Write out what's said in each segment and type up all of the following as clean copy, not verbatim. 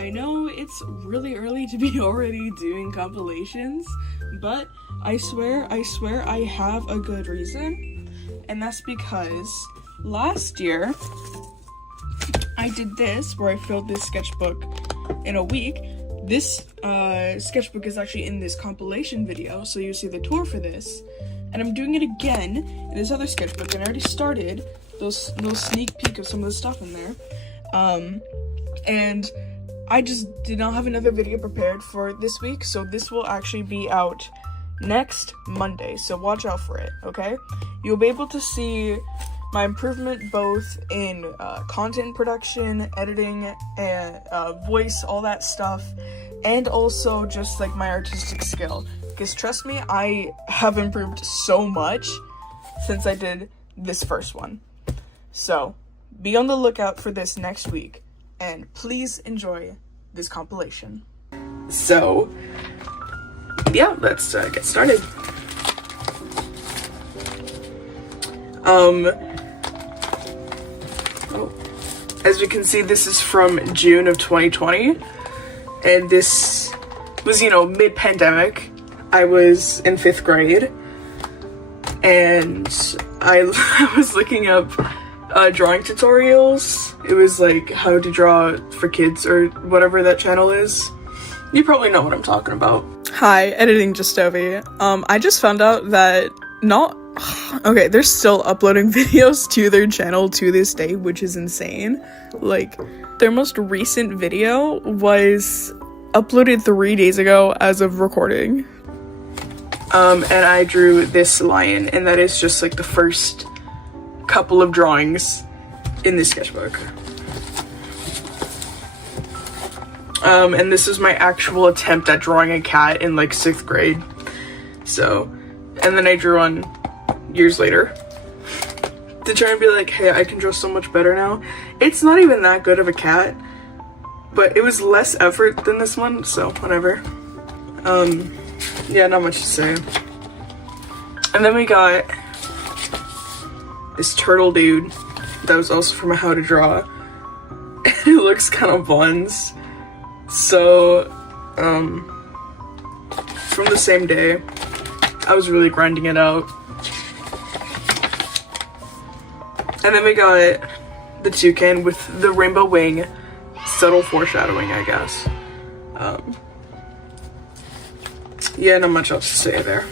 I know it's really early to be already doing compilations, but I swear I have a good reason, and that's because last year I did this where I filled this sketchbook in a week. This sketchbook is actually in this compilation video, so you see the tour for this, and I'm doing it again in this other sketchbook, and I already started those little sneak peek of some of the stuff in there, and I just did not have another video prepared for this week, so this will actually be out next Monday, so watch out for it, okay? You'll be able to see my improvement both in content production, editing, and voice, all that stuff, and also just like my artistic skill, because trust me, I have improved so much since I did this first one. So be on the lookout for this next week, and please enjoy this compilation. So yeah, let's get started. As we can see, this is from June of 2020, and this was, mid-pandemic. I was in 5th grade, and I was looking up drawing tutorials. It was like how to draw for kids or whatever that channel is. You probably know what I'm talking about. Hi, Editing Justovi. I just found out that they're still uploading videos to their channel to this day, which is insane. Like, their most recent video was uploaded 3 days ago as of recording. And I drew this lion, and that is just like the first couple of drawings in this sketchbook. And this is my actual attempt at drawing a cat in like 6th grade. So, and then I drew on years later to try and be like, hey, I can draw so much better now. It's not even that good of a cat, but it was less effort than this one, so whatever. Yeah, not much to say. And then we got this turtle dude that was also from How to Draw. It looks kind of buns. So, from the same day, I was really grinding it out. And then we got the toucan with the rainbow wing, subtle foreshadowing, I guess. Yeah, not much else to say there.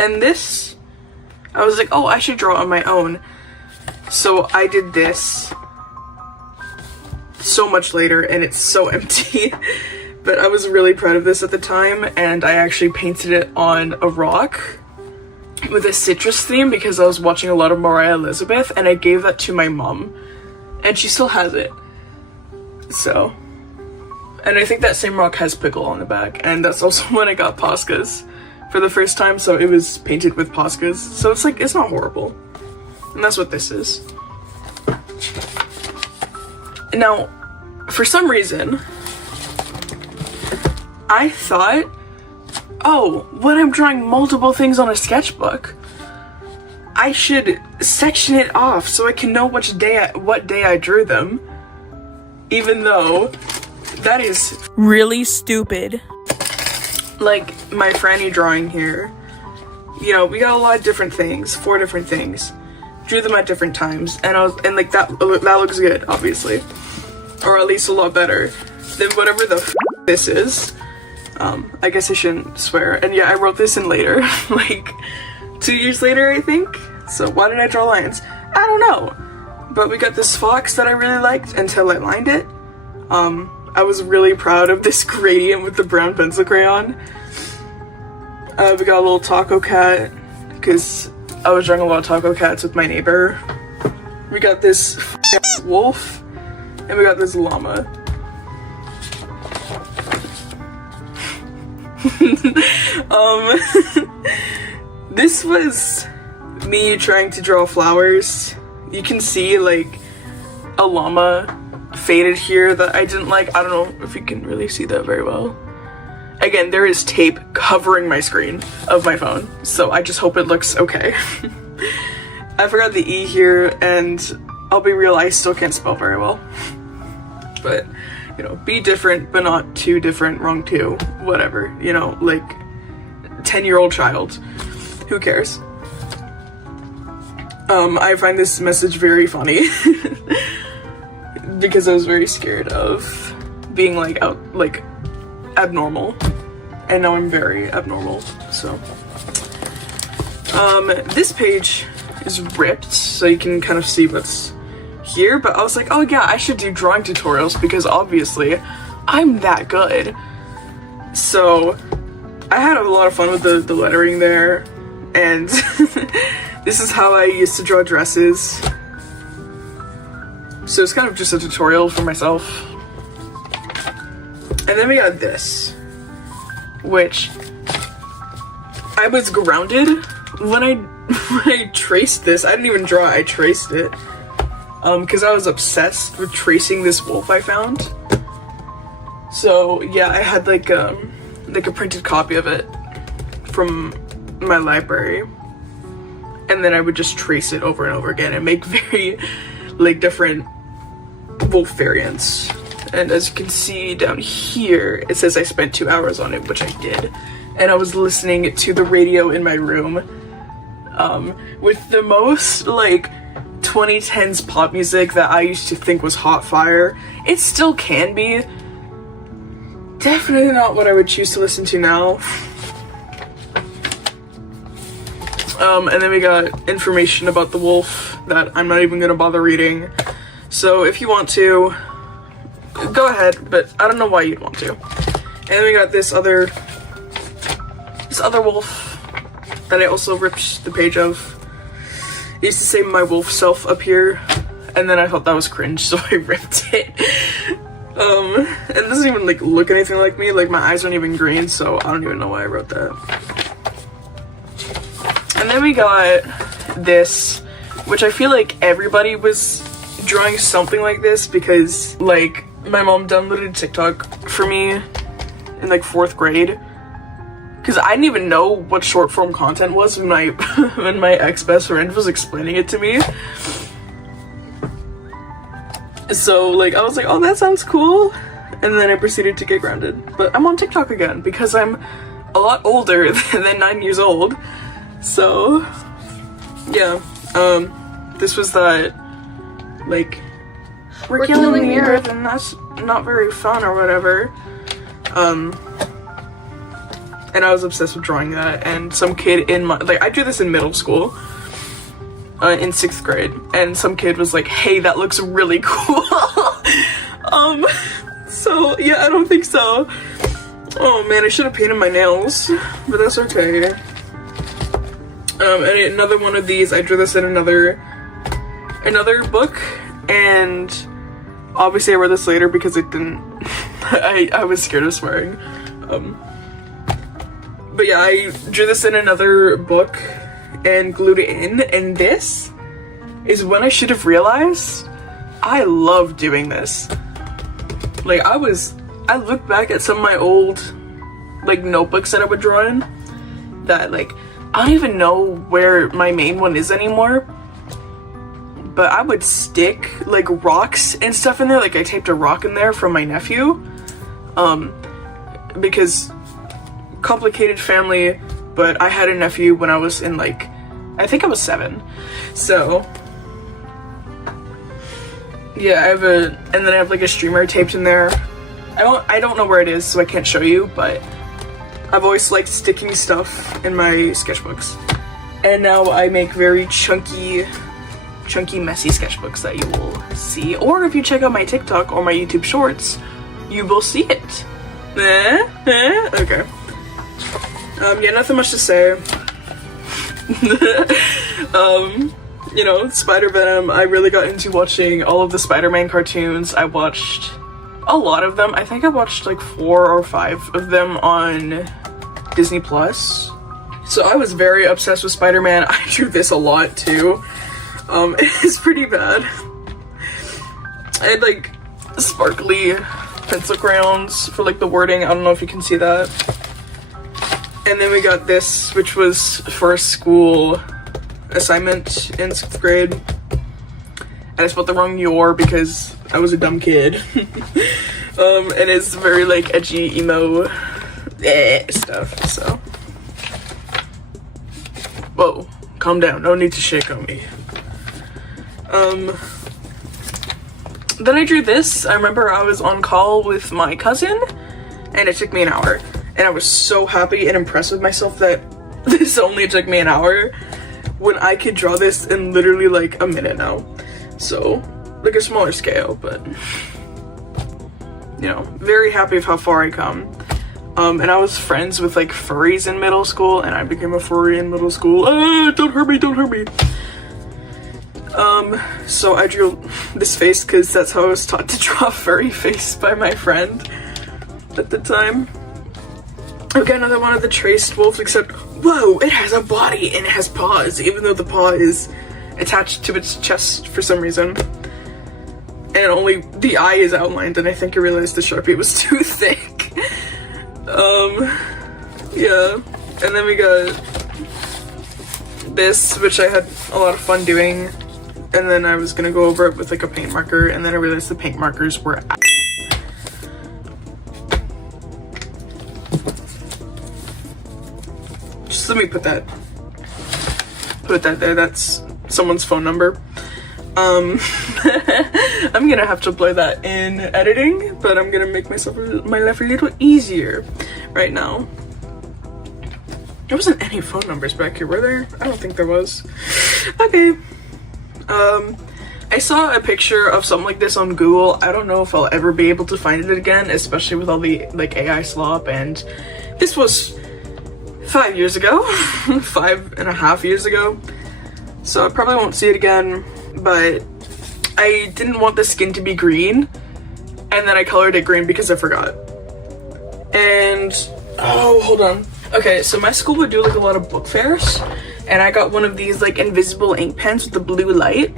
And this, I was like, oh, I should draw on my own. So I did this so much later, and it's so empty. But I was really proud of this at the time, and I actually painted it on a rock with a citrus theme because I was watching a lot of Mariah Elizabeth, and I gave that to my mom, and she still has it. So, and I think that same rock has pickle on the back, and that's also when I got Poscas for the first time, so it was painted with Poscas. So it's like, it's not horrible. And that's what this is. Now, for some reason, I thought, oh, when I'm drawing multiple things on a sketchbook, I should section it off so I can know what day I drew them. Even though that is really stupid. Like my Franny drawing here, we got a lot of different things, 4 different things. Drew them at different times, and like that looks good, obviously, or at least a lot better than whatever the this is. I guess I shouldn't swear. And yeah, I wrote this in later, like 2 years later, I think. So why did I draw lions? I don't know. But we got this fox that I really liked until I lined it. I was really proud of this gradient with the brown pencil crayon. We got a little taco cat, because I was drawing a lot of taco cats with my neighbor. We got this wolf, and we got this llama. This was me trying to draw flowers. You can see like a llama faded here that I didn't like. I don't know if you can really see that very well. Again, there is tape covering my screen of my phone, so I just hope it looks okay. I forgot the E here, and I'll be real, I still can't spell very well. But, you know, be different, but not too different, wrong too, whatever, you know, like 10-year-old child, who cares? I find this message very funny because I was very scared of being like abnormal, and now I'm very abnormal. So this page is ripped so you can kind of see what's here, but I was like, oh yeah, I should do drawing tutorials because obviously I'm that good. So I had a lot of fun with the lettering there, and this is how I used to draw dresses. So it's kind of just a tutorial for myself. And then we got this, which I was grounded when I traced this. I didn't even draw, I traced it. Because I was obsessed with tracing this wolf I found. So yeah, I had like a printed copy of it from my library. And then I would just trace it over and over again and make very like different wolf variants. And as you can see down here, it says I spent 2 hours on it, which I did. And I was listening to the radio in my room with the most like 2010s pop music that I used to think was hot fire. It still can be. Definitely not what I would choose to listen to now. And then we got information about the wolf that I'm not even gonna bother reading. So if you want to, go ahead, but I don't know why you'd want to. And then we got this other wolf that I also ripped the page of. It used to say my wolf self up here, and then I thought that was cringe, so I ripped it. And it doesn't even like look anything like me, like my eyes aren't even green, so I don't even know why I wrote that. And then we got this, which I feel like everybody was drawing something like this because like my mom downloaded TikTok for me in like 4th grade. Because I didn't even know what short form content was when my when my ex-best friend was explaining it to me. So like I was like, oh, that sounds cool. And then I proceeded to get grounded. But I'm on TikTok again because I'm a lot older than 9 years old. So yeah, this was that like we're killing the earth and that's not very fun or whatever. And I was obsessed with drawing that, and some kid in my, like, I drew this in middle school, in 6th grade, and some kid was like, hey, that looks really cool. So, yeah, I don't think so. Oh man, I should have painted my nails, but that's okay. And another one of these, I drew this in another book, and obviously I read this later because it didn't, I was scared of swearing. But yeah, I drew this in another book and glued it in, and this is when I should have realized I love doing this. Like I look back at some of my old like notebooks that I would draw in that like I don't even know where my main one is anymore, but I would stick like rocks and stuff in there. Like I taped a rock in there from my nephew, because complicated family, but I had a nephew when I was in like, I think I was 7. So yeah, and then I have like a streamer taped in there. I don't know where it is, so I can't show you, but I've always liked sticking stuff in my sketchbooks. And now I make very chunky, messy sketchbooks that you will see. Or if you check out my TikTok or my YouTube shorts, you will see it. Okay. Yeah, nothing much to say. You know, Spider-Venom, I really got into watching all of the Spider-Man cartoons. I watched a lot of them. I think I watched like 4 or 5 of them on Disney Plus. So I was very obsessed with Spider-Man. I drew this a lot too. It's pretty bad. I had like sparkly pencil crayons for like the wording. I don't know if you can see that. And then we got this, which was for a school assignment in 6th grade. And I spelled the wrong your because I was a dumb kid. And it's very like edgy, emo stuff, so. Whoa, calm down, no need to shake on me. Then I drew this. I remember I was on call with my cousin and it took me an hour. And I was so happy and impressed with myself that this only took me an hour when I could draw this in literally like a minute now. So, like a smaller scale, but you know, very happy with how far I come. And I was friends with like furries in middle school and I became a furry in middle school. Don't hurt me, don't hurt me. So I drew this face because that's how I was taught to draw a furry face by my friend at the time. Okay, another one of the traced wolves, except, whoa, it has a body and it has paws, even though the paw is attached to its chest for some reason. And only the eye is outlined, and I think I realized the Sharpie was too thick. Yeah. And then we got this, which I had a lot of fun doing. And then I was gonna go over it with like a paint marker, and then I realized the paint markers were just let me put that there. That's someone's phone number. I'm gonna have to apply that in editing, but I'm gonna make my life a little easier right now. There wasn't any phone numbers back here, were there? I don't think there was. Okay. I saw a picture of something like this on Google. I don't know if I'll ever be able to find it again, especially with all the like AI slop, and this was 5 years ago, 5.5 years ago. So I probably won't see it again, but I didn't want the skin to be green, and then I colored it green because I forgot. And, oh, hold on. Okay, so my school would do like a lot of book fairs, and I got one of these like invisible ink pens with the blue light.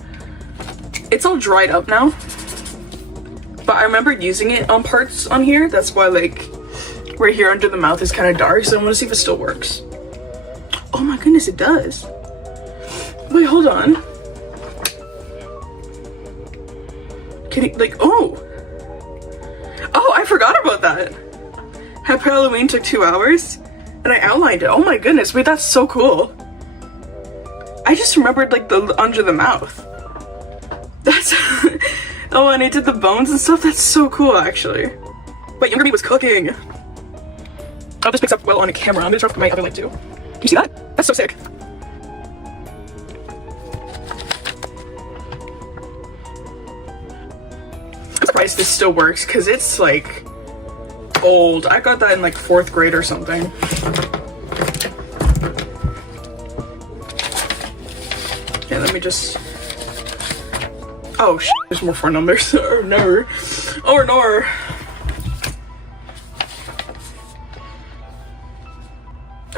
It's all dried up now, but I remember using it on parts on here. That's why like right here under the mouth is kind of dark, so I want to see if it still works. Oh my goodness, it does. Wait, hold on. Can it, like, oh, I forgot about that. Happy Halloween took 2 hours, and I outlined it. Oh my goodness, wait, that's so cool. I just remembered like the under the mouth. That's oh, and I did the bones and stuff. That's so cool, actually. But younger me was cooking. Oh, this picks up well on a camera. I'm gonna drop my other light too. Can you see that? That's so sick. I'm surprised this still works because it's like old. I got that in like 4th grade or something. Yeah, let me just. Oh sh! There's more phone numbers. Or no. Or no.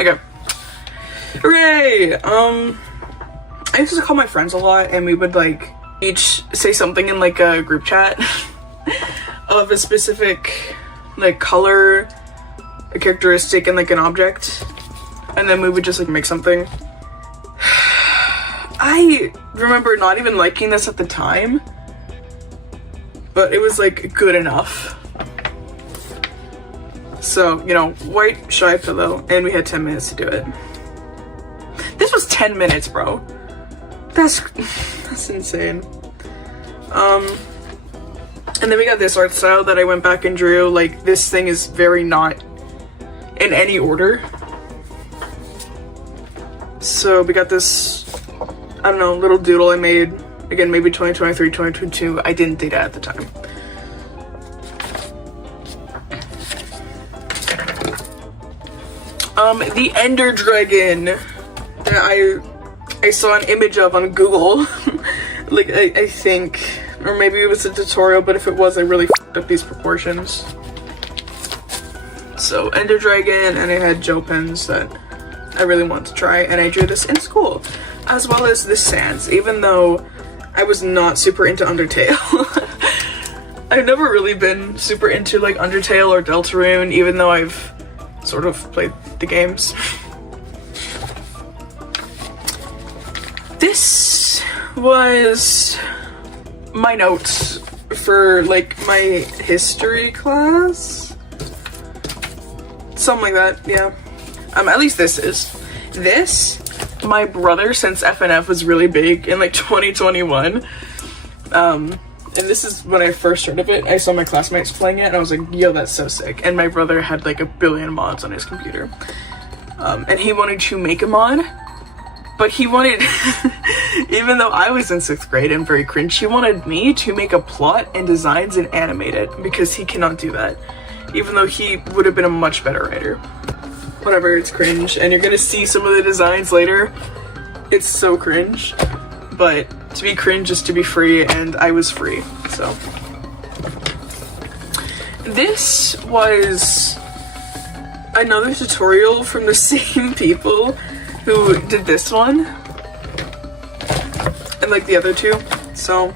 Okay. Hooray! I used to call my friends a lot, and we would like each say something in like a group chat of a specific like color, a characteristic, and like an object, and then we would just like make something. I remember not even liking this at the time, but it was like good enough. So, you know, white shy pillow, and we had 10 minutes to do it. This was 10 minutes, bro. That's insane. And then we got this art style that I went back and drew. Like, this thing is very not in any order. So we got this, I don't know, little doodle I made. Again, maybe 2023, 2022. I didn't date it at the time. The Ender Dragon that I saw an image of on Google. Like, I think, or maybe it was a tutorial, but if it was, I really f***ed up these proportions. So, Ender Dragon, and I had gel pens that I really wanted to try, and I drew this in school, as well as this Sans, even though I was not super into Undertale. I've never really been super into, like, Undertale or Deltarune, even though I've sort of played the games. This was my notes for like my history class. Something like that, yeah. At least this is. This, my brother, since FNF was really big in like 2021, and this is when I first heard of it. I saw my classmates playing it and I was like, yo, that's so sick. And my brother had like a billion mods on his computer. And he wanted to make a mod, but he wanted, even though I was in 6th grade and very cringe, he wanted me to make a plot and designs and animate it because he cannot do that. Even though he would have been a much better writer. Whatever, it's cringe. And you're gonna see some of the designs later. It's so cringe. But to be cringe is to be free, and I was free, so. This was another tutorial from the same people who did this one. And like the other two. So,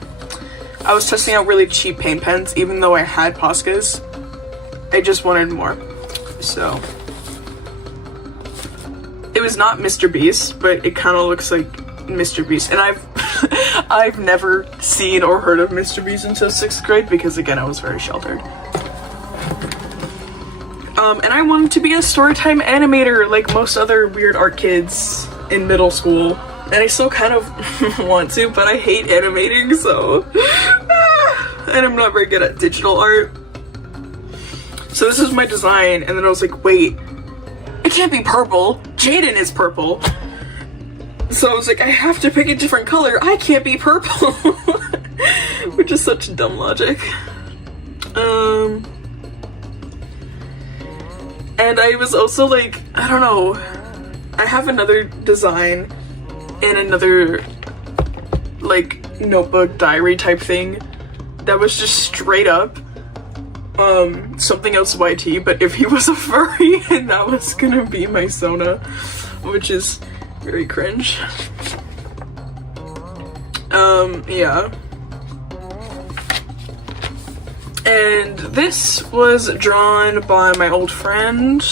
I was testing out really cheap paint pens, even though I had Poscas. I just wanted more, so. It was not Mr. Beast, but it kind of looks like Mr. Beast. And I've never seen or heard of Mr. Beast until 6th grade because, again, I was very sheltered. And I wanted to be a storytime animator like most other weird art kids in middle school. And I still kind of want to, but I hate animating, so. And I'm not very good at digital art. So this is my design, and then I was like, wait, it can't be purple. Jaden is purple. So I was like, I have to pick a different color. I can't be purple. Which is such dumb logic. And I was also like, I don't know. I have another design in another, like, notebook diary type thing that was just straight up something else YT, but if he was a furry, and that was gonna be my Sona, which is very cringe. Yeah. And this was drawn by my old friend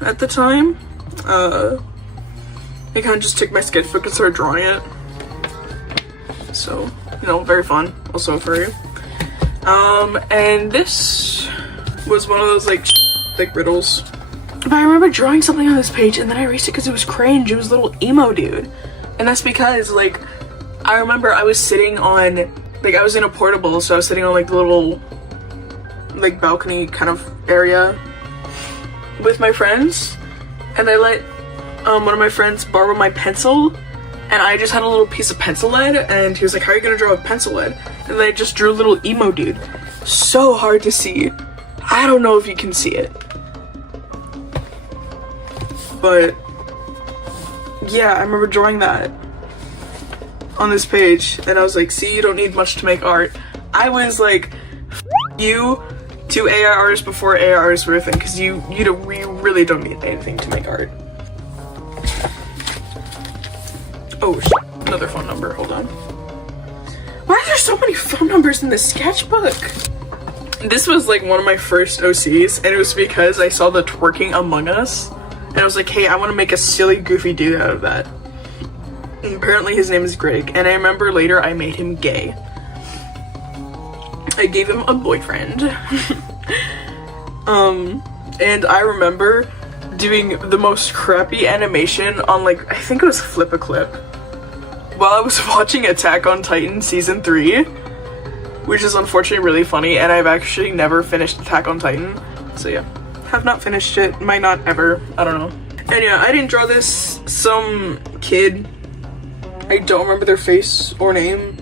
at the time. I kind of just took my sketchbook and started drawing it. So, you know, very fun. Also a furry. And this was one of those like riddles. But I remember drawing something on this page and then I erased it because it was cringe. It was a little emo dude. And that's because, like, I remember I was sitting on, like, I was in a portable, so I was sitting on like the little like balcony kind of area with my friends, and I let one of my friends borrow my pencil, and I just had a little piece of pencil lead, and he was like, how are you gonna draw with pencil lead? And then I just drew a little emo dude. So hard to see. I don't know if you can see it. But yeah, I remember drawing that on this page, and I was like, see, you don't need much to make art. I was like, F you to AI artists before AI artists were a thing, because you really don't need anything to make art. Oh shit, another phone number, hold on. Why are there so many phone numbers in this sketchbook? This was like one of my first OCs, and it was because I saw the twerking Among Us, and I was like, hey, I want to make a silly, goofy dude out of that. And apparently his name is Greg, and I remember later I made him gay. I gave him a boyfriend. And I remember doing the most crappy animation on, like, I think it was Flip-a-Clip, while I was watching Attack on Titan Season 3, which is unfortunately really funny, and I've actually never finished Attack on Titan, so yeah. Have not finished it, might not ever, I don't know. And yeah, I didn't draw this. Some kid, I don't remember their face or name,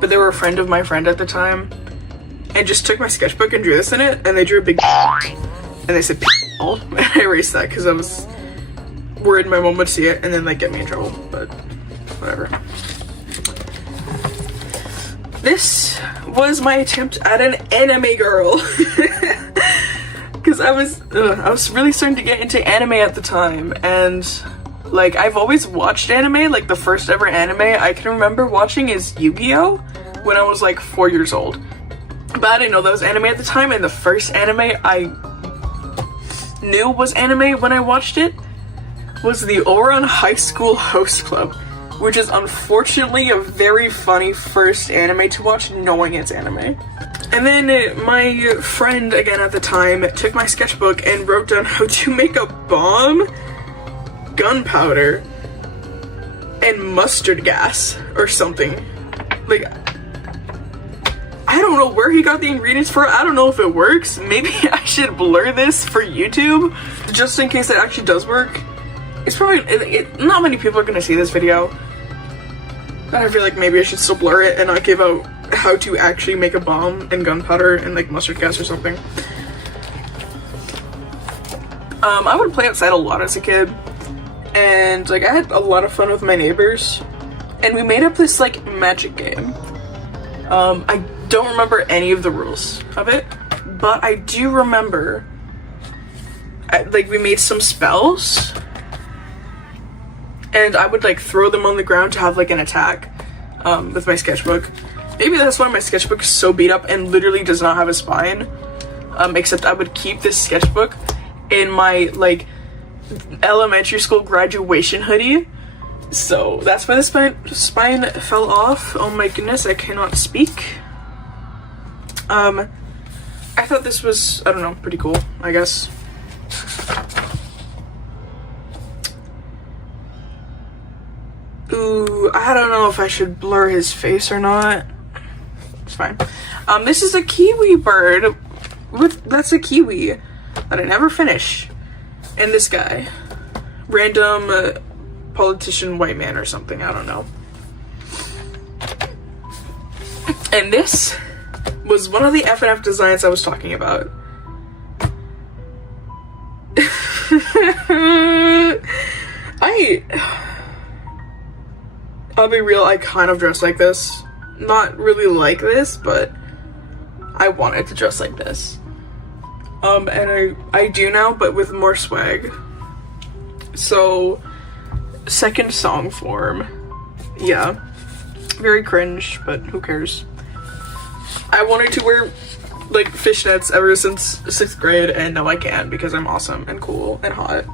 but they were a friend of my friend at the time, and just took my sketchbook and drew this in it, and they drew a big and they said and I erased that because I was worried my mom would see it and then like get me in trouble, but whatever. This was my attempt at an anime girl. Because I was really starting to get into anime at the time, and like I've always watched anime. Like the first ever anime I can remember watching is Yu-Gi-Oh! When I was like 4 years old. But I didn't know that was anime at the time, and the first anime I knew was anime when I watched it was the Ouran High School Host Club. which is unfortunately a very funny first anime to watch knowing it's anime. And then my friend, again at the time, took my sketchbook and wrote down how to make a bomb, gunpowder, and mustard gas or something. Like, I don't know where he got the ingredients for it. I don't know if it works. Maybe I should blur this for YouTube just in case it actually does work. It's probably, not many people are gonna see this video, but I feel like maybe I should still blur it and not give out how to actually make a bomb and gunpowder and like mustard gas or something. I would play outside a lot as a kid, and like I had a lot of fun with my neighbors, and we made up this like magic game. I don't remember any of the rules of it, but I do remember like we made some spells and I would like throw them on the ground to have like an attack with my sketchbook. Maybe that's why my sketchbook is so beat up and literally does not have a spine, except I would keep this sketchbook in my like elementary school graduation hoodie. So that's why the spine fell off. Oh my goodness, I cannot speak. I thought this was, I don't know, pretty cool, I guess. Ooh, I don't know if I should blur his face or not. It's fine. This is a kiwi bird that's a kiwi that I never finish. And this guy. Random politician white man or something, I don't know. And this was one of the FNF designs I was talking about. I'll be real, I kind of dress like this. Not really like this, but I wanted to dress like this. And I do now, but with more swag. So, second song form. Yeah. Very cringe, but who cares? I wanted to wear like fishnets ever since 6th grade, and now I can because I'm awesome and cool and hot.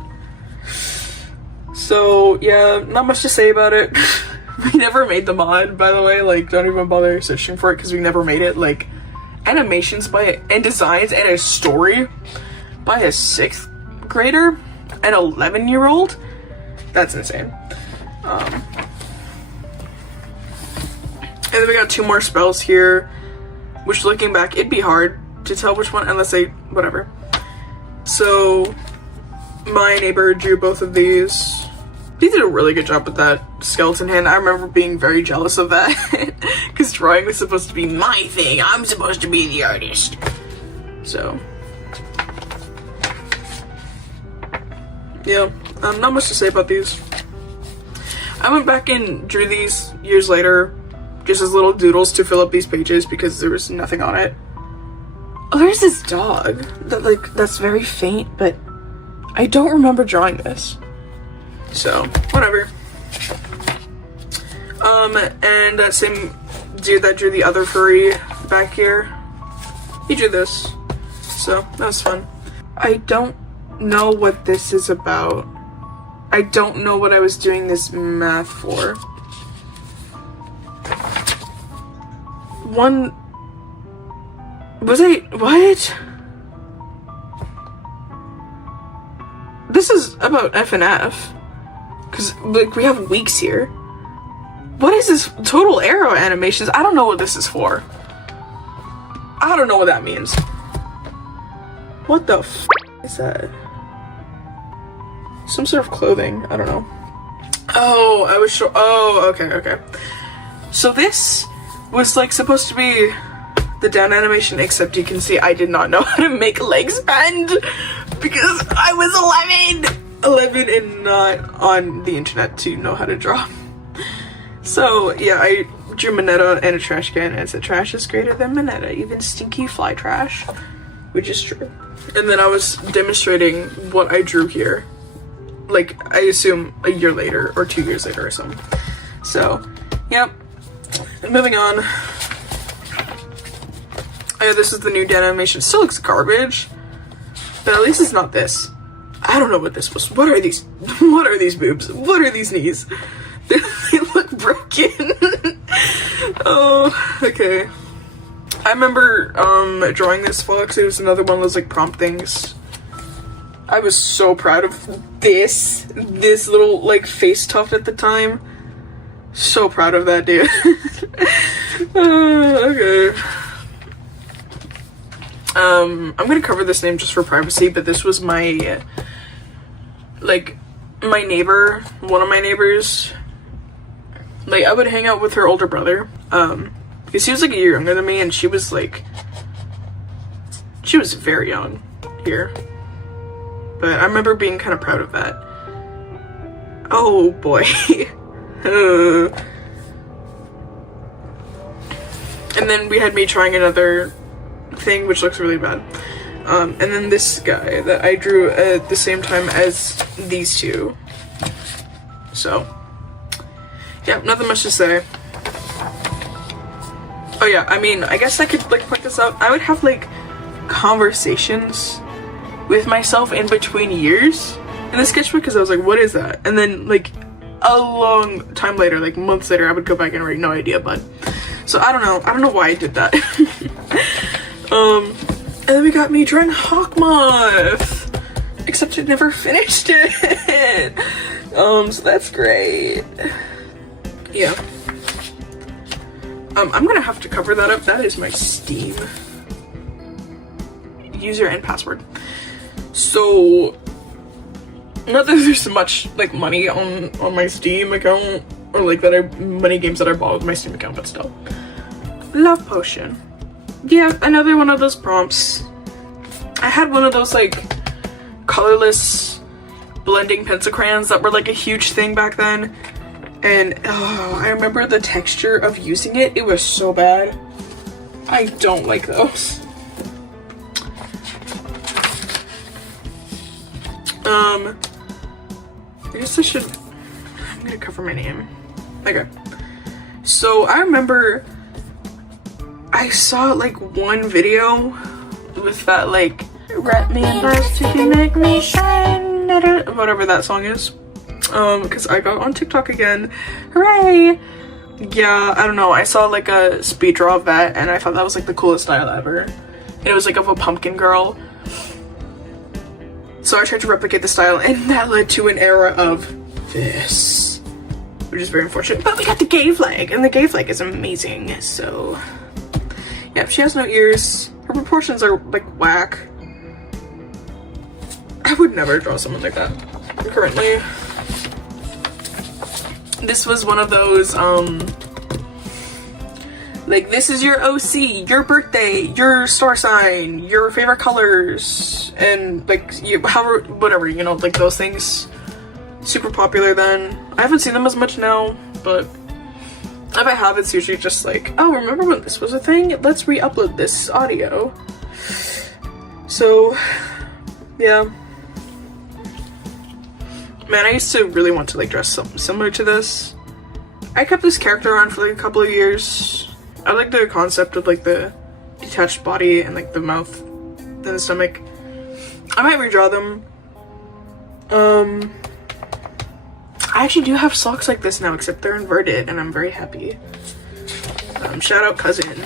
So yeah, not much to say about it. We never made the mod, by the way. Like, don't even bother searching for it because we never made it. Like, animations and designs and a story by a 6th grader, an 11-year-old. That's insane. And then we got 2 more spells here, which looking back, it'd be hard to tell which one unless I, whatever. So, my neighbor drew both of these. He did a really good job with that skeleton hand. I remember being very jealous of that because drawing was supposed to be my thing. I'm supposed to be the artist. So, yeah, not much to say about these. I went back and drew these years later, just as little doodles to fill up these pages because there was nothing on it. Oh, there's this dog that's very faint, but I don't remember drawing this. So, whatever. And that same dude that drew the other furry back here, he drew this. So, that was fun. I don't know what this is about. I don't know what I was doing this math for. What? This is about FNF. Because, like, we have weeks here. What is this? Total arrow animations? I don't know what this is for. I don't know what that means. What the f is that? Some sort of clothing. I don't know. Oh, I was sure. Oh, okay. So this was, like, supposed to be the down animation, except you can see I did not know how to make legs bend because I was 11 and not on the internet to know how to draw. So yeah, I drew Minetta and a trash can and said trash is greater than Minetta, even stinky fly trash, which is true. And then I was demonstrating what I drew here, like I assume a year later or 2 years later or something. So yep, moving on. Oh, this is the new Dan animation. Still looks garbage, but at least it's not this. I don't know what this was. What are these? What are these boobs? What are these knees? They they look broken. Oh, okay. I remember drawing this fox. It was another one of those like prompt things. I was so proud of this little like face tuft at the time. So proud of that, dude. Okay. I'm gonna cover this name just for privacy, but this was my like my neighbor, one of my neighbors. Like, I would hang out with her older brother, because he was like a year younger than me, and she was very young here. But I remember being kind of proud of that. Oh boy. And then we had me trying another thing, which looks really bad. And then this guy that I drew at the same time as these two. So, yeah, nothing much to say. Oh yeah, I mean, I guess I could like point this out. I would have like conversations with myself in between years in the sketchbook, because I was like, what is that? And then like a long time later, like months later, I would go back and write, no idea, bud. So I don't know why I did that. And then we got me drawing Hawkmoth, except I never finished it. So that's great. Yeah. I'm gonna have to cover that up. That is my Steam user and password. So, not that there's much like money on my Steam account, or like money games that I bought with my Steam account, but still. Love Potion. Yeah, another one of those prompts. I had one of those like colorless blending pencil crayons that were like a huge thing back then, and oh, I remember the texture of using it. It was so bad. I don't like those. I guess I should, I'm gonna cover my name. Okay. So I remember I saw like one video with that like, wrap me in burst if you make me shine, whatever that song is. Because I got on TikTok again. Hooray! Yeah, I don't know. I saw like a speed draw of that, and I thought that was like the coolest style ever. And it was like of a pumpkin girl. So I tried to replicate the style, and that led to an era of this, which is very unfortunate. But we got the gay flag, and the gay flag is amazing. So yeah, she has no ears. Her proportions are like whack. I would never draw someone like that currently. This was one of those like, this is your OC, your birthday, your star sign, your favorite colors, and like whatever, you know, like those things. Super popular then. I haven't seen them as much now, but if I have, it's usually just like, oh, remember when this was a thing? Let's re-upload this audio. So yeah. Man, I used to really want to like dress something similar to this. I kept this character on for like a couple of years. I like the concept of like the detached body and like the mouth and the stomach. I might redraw them. I actually do have socks like this now, except they're inverted, and I'm very happy. Shout out cousin.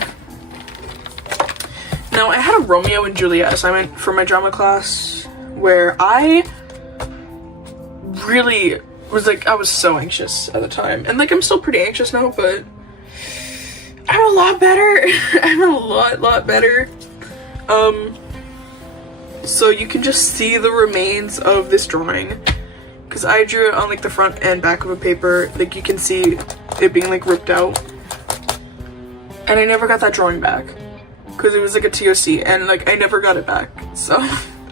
Now, I had a Romeo and Juliet assignment for my drama class where I really was like, I was so anxious at the time, and like I'm still pretty anxious now, but I'm a lot better. I'm a lot better. So you can just see the remains of this drawing, because I drew it on like the front and back of a paper. Like you can see it being like ripped out, and I never got that drawing back because it was like a TOC, and like I never got it back, so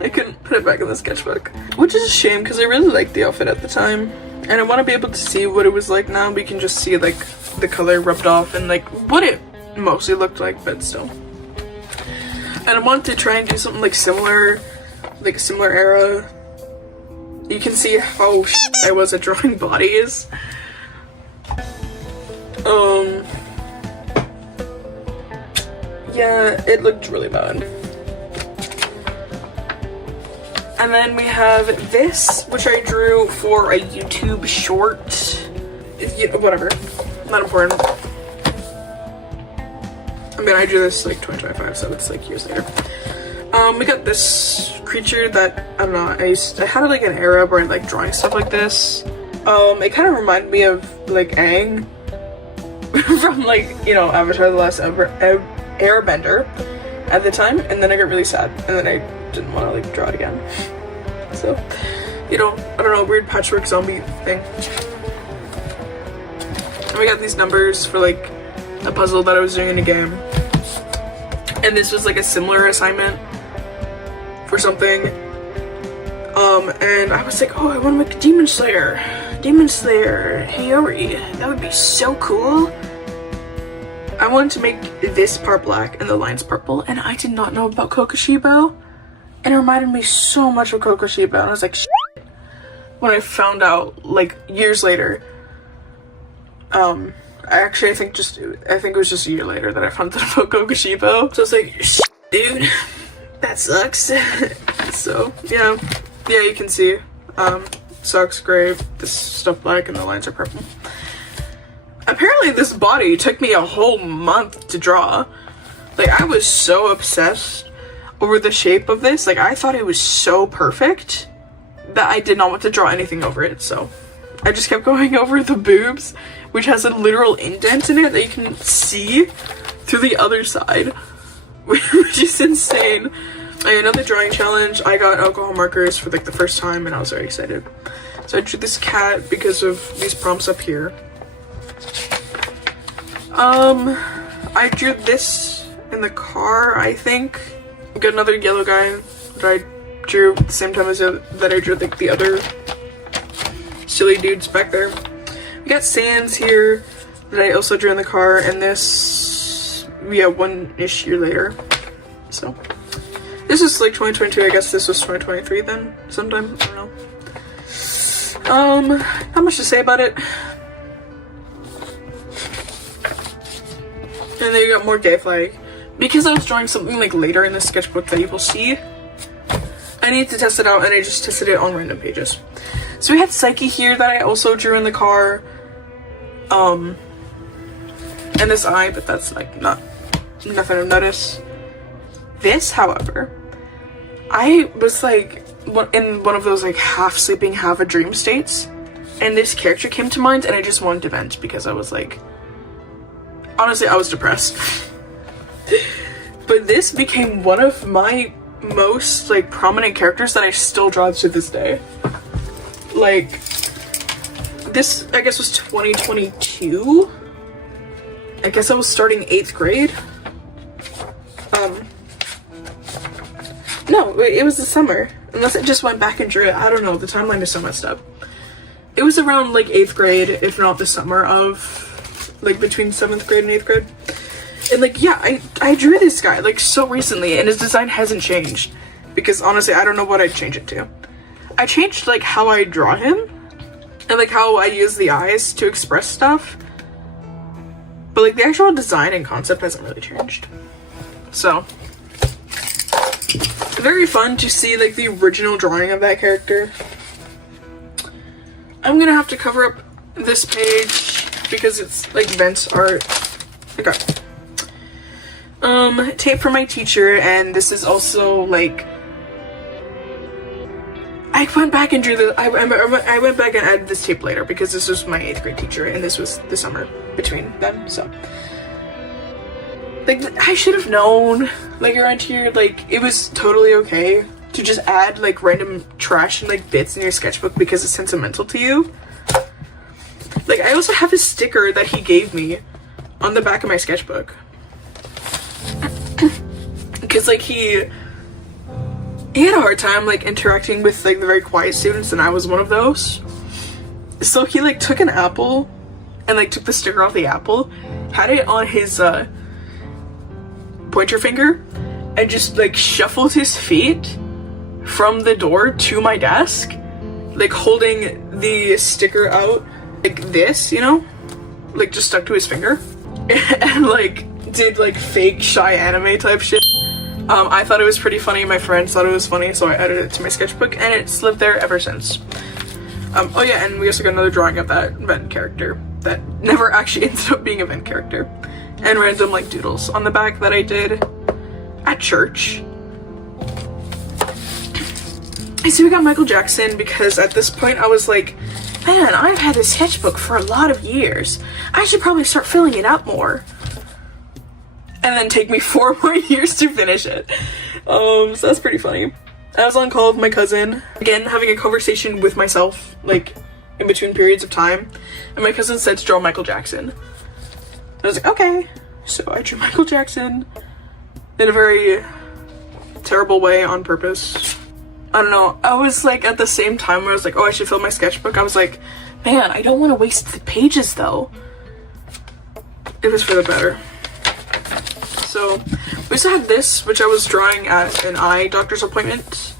I couldn't put it back in the sketchbook, which is a shame because I really liked the outfit at the time, and I want to be able to see what it was like now. We can just see like the color rubbed off and like what it mostly looked like, but still. And I want to try and do something like similar, like a similar era. You can see how I was at drawing bodies. Yeah, it looked really bad. And then we have this, which I drew for a YouTube short. whatever, not important. I mean, I drew this like 2025, so it's like years later. We got this creature that, I don't know, I had like an era where I like drawing stuff like this. It kind of reminded me of like Aang from like, you know, Avatar: The Last Airbender at the time, and then I got really sad, and then I didn't want to like draw it again. So, you know, I don't know, weird patchwork zombie thing. And we got these numbers for like a puzzle that I was doing in a game, and this was like a similar assignment for something. And I was like, oh, I want to make a Demon Slayer Hiyori. That would be so cool. I wanted to make this part black and the lines purple, and I did not know about Kokushibo, and it reminded me so much of Kokushibo, and I was like, shit. When I found out like years later, I think it was just a year later that I found out about Kokushibo. So I was like, shit, dude, that sucks. So yeah, you can see, sucks, gray, this stuff black, and the lines are purple. Apparently this body took me a whole month to draw. Like, I was so obsessed over the shape of this. Like, I thought it was so perfect that I did not want to draw anything over it, so I just kept going over the boobs, which has a literal indent in it that you can see through the other side, which is insane. Another drawing challenge, I got alcohol markers for like the first time, and I was very excited. So I drew this cat because of these prompts up here. I drew this in the car, I think. I got another yellow guy that I drew at the same time as that I drew like the other silly dudes back there. We got Sands here that I also drew in the car, and this, yeah, one-ish year later. So this is like 2022, I guess this was 2023 then, sometime, I don't know. Not much to say about it. And then you got more gay flag. Because I was drawing something like later in the sketchbook that you will see, I need to test it out, and I just tested it on random pages. So we had Psyche here that I also drew in the car. And this eye, but that's like nothing of notice. This, however, I was like in one of those like half sleeping, half a dream states, and this character came to mind, and I just wanted to vent because I was like, honestly, I was depressed. But this became one of my most like prominent characters that I still draw to this day. Like, this I guess was 2022. I guess I was starting 8th grade. No, it was the summer. Unless it just went back and drew it. I don't know, the timeline is so messed up. It was around like 8th grade, if not the summer of, like between 7th grade and 8th grade. And like, yeah, I drew this guy like so recently, and his design hasn't changed. Because honestly, I don't know what I'd change it to. I changed like how I draw him, and like how I use the eyes to express stuff. But like the actual design and concept hasn't really changed. So, very fun to see like the original drawing of that character. I'm gonna have to cover up this page because it's like Vent's art. Okay. Tape from my teacher, and this is also like, I went back and drew the, I went back and added this tape later because this was my 8th grade teacher, and this was the summer between them, so. Like, I should have known, like, around here, like, it was totally okay to just add, like, random trash and, like, bits in your sketchbook because it's sentimental to you. Like, I also have a sticker that he gave me on the back of my sketchbook. Because, like, he had a hard time, like, interacting with, like, the very quiet students, and I was one of those. So he, like, took an apple and, like, took the sticker off the apple, had it on his, pointer finger, and just, like, shuffled his feet from the door to my desk, like, holding the sticker out like this, you know? Like, just stuck to his finger. And, like, did, like, fake shy anime type shit. I thought it was pretty funny, my friends thought it was funny, so I added it to my sketchbook, and it's lived there ever since. Oh yeah, and we also got another drawing of that Ven character. that never actually ended up being event character. And random like doodles on the back that I did at church. I see we got Michael Jackson because at this point I was like, man, I've had this sketchbook for a lot of years. I should probably start filling it up more. And then take me 4 more years to finish it. So that's pretty funny. I was on call with my cousin, again, having a conversation with myself, like, in between periods of time. And my cousin said to draw Michael Jackson. I was like, okay. So I drew Michael Jackson in a very terrible way on purpose. I don't know, I was like, at the same time where I was like, oh, I should fill my sketchbook, I was like, man, I don't want to waste the pages though. It was for the better. So, we also had this, which I was drawing at an eye doctor's appointment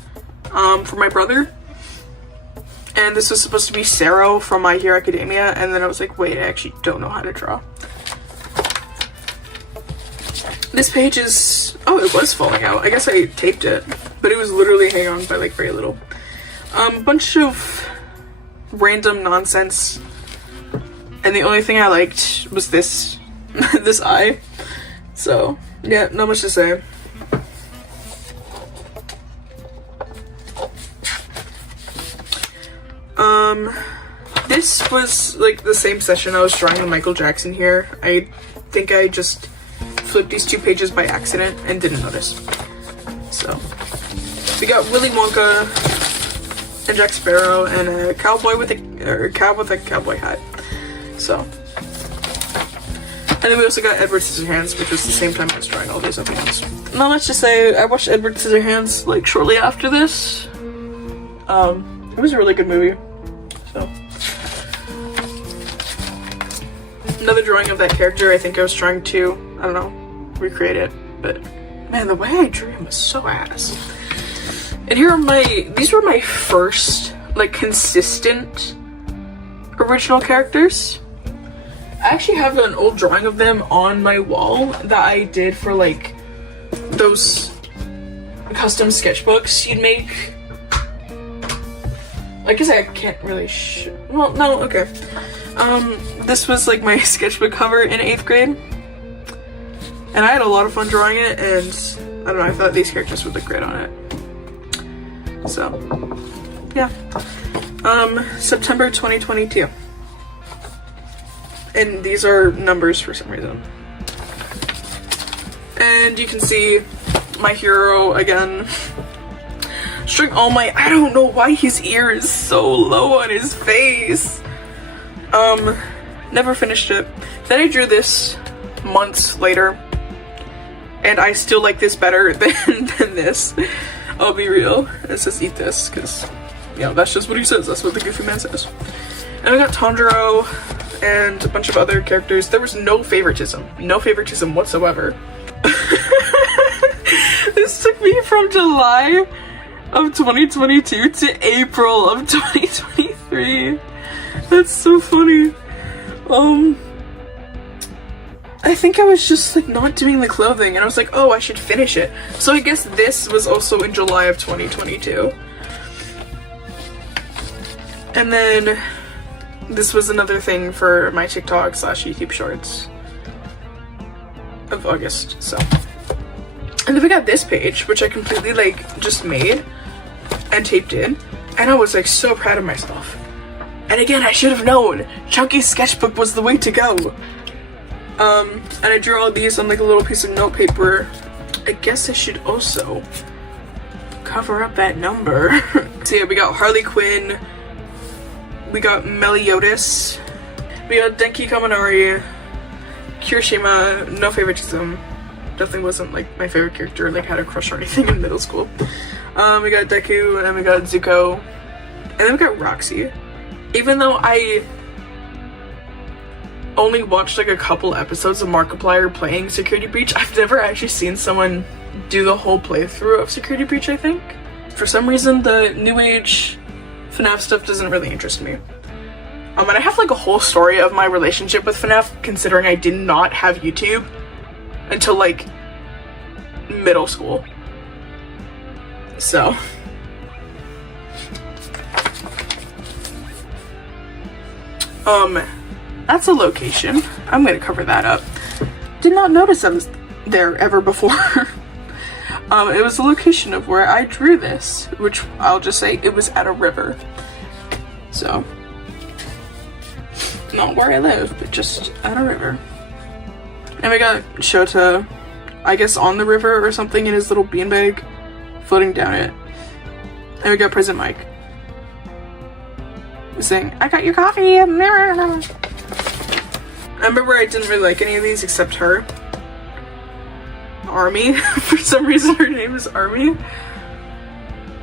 for my brother. And this was supposed to be Sero from My Hero Academia, and then I was like, wait, I actually don't know how to draw. This page is, oh, it was falling out. I guess I taped it, but it was literally hanging on by like very little. Bunch of random nonsense, and the only thing I liked was this, this eye. So, yeah, not much to say. This was like the same session I was drawing with Michael Jackson here. I think I just flipped these 2 pages by accident and didn't notice. So, we got Willy Wonka and Jack Sparrow and a cowboy with a cowboy hat. So, and then we also got Edward Scissorhands, which was the same time I was drawing all these other ones. Now let's just say I watched Edward Scissorhands like shortly after this. It was a really good movie. So, another drawing of that character. I think I was trying to, I don't know, recreate it, but man, the way I drew him was so ass. And here are these were my first like consistent original characters. I actually have an old drawing of them on my wall that I did for like those custom sketchbooks you'd make. I guess I can't really well, no, okay. This was like my sketchbook cover in 8th grade. And I had a lot of fun drawing it, and I don't know, I thought these characters would look great on it. So, yeah. September 2022. And these are numbers for some reason. And you can see my hero again. Showing all my, I don't know why his ear is so low on his face. Never finished it. Then I drew this months later. And I still like this better than this. I'll be real. It says eat this, because, you know, that's just what he says. That's what the Goofy Man says. And we got Tanjiro and a bunch of other characters. There was no favoritism. No favoritism whatsoever. This took me from July of 2022 to April of 2023. That's so funny. I think I was just like not doing the clothing, and I was like, oh, I should finish it. So I guess this was also in July of 2022. And then this was another thing for my TikTok / YouTube shorts of August, so. And then we got this page, which I completely like just made and taped in, and I was like so proud of myself. And again, I should have known Chunky's sketchbook was the way to go. And I drew all these on like a little piece of note paper. I guess I should also cover up that number. So yeah, we got Harley Quinn, we got Meliodas, we got Denki Kaminari, Kirishima, no favoritism. Definitely wasn't like my favorite character, like had a crush or anything in middle school. We got Deku, and then we got Zuko, and then we got Roxy. Even though I only watched like a couple episodes of Markiplier playing Security Breach, I've never actually seen someone do the whole playthrough of Security Breach, I think. For some reason, the new age FNAF stuff doesn't really interest me. And I have like a whole story of my relationship with FNAF, considering I did not have YouTube until like middle school. So That's a location. I'm gonna cover that up. Did not notice I was there ever before. It was the location of where I drew this, which I'll just say it was at a river. So, not where I live, but just at a river. And we got Shota, I guess on the river or something in his little beanbag, floating down it. And we got President Mike saying, "I got your coffee." I remember I didn't really like any of these except her. Army. For some reason her name is Army.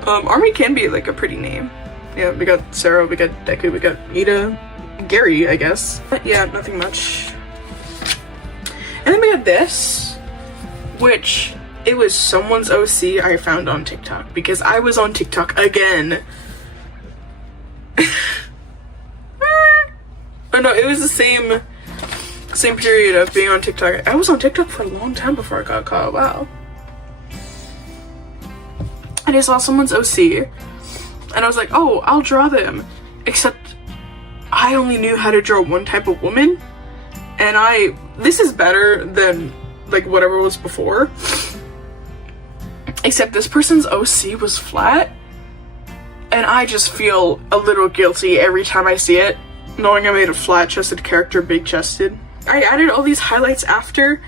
Army can be like a pretty name. Yeah, we got Sarah, we got Deku, we got Ida, Gary, I guess. But yeah, nothing much. And then we got this, which it was someone's OC I found on TikTok because I was on TikTok again. Oh no, it was the same period of being on TikTok. I was on TikTok for a long time before I got caught. Wow. And I saw someone's OC and I was like, oh, I'll draw them. Except I only knew how to draw one type of woman. And this is better than like whatever was before. Except this person's OC was flat. And I just feel a little guilty every time I see it, knowing I made a flat-chested character big-chested. I added all these highlights after,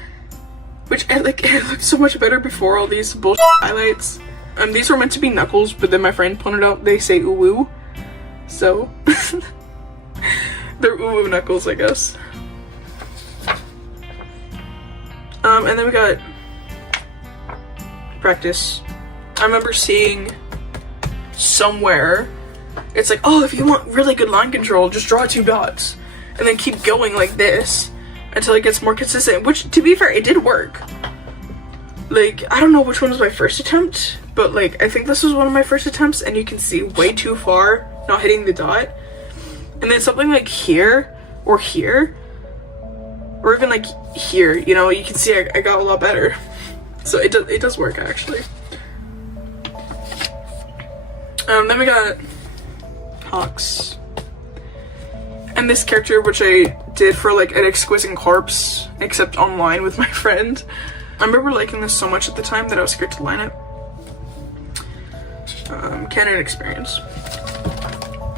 which it looked so much better before all these bullshit highlights. These were meant to be knuckles, but then my friend pointed out they say uwu, so they're uwu knuckles, I guess. And then we got practice. I remember seeing somewhere, it's like, oh, if you want really good line control, just draw 2 dots, and then keep going like this until it gets more consistent, which, to be fair, it did work. Like, I don't know which one was my first attempt, but like, I think this was one of my first attempts, and you can see way too far, not hitting the dot. And then something like here, or here, or even like here, you know, you can see I got a lot better. So it does work, actually. Then we got Hawks. And this character, which I did for like an Exquisite Corpse, except online with my friend. I remember liking this so much at the time that I was scared to line it. Canon experience.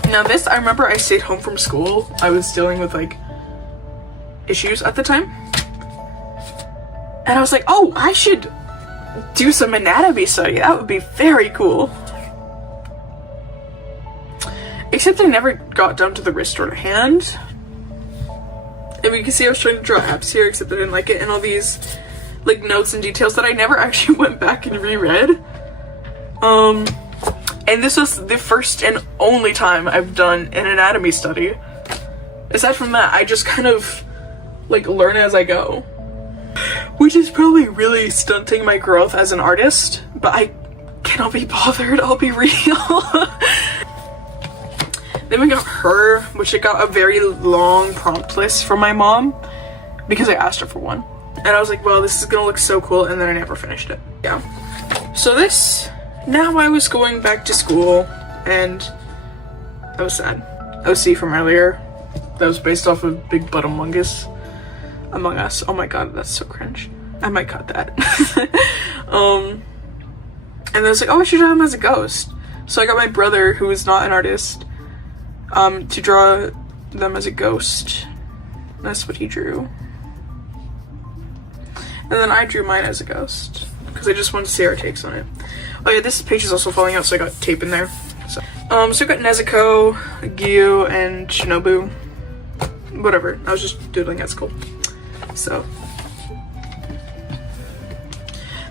Now this, I remember I stayed home from school. I was dealing with like issues at the time. And I was like, oh, I should do some anatomy study. That would be very cool. Except I never got down to the wrist or the hand. And you can see I was trying to draw abs here, except I didn't like it, and all these like notes and details that I never actually went back and reread. And this was the first and only time I've done an anatomy study. Aside from that, I just kind of like learn as I go. Which is probably really stunting my growth as an artist, but I cannot be bothered, I'll be real. Then we got her, which I got a very long prompt list from my mom because I asked her for one. And I was like, well, this is gonna look so cool, and then I never finished it. Yeah. So this, now I was going back to school, and that was sad. OC from earlier, that was based off of Big Butt Among Us. Oh my god, that's so cringe. I might cut that. And then I was like, oh, I should draw him as a ghost. So I got my brother, who is not an artist, to draw them as a ghost. That's what he drew. And then I drew mine as a ghost, because I just wanted to see our takes on it. Oh yeah, this page is also falling out, so I got tape in there. So I got Nezuko, Gyu, and Shinobu. Whatever, I was just doodling at school. So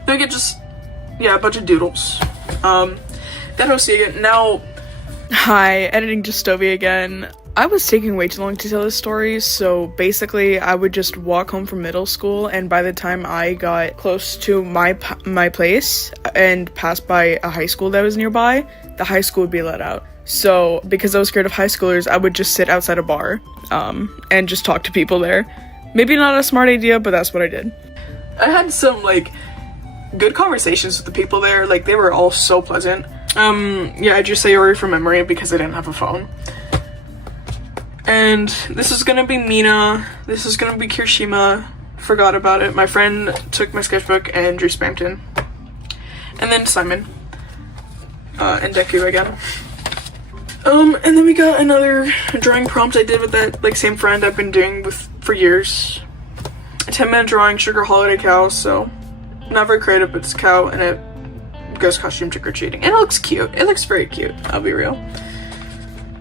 then we get just, yeah, a bunch of doodles. That OC again. Now, hi, editing Justovi again. I was taking way too long to tell this story, so basically I would just walk home from middle school, and by the time I got close to my place and passed by a high school that was nearby, the high school would be let out. So because I was scared of high schoolers, I would just sit outside a bar and just talk to people there. Maybe not a smart idea, but that's what I did. I had some like good conversations with the people there. Like, they were all so pleasant. Yeah, I just say Sayori from memory because I didn't have a phone. And this is gonna be Mina. This is gonna be Kirishima. Forgot about it. My friend took my sketchbook and drew Spamton. And then Simon. And Deku again. And then we got another drawing prompt I did with that like same friend I've been doing with for years. A 10-minute drawing sugar holiday cow, so not very creative, but it's a cow and it goes costume trick-or-treating. And it looks cute. It looks very cute, I'll be real.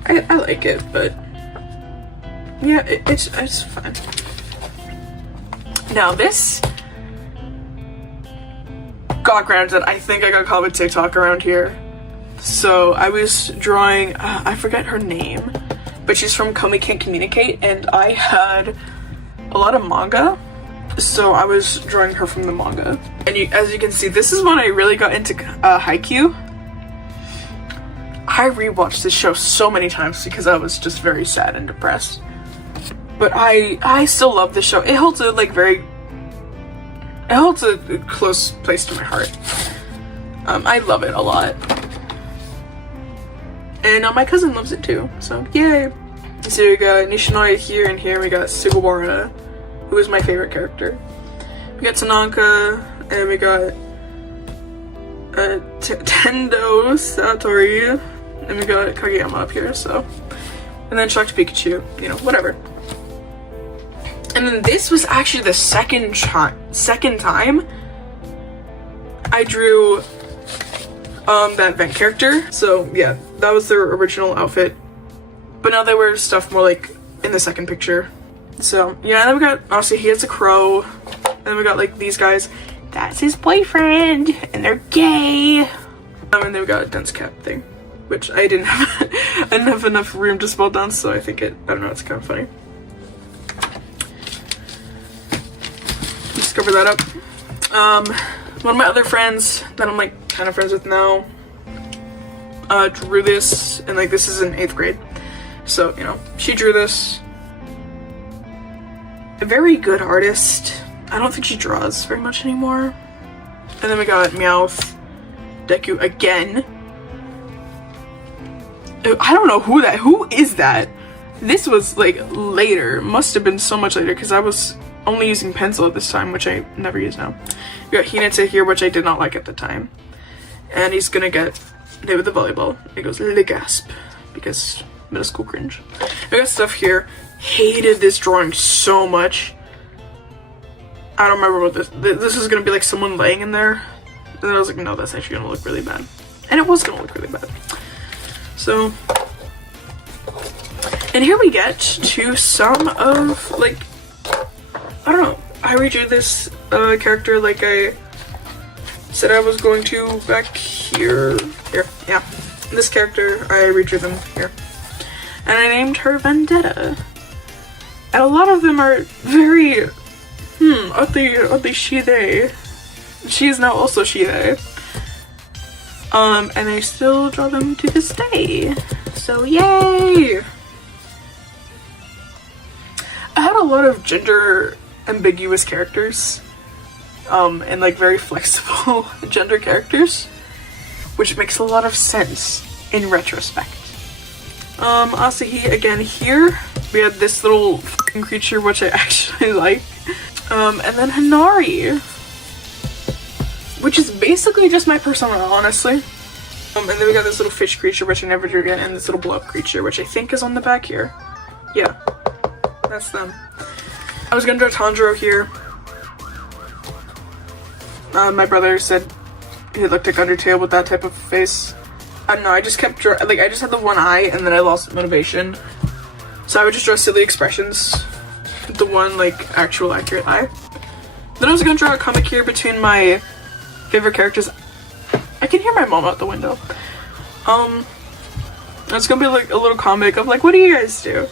I like it, but yeah, it's fun. Now this got granted, I think I got caught with TikTok around here. So I was drawing, I forget her name, but she's from Komi Can't Communicate, and I had a lot of manga, so I was drawing her from the manga. And as you can see, this is when I really got into Haikyuu. I rewatched this show so many times because I was just very sad and depressed. But I still love this show. It holds a close place to my heart. I love it a lot. And my cousin loves it too, so yay. So we got Nishinoya here, and here we got Sugawara, who is my favorite character. We got Tanaka, and we got Tendo Satori, and we got Kageyama up here, so. And then Shocked Pikachu, you know, whatever. And then this was actually the second time I drew that vent character. So yeah, that was their original outfit, but now they wear stuff more like in the second picture. So yeah, and then we got, obviously he has a crow, and then we got like these guys, that's his boyfriend, and they're gay. And then we got a dense cap thing, which I didn't have enough room to spell down, so I don't know, it's kind of funny. Let's cover that up. One of my other friends that I'm like kind of friends with now drew this, and like this is in 8th grade, so you know, she drew this. A very good artist. I don't think she draws very much anymore. And then we got Meowth, Deku again. I don't know who is that? This was like later, must have been so much later because I was only using pencil at this time, which I never use now. We got Hinata here, which I did not like at the time. And he's gonna get hit with the volleyball. It goes le gasp because middle school cringe. I got stuff here. Hated this drawing so much. I don't remember what this was gonna be, like someone laying in there. And then I was like, no, that's actually gonna look really bad. And it was gonna look really bad. So, and here we get to some of, like, I don't know, I redrew this character like I said I was going to back here. Yeah. This character, I redrew them here. And I named her Vendetta. And a lot of them are very, are they she, they? She is now also she, they. And I still draw them to this day. So yay! I had a lot of gender ambiguous characters. And like very flexible gender characters. Which makes a lot of sense in retrospect. Asahi again here. We had this little fucking creature which I actually like. And then Hanari. Which is basically just my persona, honestly. And then we got this little fish creature which I never drew again, and this little blow up creature which I think is on the back here. Yeah. That's them. I was gonna draw Tanjiro here. My brother said he looked like Undertale with that type of face. I don't know, I just kept drawing, like I just had the one eye and then I lost motivation. So I would just draw silly expressions with the one like actual accurate eye. Then I was gonna draw a comic here between my favorite characters. I can hear my mom out the window. It's gonna be like a little comic of like, what do you guys do?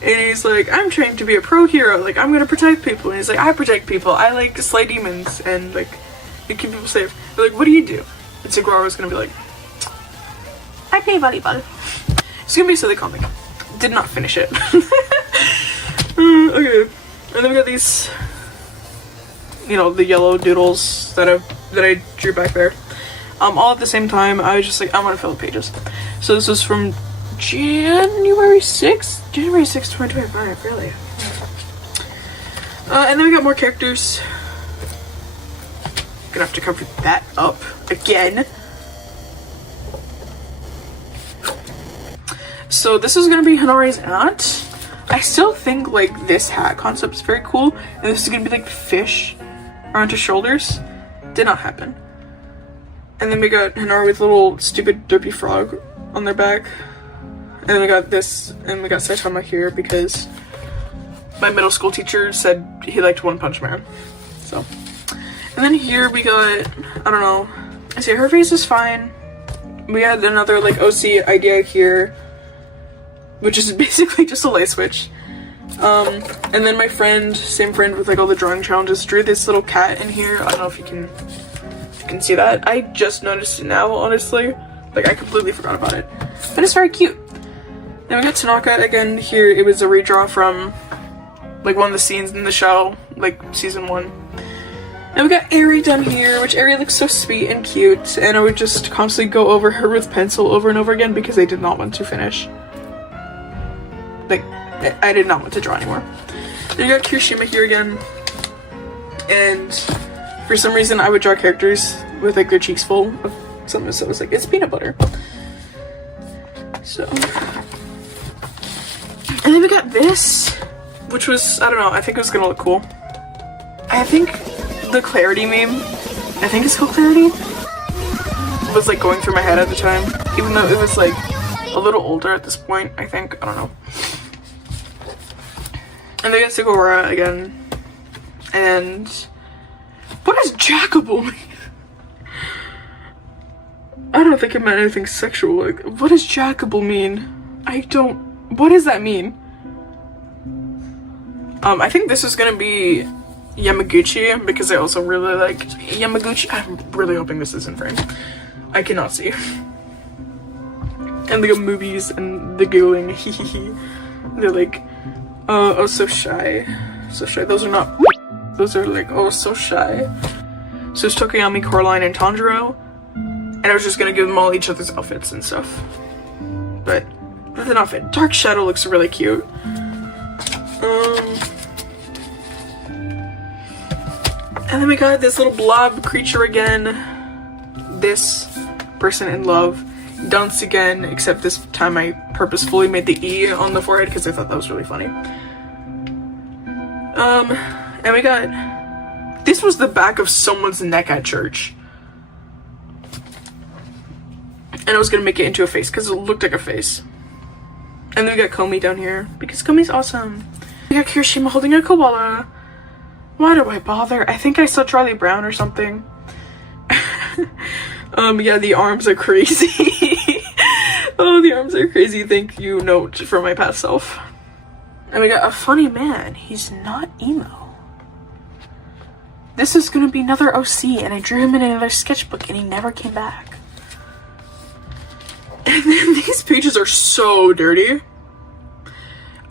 And he's like, I'm trained to be a pro hero, like I'm gonna protect people. And he's like, I protect people, I like slay demons and like keep people safe. They're like, what do you do? And Saguaro gonna be like, I play volleyball. It's gonna be a silly comic. Did not finish it. Okay. And then we got these, you know, the yellow doodles that I drew back there. All at the same time. I was just like, I want to fill the pages. So this was from January 6th? January 6th, 2025, really. And then we got more characters. Gonna have to cover that up again. So this is gonna be Hanare's aunt. I still think like this hat concept is very cool, and this is gonna be like fish around his shoulders. Did not happen. And then we got Hanare with a little stupid derpy frog on their back. And then we got this, and we got Saitama here because my middle school teacher said he liked One Punch Man. So, and then here we got, I don't know, I see her face is fine. We had another like OC idea here, which is basically just a light switch. And then my friend, same friend with like all the drawing challenges, drew this little cat in here. I don't know if you can see that. I just noticed it now, honestly. Like I completely forgot about it, but it's very cute. Then we got Tanaka again here. It was a redraw from like one of the scenes in the show, like season 1. And we got Eri done here, which Eri looks so sweet and cute, and I would just constantly go over her with pencil over and over again because I did not want to finish. Like, I did not want to draw anymore. Then you got Kirishima here again, and for some reason I would draw characters with like their cheeks full of something, so I was like, it's peanut butter. So, and then we got this, which was, I don't know, I think it was gonna look cool. I think the Clarity meme, I think it's called Clarity, was like going through my head at the time, even though it was like a little older at this point, I think, I don't know. And they got Segura again, and what does Jackable mean? I don't think it meant anything sexual. Like, what does Jackable mean? What does that mean? I think this is gonna be Yamaguchi, because I also really liked Yamaguchi. I'm really hoping this is in frame. I cannot see. And the movies and the giggling, they're like, oh, so shy. So shy. Those are not, those are like, oh, so shy. So it's Tokoyami, Coraline, and Tanjiro. And I was just gonna give them all each other's outfits and stuff. But with an outfit. Dark Shadow looks really cute. And then we got this little blob creature again. This person in love. Dance again, except this time I purposefully made the E on the forehead because I thought that was really funny. And we got, this was the back of someone's neck at church. And I was gonna make it into a face because it looked like a face. And then we got Komi down here because Komi's awesome. We got Kirishima holding a koala. Why do I bother? I think I saw Charlie Brown or something. Yeah, the arms are crazy. Oh, the arms are crazy. Thank you, note for my past self. And we got a funny man. He's not emo. This is gonna be another OC, and I drew him in another sketchbook, and he never came back. And then these pages are so dirty.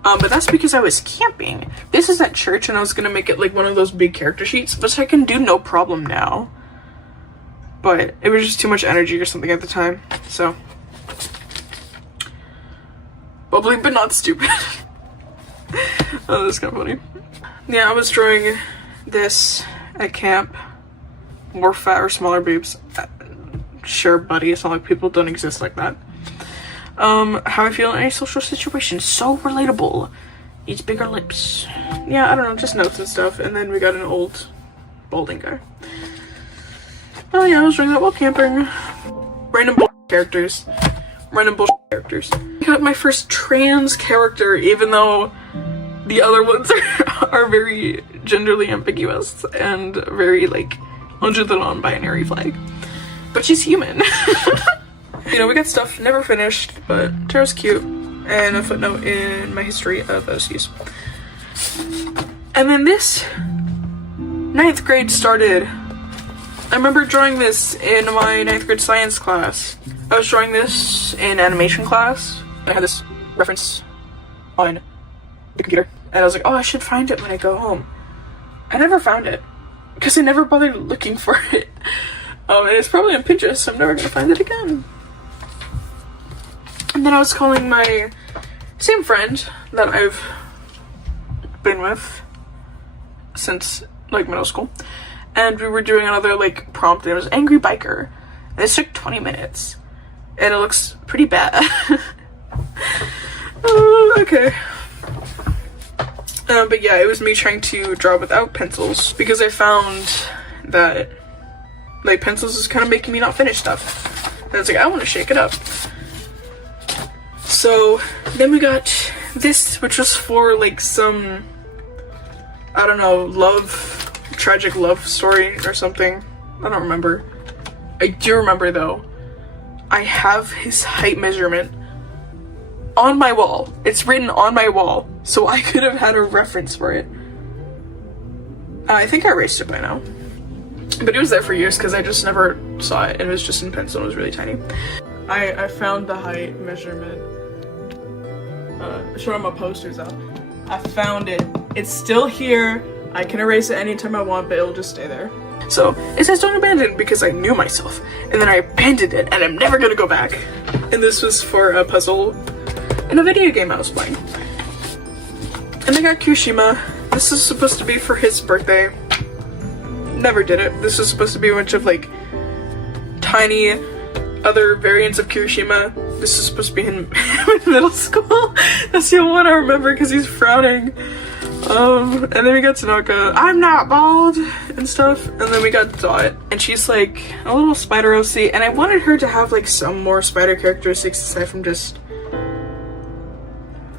But that's because I was camping. This is at church, and I was gonna make it like one of those big character sheets, which I can do no problem now. But it was just too much energy or something at the time, so. Bubbly but not stupid. Oh, that's kind of funny. Yeah, I was drawing this at camp. More fat or smaller boobs. Sure, buddy, it's not like people don't exist like that. How I feel in any social situation. So relatable. Eats bigger lips. Yeah, I don't know, just notes and stuff. And then we got an old balding guy. Oh yeah, I was doing that while camping. Random characters. Random characters. I got my first trans character, even though the other ones are very genderly ambiguous and very like under the non-binary flag. But she's human. You know, we got stuff never finished, but Tara's cute. And a footnote in my history of OCs. And then this 9th grade started. I remember drawing this in my 9th grade science class. I was drawing this in animation class. I had this reference on the computer. And I was like, oh, I should find it when I go home. I never found it. Because I never bothered looking for it. And it's probably on Pinterest, so I'm never going to find it again. And then I was calling my same friend that I've been with since like middle school, and we were doing another like prompt, and it was angry biker, and this took 20 minutes, and it looks pretty bad. Okay. But yeah, it was me trying to draw without pencils, because I found that like pencils is kind of making me not finish stuff, and I was like, I want to shake it up. So then we got this, which was for like some, I don't know, tragic love story or something. I don't remember. I do remember though, I have his height measurement on my wall. It's written on my wall, so I could have had a reference for it. I think I erased it by now, but it was there for years because I just never saw it. It was just in pencil, it was really tiny. I found the height measurement. Showing my posters up. I found it. It's still here. I can erase it anytime I want, but it'll just stay there. So it says don't abandon, because I knew myself, and then I abandoned it, and I'm never gonna go back. And this was for a puzzle in a video game I was playing. And I got Kirishima. This is supposed to be for his birthday. Never did it. This was supposed to be a bunch of like tiny other variants of Kirishima. This is supposed to be in middle school. That's the only one I remember because he's frowning. And then we got Tanaka, I'm not bald, and stuff. And then we got Dot, and she's like a little spider OC, and I wanted her to have like some more spider characteristics aside from just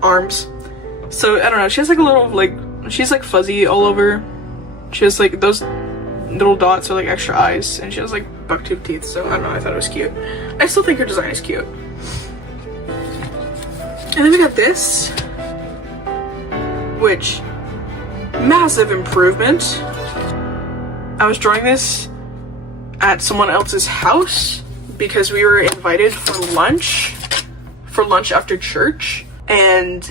arms. So I don't know, she has like a little like, she's like fuzzy all over. She has like those little dots are like extra eyes, and she has like bucktooth teeth, so I don't know, I thought it was cute. I still think her design is cute. And then we got this, which, massive improvement. I was drawing this at someone else's house because we were invited for lunch after church, and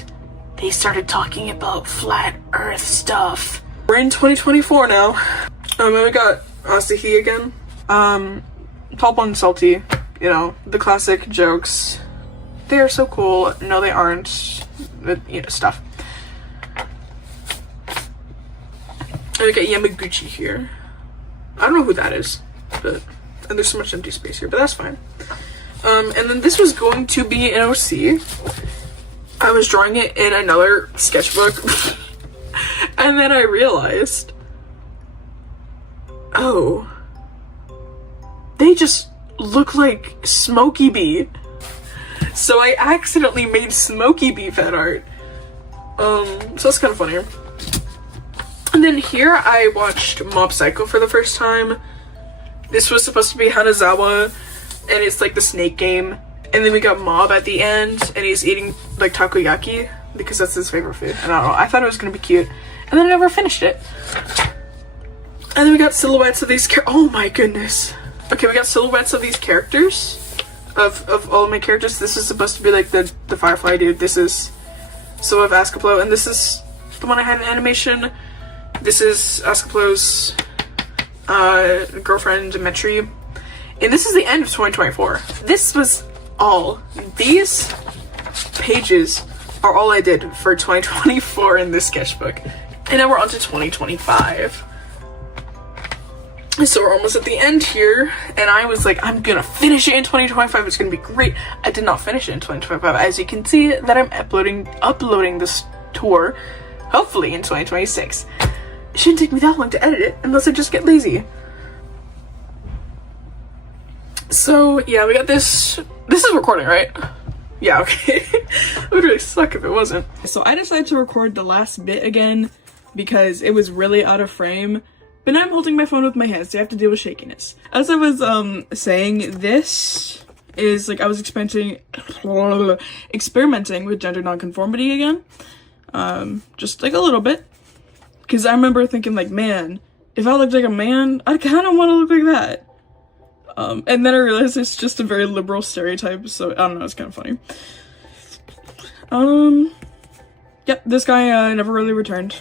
they started talking about flat earth stuff. We're in 2024 now. And we got Asahi again. Top one salty, you know, the classic jokes. They are so cool. No, they aren't. You know, stuff. And we got Yamaguchi here. I don't know who that is, but and there's so much empty space here, but that's fine. And then this was going to be an OC. I was drawing it in another sketchbook, and then I realized, oh, they just look like Smokey Bee. So I accidentally made Smokey Bee fan art. So that's kind of funny. And then here I watched Mob Psycho for the first time. This was supposed to be Hanazawa, and it's like the snake game. And then we got Mob at the end, and he's eating like takoyaki because that's his favorite food. And I don't know, I thought it was gonna be cute, and then I never finished it. And then we got silhouettes of these oh my goodness. Okay, we got silhouettes of these characters. Of all of my characters. This is supposed to be like the Firefly dude. This is so of Ascaplo, and this is the one I had in animation. This is Ascaplo's girlfriend, Dimitri. And this is the end of 2024. This was all. These pages are all I did for 2024 in this sketchbook. And now we're on to 2025. So we're almost at the end here, and I was like, I'm gonna finish it in 2025, it's gonna be great. I did not finish it in 2025. As you can see that I'm uploading this tour, hopefully in 2026. It shouldn't take me that long to edit it, unless I just get lazy. So yeah, we got this. This is recording, right? Yeah, okay. It would really suck if it wasn't. So I decided to record the last bit again, because it was really out of frame. But now I'm holding my phone with my hands, so I have to deal with shakiness. As I was saying, this is like I was experimenting with gender nonconformity again. Just like a little bit. Because I remember thinking like, man, if I looked like a man, I kind of want to look like that. And then I realized it's just a very liberal stereotype, so I don't know, it's kind of funny. Yep, this guy never really returned.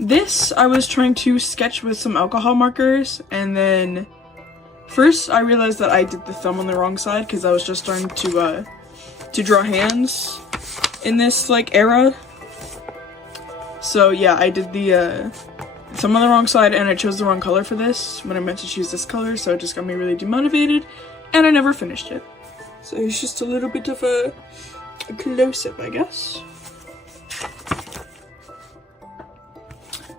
This I was trying to sketch with some alcohol markers and then First, I realized that I did the thumb on the wrong side because I was just starting to draw hands in this, like, era. So, yeah, I did the thumb on the wrong side, and I chose the wrong color for this when I meant to choose this color, so it just got me really demotivated, and I never finished it. So it's just a little bit of a close-up, I guess.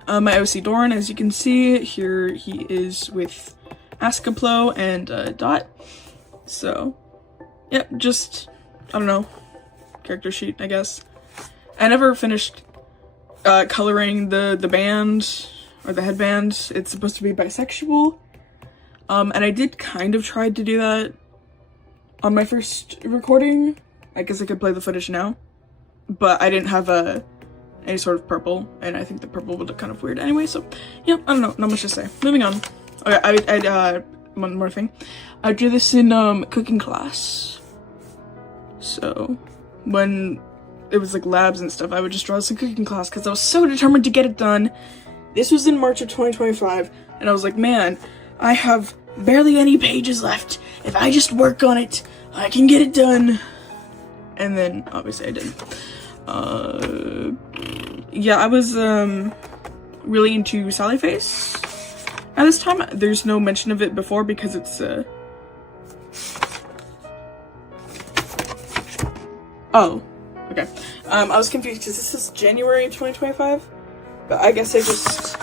My OC Doran, as you can see, here he is with Askaplo and Dot. So, yeah, just, I don't know, character sheet, I guess. I never finished coloring the band, or the headband. It's supposed to be bisexual. And I did kind of try to do that on my first recording. I guess I could play the footage now. But I didn't have any sort of purple, and I think the purple would look kind of weird anyway, so yeah, I don't know, not much to say. Moving on. Okay, I one more thing. I drew this in cooking class. So when it was like labs and stuff, I would just draw this in cooking class because I was so determined to get it done. This was in March of 2025, and I was like, man, I have barely any pages left. If I just work on it, I can get it done. And then obviously I did. Yeah, I was really into Sally Face at this time. There's no mention of it before because it's oh, okay. I was confused because this is January 2025, but I guess I just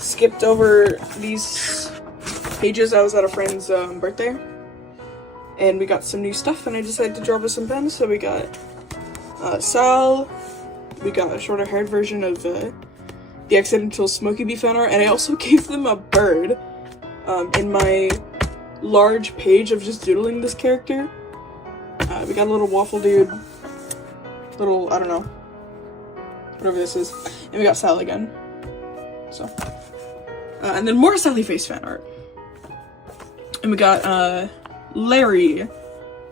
skipped over these pages. I was at a friend's birthday, and we got some new stuff, and I decided to draw with some pens. So we got Sal, we got a shorter haired version of the Accidental Smokey Bee fan art, and I also gave them a bird in my large page of just doodling this character. We got a little waffle dude, little, I don't know, whatever this is, and we got Sal again. So, and then more Sally Face fan art. And we got Larry.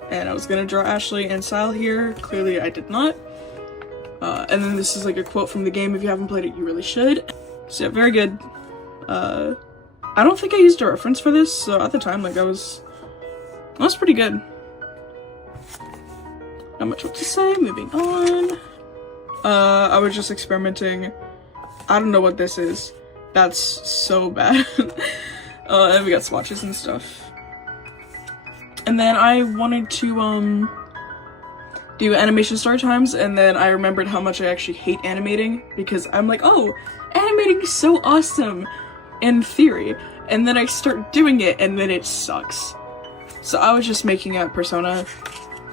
And I was gonna draw Ashley and Sal here. Clearly I did not. And then this is like a quote from the game. If you haven't played it, you really should. So yeah, very good. I don't think I used a reference for this, so at the time, like, that was pretty good. Not much what to say, moving on. I was just experimenting. I don't know what this is. That's so bad. And we got swatches and stuff. And then I wanted to do animation story times, and then I remembered how much I actually hate animating, because I'm like, oh, animating is so awesome in theory, and then I start doing it and then it sucks. So I was just making a persona.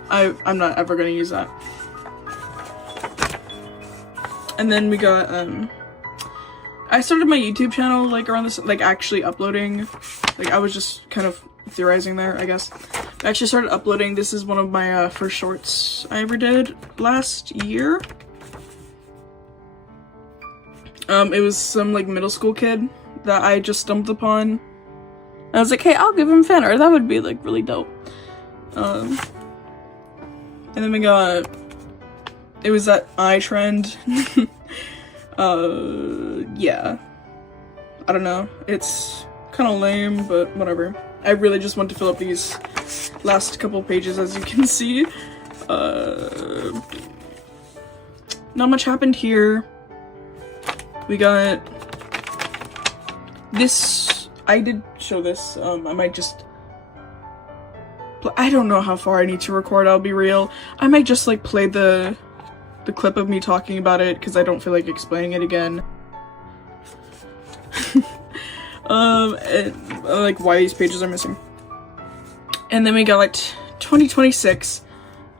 I'm not ever gonna use that. And then we got I started my YouTube channel like around this, like actually uploading. Like I was just kind of theorizing there, I guess. I actually started uploading. This is one of my first shorts I ever did last year. It was some like middle school kid that I just stumbled upon. I was like, hey, I'll give him fan art. That would be like really dope. And then we got, it was that eye trend. Yeah. I don't know. It's kind of lame, but whatever. I really just want to fill up these last couple pages, as you can see. Not much happened here. We got this. I did show this. I might just, I don't know how far I need to record, I'll be real. I might just like play the clip of me talking about it, because I don't feel like explaining it again. And, like why these pages are missing. And then we got like 2026.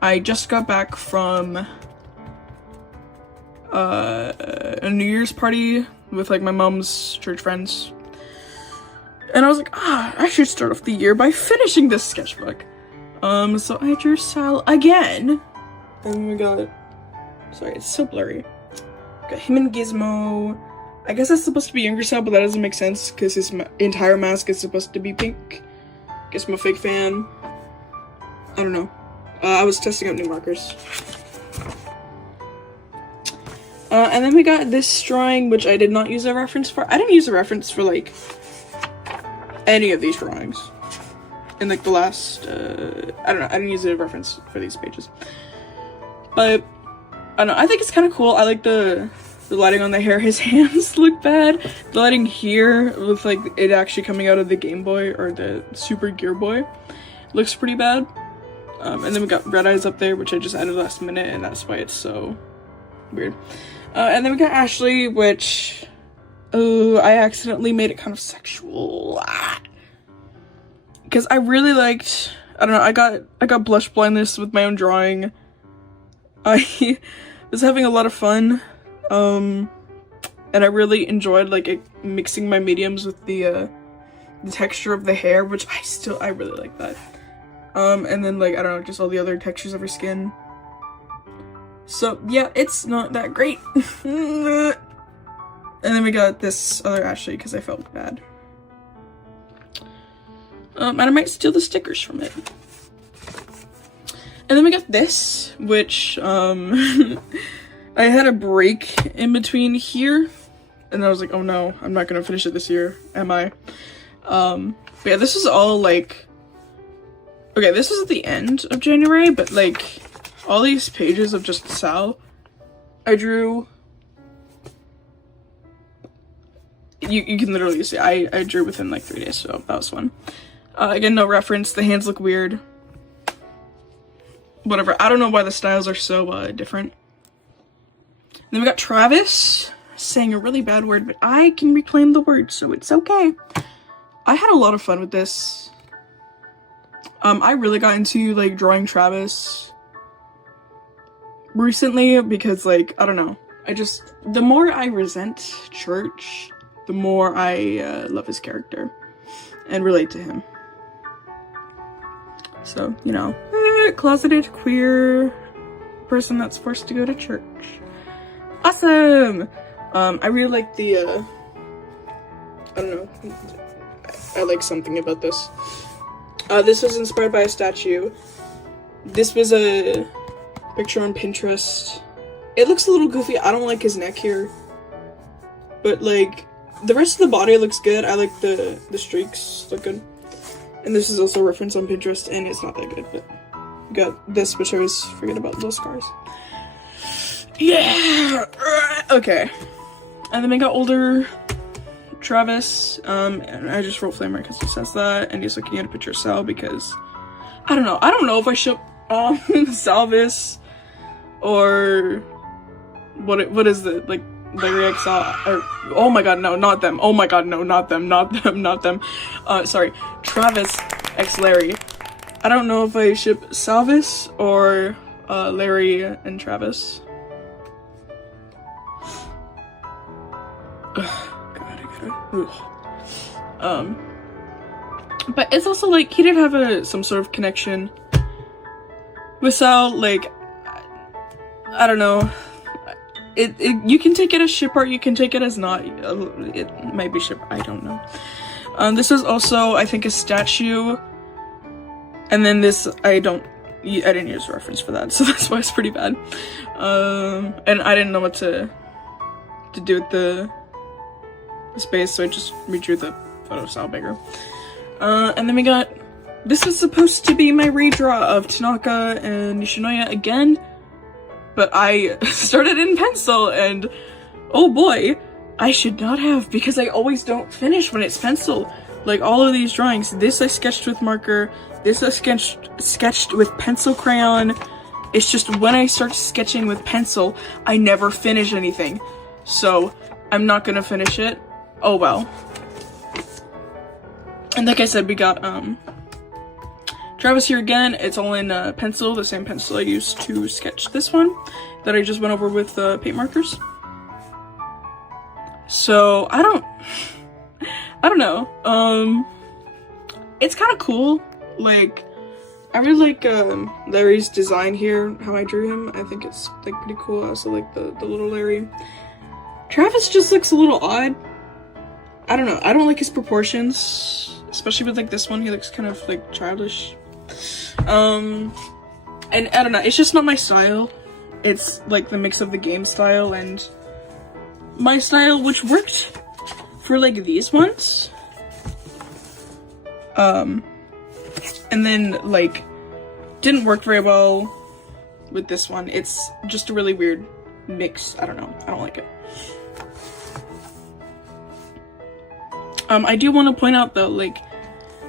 I just got back from a New Year's party with like my mom's church friends. And I was like, I should start off the year by finishing this sketchbook. So I drew Sal again. And we got, sorry, it's so blurry. Got him and Gizmo. I guess that's supposed to be younger Sal, but that doesn't make sense because his entire mask is supposed to be pink. Gizmo fake fan. I don't know. I was testing out new markers. And then we got this drawing, which I did not use a reference for. I didn't use a reference for like any of these drawings. in like the last, I don't know, I didn't use a reference for these pages. But, I don't know, I think it's kind of cool. I like the lighting on the hair. His hands look bad. The lighting here with like it actually coming out of the Game Boy or the Super Gear Boy looks pretty bad. And then we got Red Eyes up there, which I just added last minute, and that's why it's so weird. And then we got Ashley, which, oh, I accidentally made it kind of sexual. Because I really liked, I don't know, I got blush blindness with my own drawing. I was having a lot of fun. And I really enjoyed like mixing my mediums with the texture of the hair, which I really like that. And then like, I don't know, just all the other textures of her skin. So yeah, it's not that great. And then we got this other Ashley because I felt bad. And I might steal the stickers from it. And then we got this, which, I had a break in between here, and I was like, oh no, I'm not gonna finish it this year, am I? But yeah, this is all like, okay, this is at the end of January, but like, all these pages of just Sal, I drew, you can literally see, I drew within like 3 days, so that was fun. Again, no reference, the hands look weird. Whatever, I don't know why the styles are so different. And then we got Travis saying a really bad word, but I can reclaim the word, so it's okay. I had a lot of fun with this. I really got into like drawing Travis recently because like, I don't know, the more I resent Church, the more I love his character and relate to him. So, you know, closeted queer person that's forced to go to church. Awesome! I really like the, I don't know, I like something about this. This was inspired by a statue. This was a picture on Pinterest. It looks a little goofy. I don't like his neck here. But, like, the rest of the body looks good. I like the streaks look good. And this is also a reference on Pinterest, and it's not that good, but we got this, which I always forget about those scars. Yeah! Okay. And then we got older Travis, and I just wrote Flamer because he says that, and he's looking at a picture of Sal because, I don't know if I should, Salvis, or, what is the, like, Larry X, or, oh my god, no, not them, oh my god, no, not them, sorry, Travis X Larry. I don't know if I ship Salvis or, Larry and Travis. Ugh, god, I gotta, but it's also, like, he did have some sort of connection with Sal, like, I don't know. You can take it as ship art, you can take it as not. It might be ship, I don't know. This is also, I think, a statue. And then this, I didn't use a reference for that, so that's why it's pretty bad. And I didn't know what to do with the space, so I just redrew the photo of Sal bigger. And then we got, this is supposed to be my redraw of Tanaka and Nishinoya again. But I started in pencil, and oh boy, I should not have, because I always don't finish when it's pencil. Like, all of these drawings, this I sketched with marker, this I sketched with pencil crayon. It's just when I start sketching with pencil, I never finish anything. So, I'm not gonna finish it. Oh well. And like I said, we got, Travis here again. It's all in pencil, the same pencil I used to sketch this one that I just went over with paint markers. So I don't know. It's kind of cool. Like, I really like Larry's design here, how I drew him. I think it's like pretty cool. I also like the little Larry. Travis just looks a little odd. I don't know. I don't like his proportions, especially with like this one. He looks kind of like childish. And I don't know, it's just not my style. It's like the mix of the game style and my style, which worked for like these ones. and then like didn't work very well with this one. It's just a really weird mix. I don't know. I don't like it. I do want to point out though, like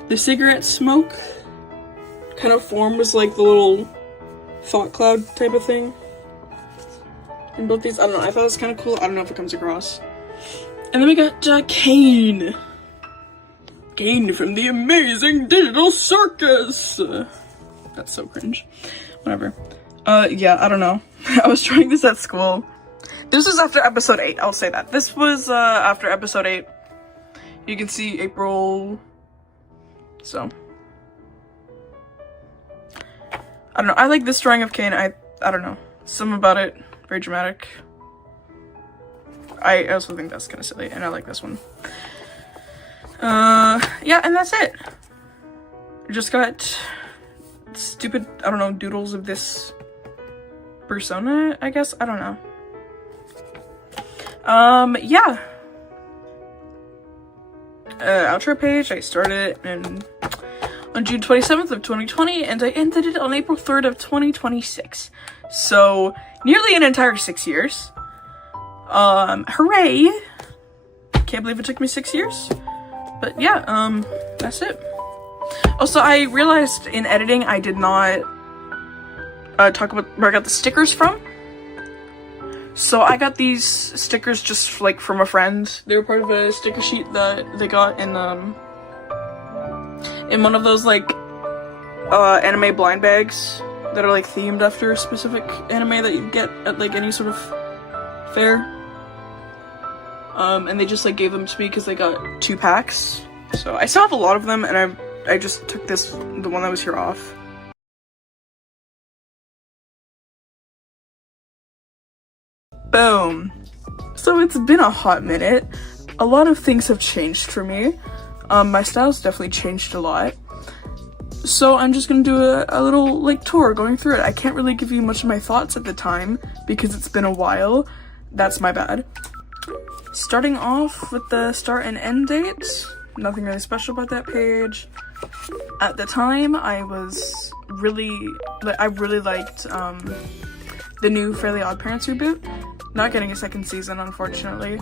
the cigarette smoke kind of forms like the little thought cloud type of thing in both these. I don't know. I thought it was kind of cool. I don't know if it comes across. And then we got Kane. Kane from the Amazing Digital Circus. That's so cringe. Whatever. Yeah, I don't know. I was trying this at school. This was after episode 8, I'll say that. This was after episode 8. You can see April. So. I don't know. I like this drawing of Kane. I don't know. Something about it. Very dramatic. I also think that's kind of silly, and I like this one. Yeah, and that's it. Just got stupid, I don't know, doodles of this persona, I guess? I don't know. Yeah. Outro page, I started it on June 27th of 2020, and I ended it on April 3rd of 2026. So, nearly an entire 6 years. Hooray! Can't believe it took me 6 years. But yeah, that's it. Also, I realized in editing I did not talk about where I got the stickers from. So I got these stickers just like from a friend. They were part of a sticker sheet that they got in one of those like anime blind bags that are like themed after a specific anime that you get at like any sort of fair. And they just like gave them to me because they got 2 packs. So I still have a lot of them, and I just took the one that was here off. Boom. So it's been a hot minute. A lot of things have changed for me. My style's definitely changed a lot. So I'm just gonna do a little like tour going through it. I can't really give you much of my thoughts at the time because it's been a while. That's my bad. Starting off with the start and end dates. Nothing really special about that page. At the time, I really liked the new Fairly OddParents reboot. Not getting a second season, unfortunately.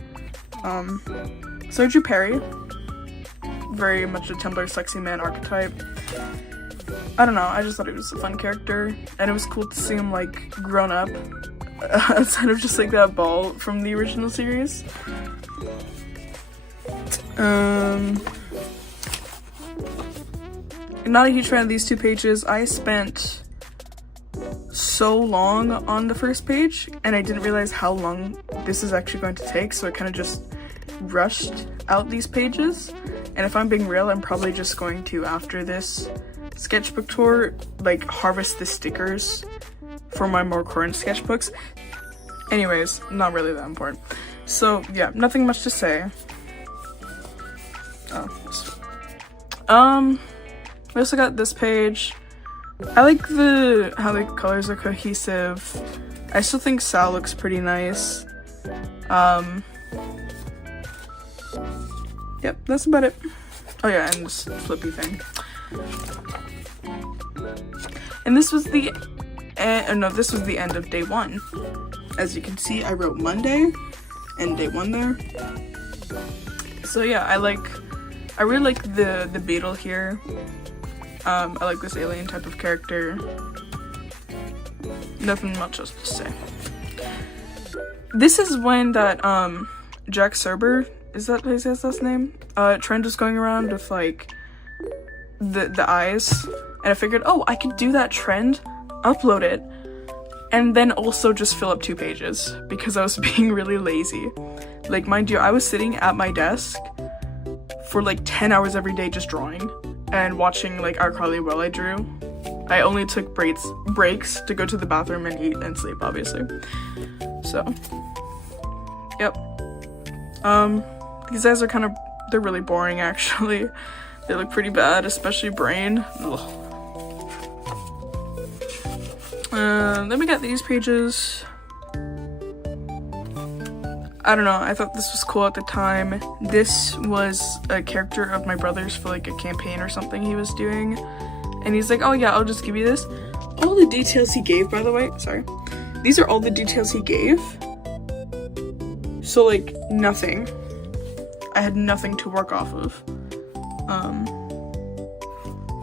So I drew Perry. Very much a Tumblr sexy man archetype. I don't know, I just thought he was a fun character, and it was cool to see him like grown up outside of just like that ball from the original series. Not a huge fan of these 2 pages. I spent so long on the first page, and I didn't realize how long this is actually going to take, so I kind of just rushed out these pages. And if I'm being real, I'm probably just going to, after this sketchbook tour, like harvest the stickers for my more current sketchbooks. Anyways, not really that important. So yeah, nothing much to say. We also got this page. I like how the colors are cohesive. I still think Sal looks pretty nice. Yep, that's about it. Oh yeah, and this flippy thing. And this was the this was the end of day 1. As you can see, I wrote Monday and day 1 there. So yeah, I really like the beetle here. I like this alien type of character. Nothing much else to say. This is when that Jack Serber, is that his last name? Trend was going around with like the eyes, and I figured, oh, I could do that trend, upload it, and then also just fill up 2 pages because I was being really lazy. Like, mind you, I was sitting at my desk for like 10 hours every day just drawing and watching like iCarly while I drew. I only took breaks to go to the bathroom and eat and sleep, obviously. So, yep. These guys are they're really boring actually. They look pretty bad, especially Brain. Ugh. Then we got these pages. I don't know, I thought this was cool at the time. This was a character of my brother's for like a campaign or something he was doing. And he's like, oh yeah, I'll just give you this. All the details he gave, by the way, sorry. These are all the details he gave. So like, nothing. I had nothing to work off of.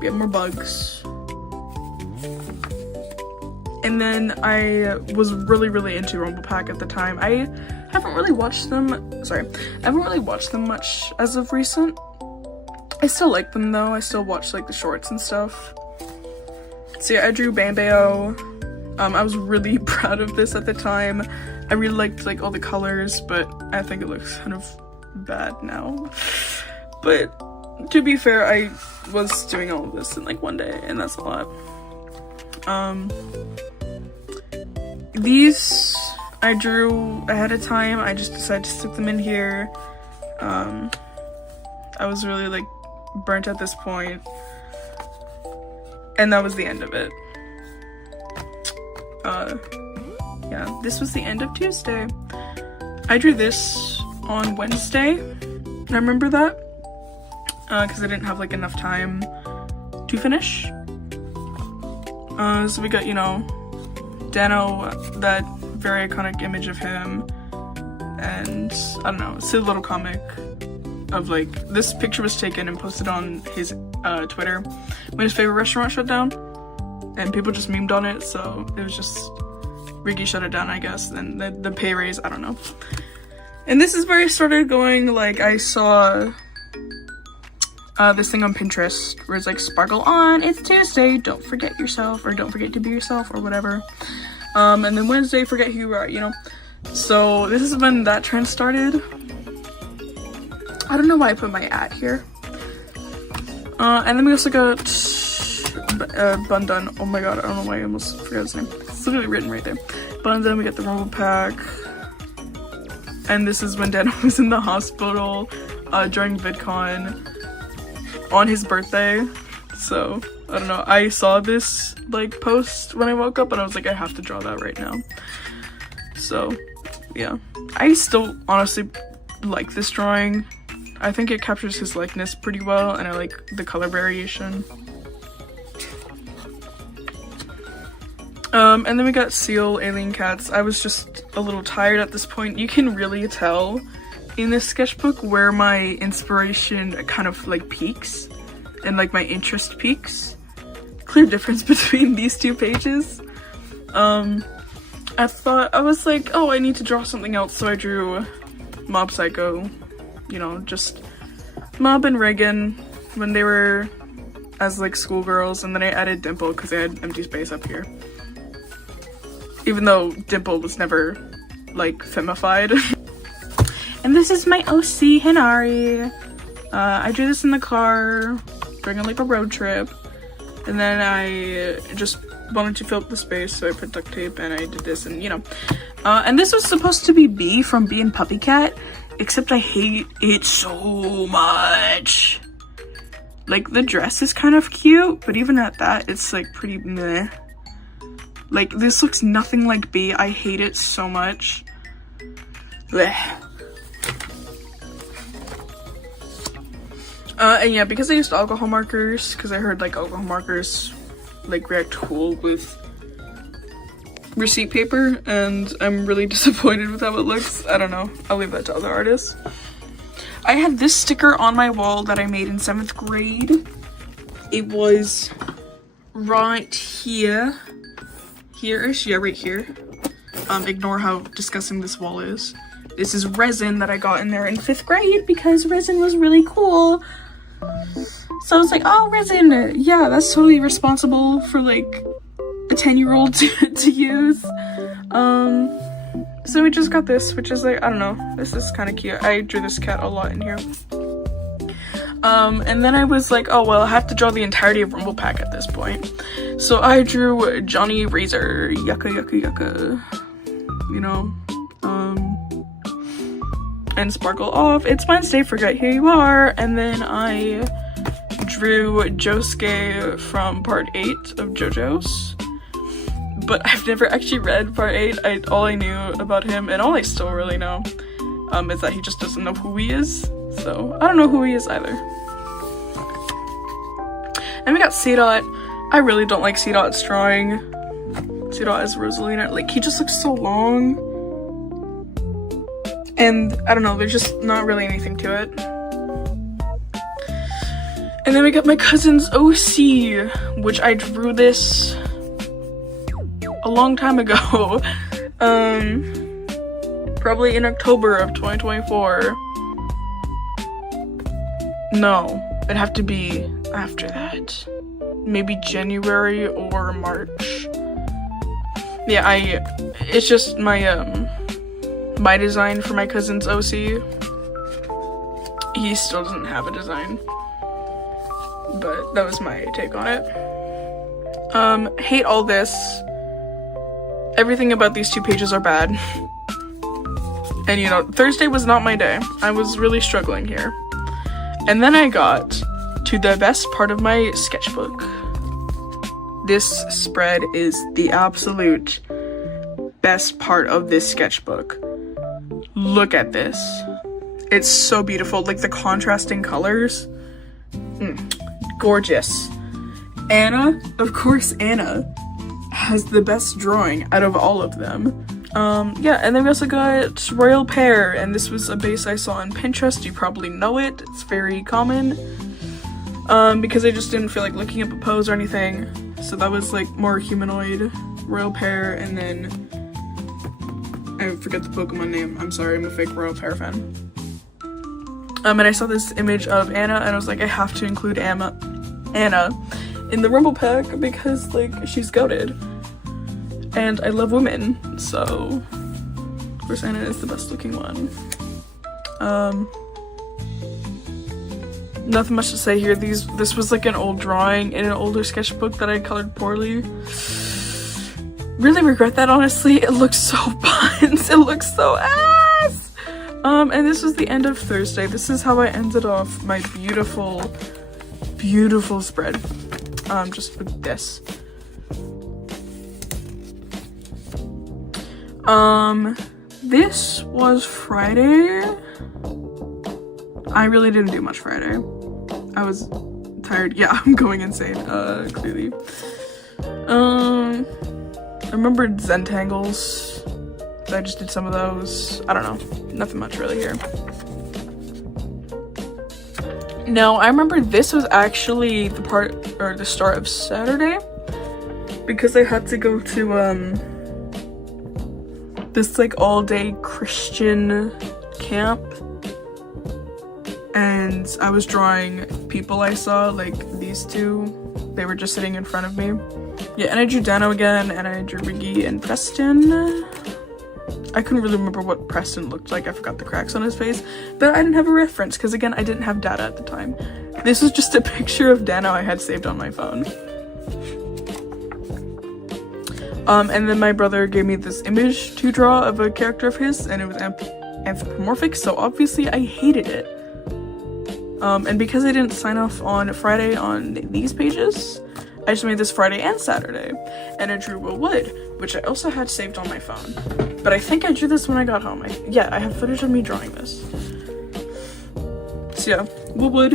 We have more bugs. And then I was really into Rumble Pack at the time. I haven't really watched them, I haven't really watched them much as of recent. I still like them though, I still watch like the shorts and stuff. So yeah, I drew Bambeo. I was really proud of this at the time. I really liked like all the colors, but I think it looks kind of bad now. But to be fair, I was doing all of this in like one day, and that's a lot. These I drew ahead of time. I just decided to stick them in here. I was really like burnt at this point, and that was the end of it. Yeah, this was the end of Tuesday. I drew this on Wednesday. I remember that because I didn't have like enough time to finish. So we got, you know, Dano, that very iconic image of him, and I don't know, it's a little comic of like, this picture was taken and posted on his Twitter when his favorite restaurant shut down, and people just memed on it, so it was just, Ricky shut it down, I guess, and the pay raise, I don't know. And this is where I started going, like, I saw this thing on Pinterest where it's like, sparkle on, it's Tuesday, don't forget yourself, or don't forget to be yourself, or whatever. And then Wednesday, forget who you are, you know? So this is when that trend started. I don't know why I put my ad here. And then we also got Bundun. Oh my god, I don't know why I almost forgot his name. It's literally written right there. Bundun, we got the Rumble Pack. And this is when Dano was in the hospital during VidCon on his birthday. So, I don't know. I saw this like post when I woke up and I was like, I have to draw that right now. So, yeah. I still honestly like this drawing. I think it captures his likeness pretty well, and I like the color variation. And then we got Seal, Alien Cats. I was just a little tired at this point. You can really tell in this sketchbook where my inspiration kind of like peaks and like my interest peaks. Clear difference between these two pages. I was like, oh, I need to draw something else, so I drew Mob Psycho. You know, just Mob and Reagan when they were as like schoolgirls, and then I added Dimple because I had empty space up here. Even though Dimple was never like femmified. And this is my OC Hinari. I drew this in the car during like a road trip, and then I just wanted to fill up the space, so I put duct tape and I did this, and you know. And this was supposed to be Bee from Bee and Puppy Cat, except I hate it so much. Like, the dress is kind of cute, but even at that, it's like pretty meh. Like, this looks nothing like Bee. I hate it so much. Blech. And yeah, because I used alcohol markers, because I heard like alcohol markers like react cool with receipt paper, and I'm really disappointed with how it looks. I don't know, I'll leave that to other artists. I have this sticker on my wall that I made in 7th grade. It was right here. Here-ish, yeah, right here. Ignore how disgusting this wall is. This is resin that I got in there in 5th grade because resin was really cool. So I was like, oh, resin, yeah, that's totally responsible for like a 10-year-old to use. So we just got this, which is like, I don't know, this is kind of cute. I drew this cat a lot in here. And then I was like, oh well, I have to draw the entirety of Rumble Pack at this point. So I drew Johnny Razor, yucca yucca yucca, you know, and Sparkle Off, it's Wednesday, forget who you are, and then I drew Josuke from part 8 of JoJo's. But I've never actually read part 8. All I knew about him, and all I still really know, is that he just doesn't know who he is. So I don't know who he is either. And we got C-Dot. I really don't like C-Dot's drawing. C-Dot as Rosalina, like, he just looks so long. And I don't know, there's just not really anything to it. And then we got my cousin's OC, which I drew this a long time ago. Probably in October of 2024. No, it'd have to be after that. Maybe January or March. Yeah, it's just my my design for my cousin's OC. He still doesn't have a design, but that was my take on it. Hate all this. Everything about these 2 pages are bad. And you know, Thursday was not my day. I was really struggling here. And then I got to the best part of my sketchbook. This spread is the absolute best part of this sketchbook. Look at this. It's so beautiful, like the contrasting colors. Gorgeous. Anna, of course Anna, has the best drawing out of all of them. Yeah, and then we also got Royal Pear, and this was a base I saw on Pinterest. You probably know it. It's very common. Because I just didn't feel like looking up a pose or anything. So that was like more humanoid Royal Pear, and then I forget the Pokemon name. I'm sorry, I'm a fake Royal Pear fan. And I saw this image of Anna, and I was like, I have to include Anna in the Rumble pack because, like, she's goated. And I love women, so of course Anna is the best looking one. Nothing much to say here. This was like an old drawing in an older sketchbook that I colored poorly. Really regret that, honestly. It looks so buns. It looks so ass. And this was the end of Thursday. This is how I ended off my beautiful, beautiful spread. Just with this. This was Friday. I really didn't do much Friday. I was tired. Yeah, I'm going insane, clearly. I remember Zentangles. I just did some of those. I don't know. Nothing much really here. No, I remember this was actually the part, or the start of Saturday. Because I had to go to, this like all-day Christian camp, and I was drawing people I saw, like these 2. They were just sitting in front of me. Yeah, and I drew Dano again, and I drew Riggy and Preston. I couldn't really remember what Preston looked like. I forgot the cracks on his face, but I didn't have a reference because, again, I didn't have data at the time. This was just a picture of Dano I had saved on my phone. And then my brother gave me this image to draw of a character of his, and it was anthropomorphic, so obviously I hated it. And because I didn't sign off on Friday on these pages, I just made this Friday and Saturday, and I drew Will Wood, which I also had saved on my phone. But I think I drew this when I got home. Yeah, I have footage of me drawing this. So yeah, Will Wood,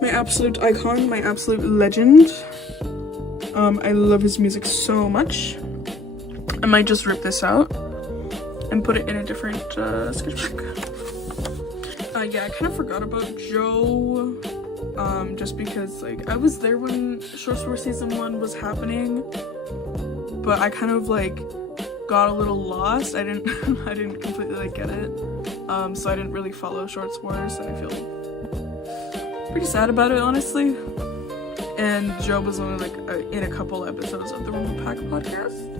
my absolute icon, my absolute legend. I love his music so much. I might just rip this out and put it in a different sketchbook. Yeah, I kind of forgot about Joe, just because, like, I was there when Short Story Season 1 was happening, but I kind of, like, got a little lost. I didn't completely, like, get it, so I didn't really follow Shorts Wars, and I feel pretty sad about it, honestly. And Joe was only, like, in a couple episodes of the Rumble Pack podcast,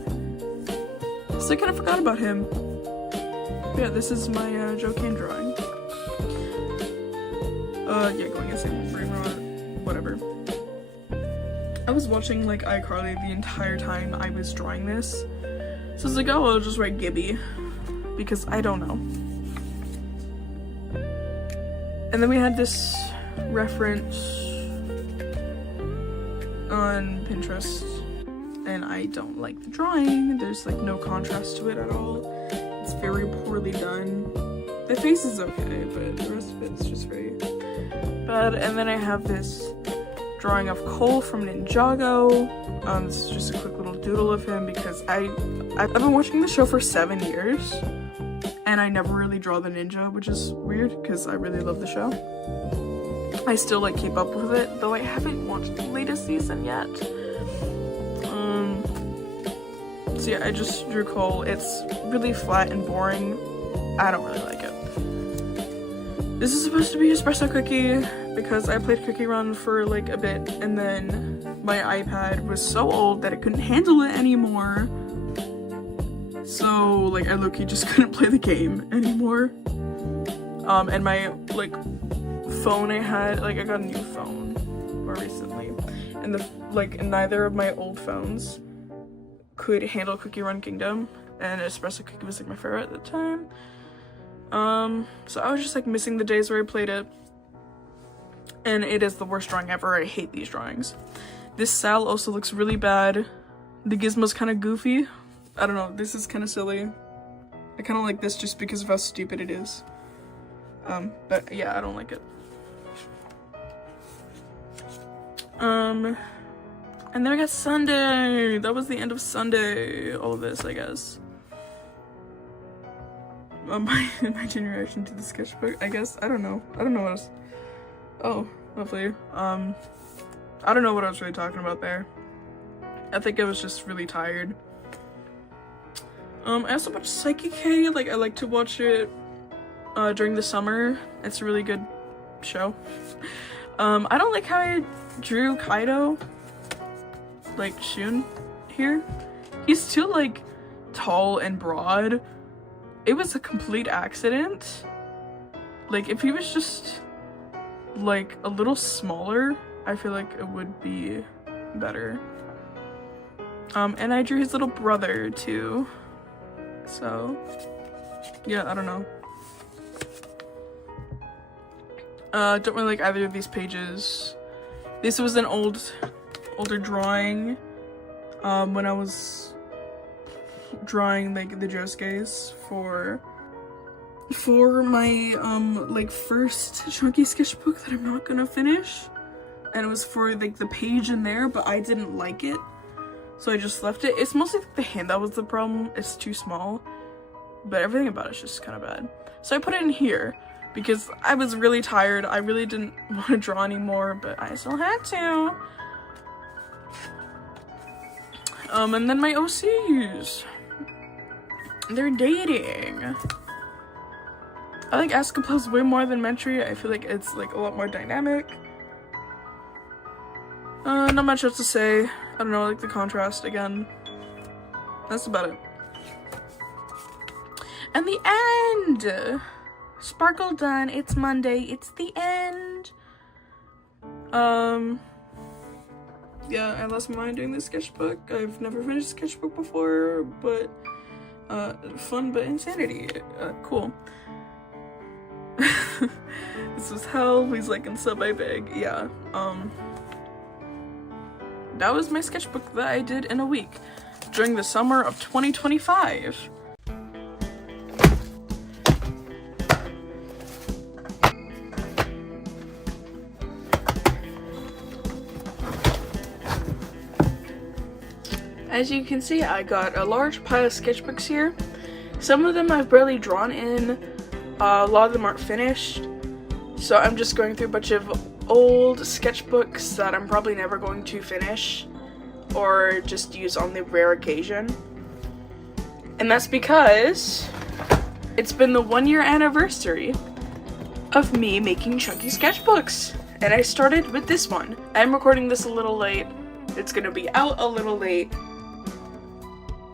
so I kind of forgot about him. But yeah, this is my Joe Kane drawing. Yeah, going insane, brain rot, whatever. I was watching, like, iCarly the entire time I was drawing this. So I was like, oh, I'll just write Gibby. Because I don't know. And then we had this reference on Pinterest. And I don't like the drawing. There's, like, no contrast to it at all. It's very poorly done. The face is okay, but the rest of it's just very bad. And then I have this drawing of Cole from Ninjago. This is just a quick little doodle of him because I've been watching the show for 7 years and I never really draw the ninja, which is weird because I really love the show. I still like keep up with it, though I haven't watched the latest season yet. So yeah, I just drew Cole. It's really flat and boring. I don't really like it. This is supposed to be espresso cookie because I played Cookie Run for like a bit and then my iPad was so old that it couldn't handle it anymore. So like I low-key just couldn't play the game anymore. And my like phone I had, like I got a new phone more recently, and neither of my old phones could handle Cookie Run Kingdom, and Espresso Cookie was like my favorite at the time. So I was just like missing the days where I played it, and it is the worst drawing ever. I hate these drawings. This Sal also looks really bad. The gizmo's kind of goofy. I don't know, this is kind of silly. I kind of like this just because of how stupid it is. But yeah, I don't like it. And then I got Sunday. That was the end of Sunday. All of this, I guess. My junior reaction to the sketchbook, I guess. I don't know what else. Oh, lovely. I don't know what I was really talking about there. I think I was just really tired. I also watched Psyche K. Like, I like to watch it during the summer. It's a really good show. I don't like how I drew Kaido, like Shun here. He's too like tall and broad. It was a complete accident. Like if he was just like a little smaller, I feel like it would be better. And I drew his little brother too. So yeah, I don't know. Don't really like either of these pages. This was an older drawing when I was drawing like the Josuke's for my like first chunky sketchbook that I'm not gonna finish, and it was for like the page in there, but I didn't like it, so I just left it. It's mostly the hand that was the problem. It's too small, but everything about it's just kind of bad, so I put it in here because I was really tired. I really didn't want to draw anymore, but I still had to. And then my OCs. They're dating. I like Escapades way more than Mentry. I feel like it's like a lot more dynamic. Not much else to say. I don't know, like the contrast again. That's about it. And the end! Sparkle done. It's Monday. It's the end. Yeah, I lost my mind doing this sketchbook. I've never finished a sketchbook before, but fun but insanity. Cool. This was hell. Please like and sub, I beg. Yeah. That was my sketchbook that I did in a week during the summer of 2025. As you can see, I got a large pile of sketchbooks here. Some of them I've barely drawn in. A lot of them aren't finished. So I'm just going through a bunch of old sketchbooks that I'm probably never going to finish or just use on the rare occasion. And that's because it's been the 1-year anniversary of me making chunky sketchbooks. And I started with this one. I'm recording this a little late. It's gonna be out a little late.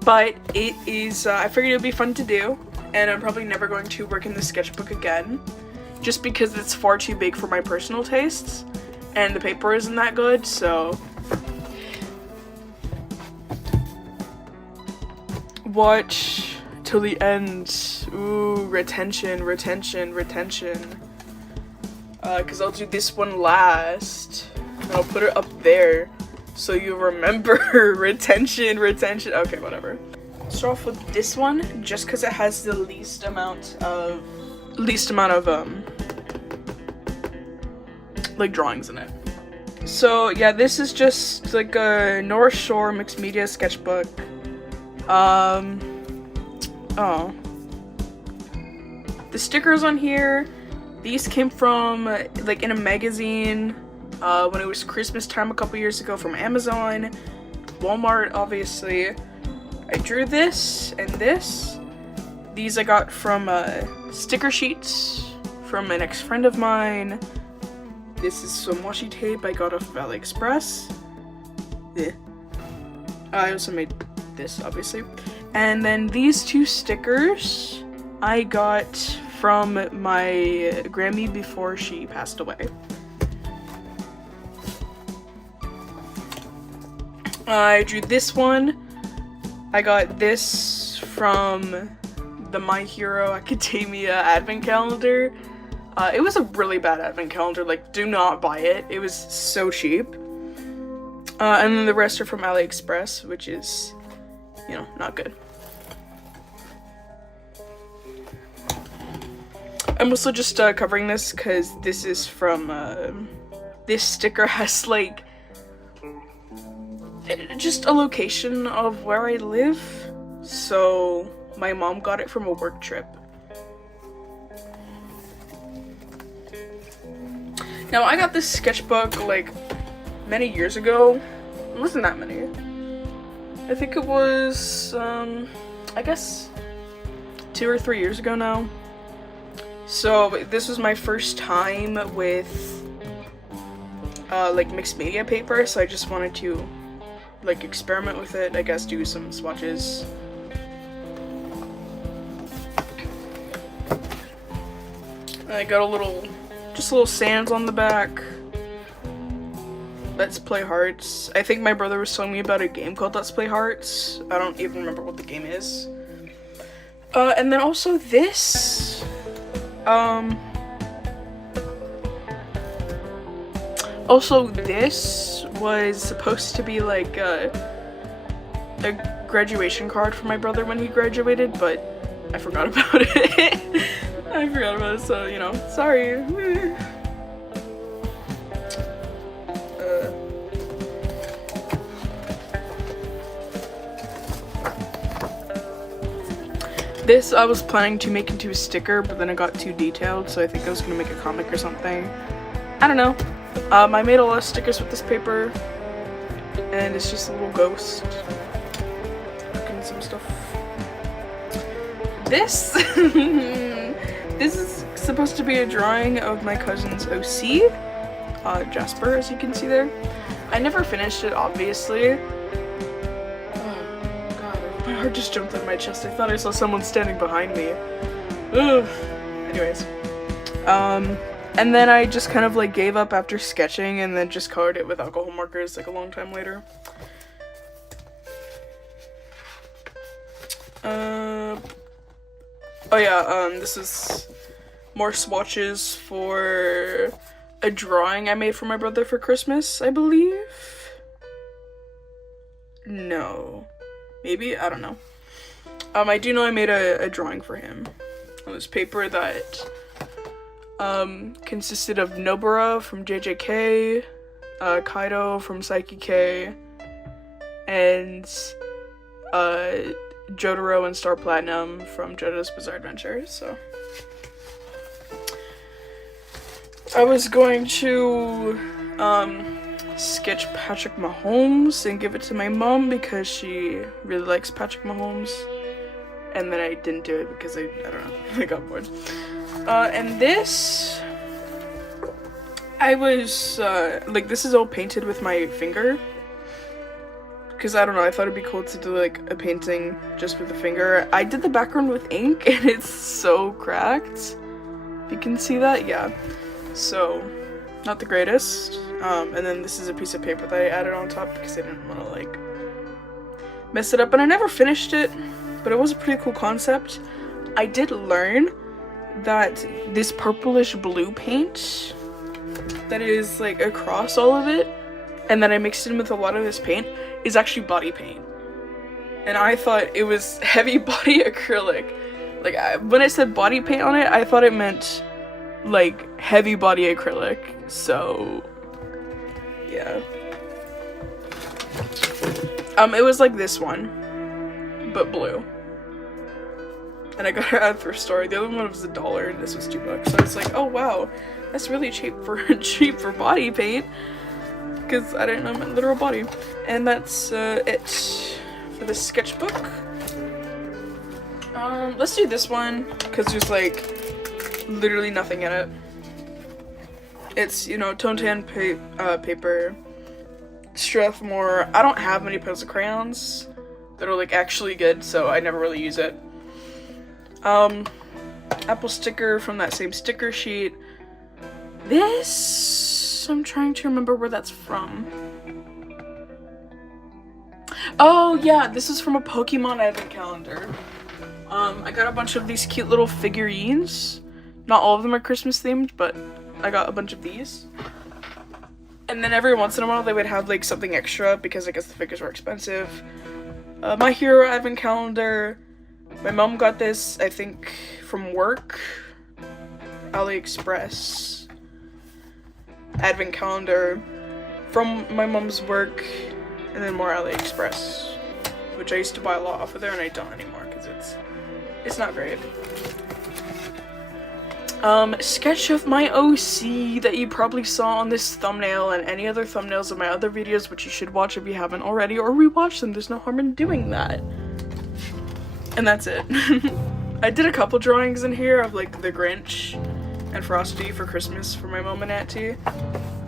But it is, I figured it would be fun to do, and I'm probably never going to work in the sketchbook again, just because it's far too big for my personal tastes, and the paper isn't that good, so. Watch till the end. Ooh, retention. Cause I'll do this one last, and I'll put it up there. So you remember retention. Okay, whatever. Start off with this one just because it has the least amount of like drawings in it. So yeah, this is just like a North Shore mixed media sketchbook. Oh. The stickers on here, these came from like in a magazine when it was Christmas time a couple years ago from Amazon, Walmart obviously. I drew this and this. These I got from sticker sheets from an ex-friend of mine. This is some washi tape I got off of AliExpress. Yeah. I also made this, obviously. And then these two stickers I got from my Grammy before she passed away. I drew this one. I got this from the My Hero Academia advent calendar. It was a really bad advent calendar, like, do not buy it. It was so cheap. And then the rest are from AliExpress, which is, you know, not good. I'm also just covering this because this is from, this sticker has, like, just a location of where I live. So, my mom got it from a work trip. Now, I got this sketchbook, like, many years ago. It wasn't that many. I think it was, I guess 2 or 3 years ago now. So, this was my first time with, like, mixed media paper, so I just wanted to, like, experiment with it, I guess, do some swatches. I got a little, just little sands on the back. Let's Play Hearts. I think my brother was telling me about a game called Let's Play Hearts. I don't even remember what the game is. And then also this. Also this was supposed to be like a graduation card for my brother when he graduated, but I forgot about it. I forgot about it, so, you know, sorry. This I was planning to make into a sticker, but then it got too detailed, so I think I was gonna make a comic or something. I don't know. I made a lot of stickers with this paper, and it's just a little ghost. Looking some stuff. This, this is supposed to be a drawing of my cousin's OC, Jasper, as you can see there. I never finished it, obviously. My heart just jumped out of my chest. I thought I saw someone standing behind me. Ugh. Anyways. And then I just kind of like gave up after sketching and then just colored it with alcohol markers like a long time later. Oh yeah, this is more swatches for a drawing I made for my brother for Christmas, I believe? No. Maybe? I don't know. I do know I made a drawing for him on this paper that consisted of Nobara from JJK, Kaido from Psyche K, and Jotaro and Star Platinum from JoJo's Bizarre Adventure. So I was going to sketch Patrick Mahomes and give it to my mom because she really likes Patrick Mahomes, and then I didn't do it because I don't know, I got bored. And this, I was like, this is all painted with my finger because I don't know, I thought it'd be cool to do like a painting just with a finger. I did the background with ink and it's so cracked. You can see that, yeah. So not the greatest. And then this is a piece of paper that I added on top because I didn't want to like mess it up, and I never finished it, but it was a pretty cool concept. I did learn that this purplish blue paint that is like across all of it, and then I mixed it in with a lot of this paint, is actually body paint. And I thought it was heavy body acrylic. Like, when I said body paint on it, I thought it meant like heavy body acrylic. So Yeah. It was like this one, but blue. And I got it at a thrift store. The other one was $1 and this was $2. So it's like, oh wow, that's really cheap for body paint. Because I didn't know my literal body. And that's it for the sketchbook. Let's do this one because there's like literally nothing in it. It's, you know, tone tan paper, Strathmore. I don't have many pencil crayons that are like actually good, so I never really use it. Apple sticker from that same sticker sheet. This, I'm trying to remember where that's from. Oh yeah, this is from a Pokemon advent calendar. I got a bunch of these cute little figurines. Not all of them are Christmas themed, but I got a bunch of these. And then every once in a while they would have like something extra because I guess the figures were expensive. My Hero advent calendar. My mom got this, I think, from work. AliExpress advent calendar from my mom's work, and then more AliExpress, which I used to buy a lot off of there and I don't anymore because it's not great. Sketch of my OC that you probably saw on this thumbnail and any other thumbnails of my other videos, which you should watch if you haven't already, or rewatch them. There's no harm in doing that. And that's it. I did a couple drawings in here of like the Grinch and Frosty for Christmas for my mom and auntie.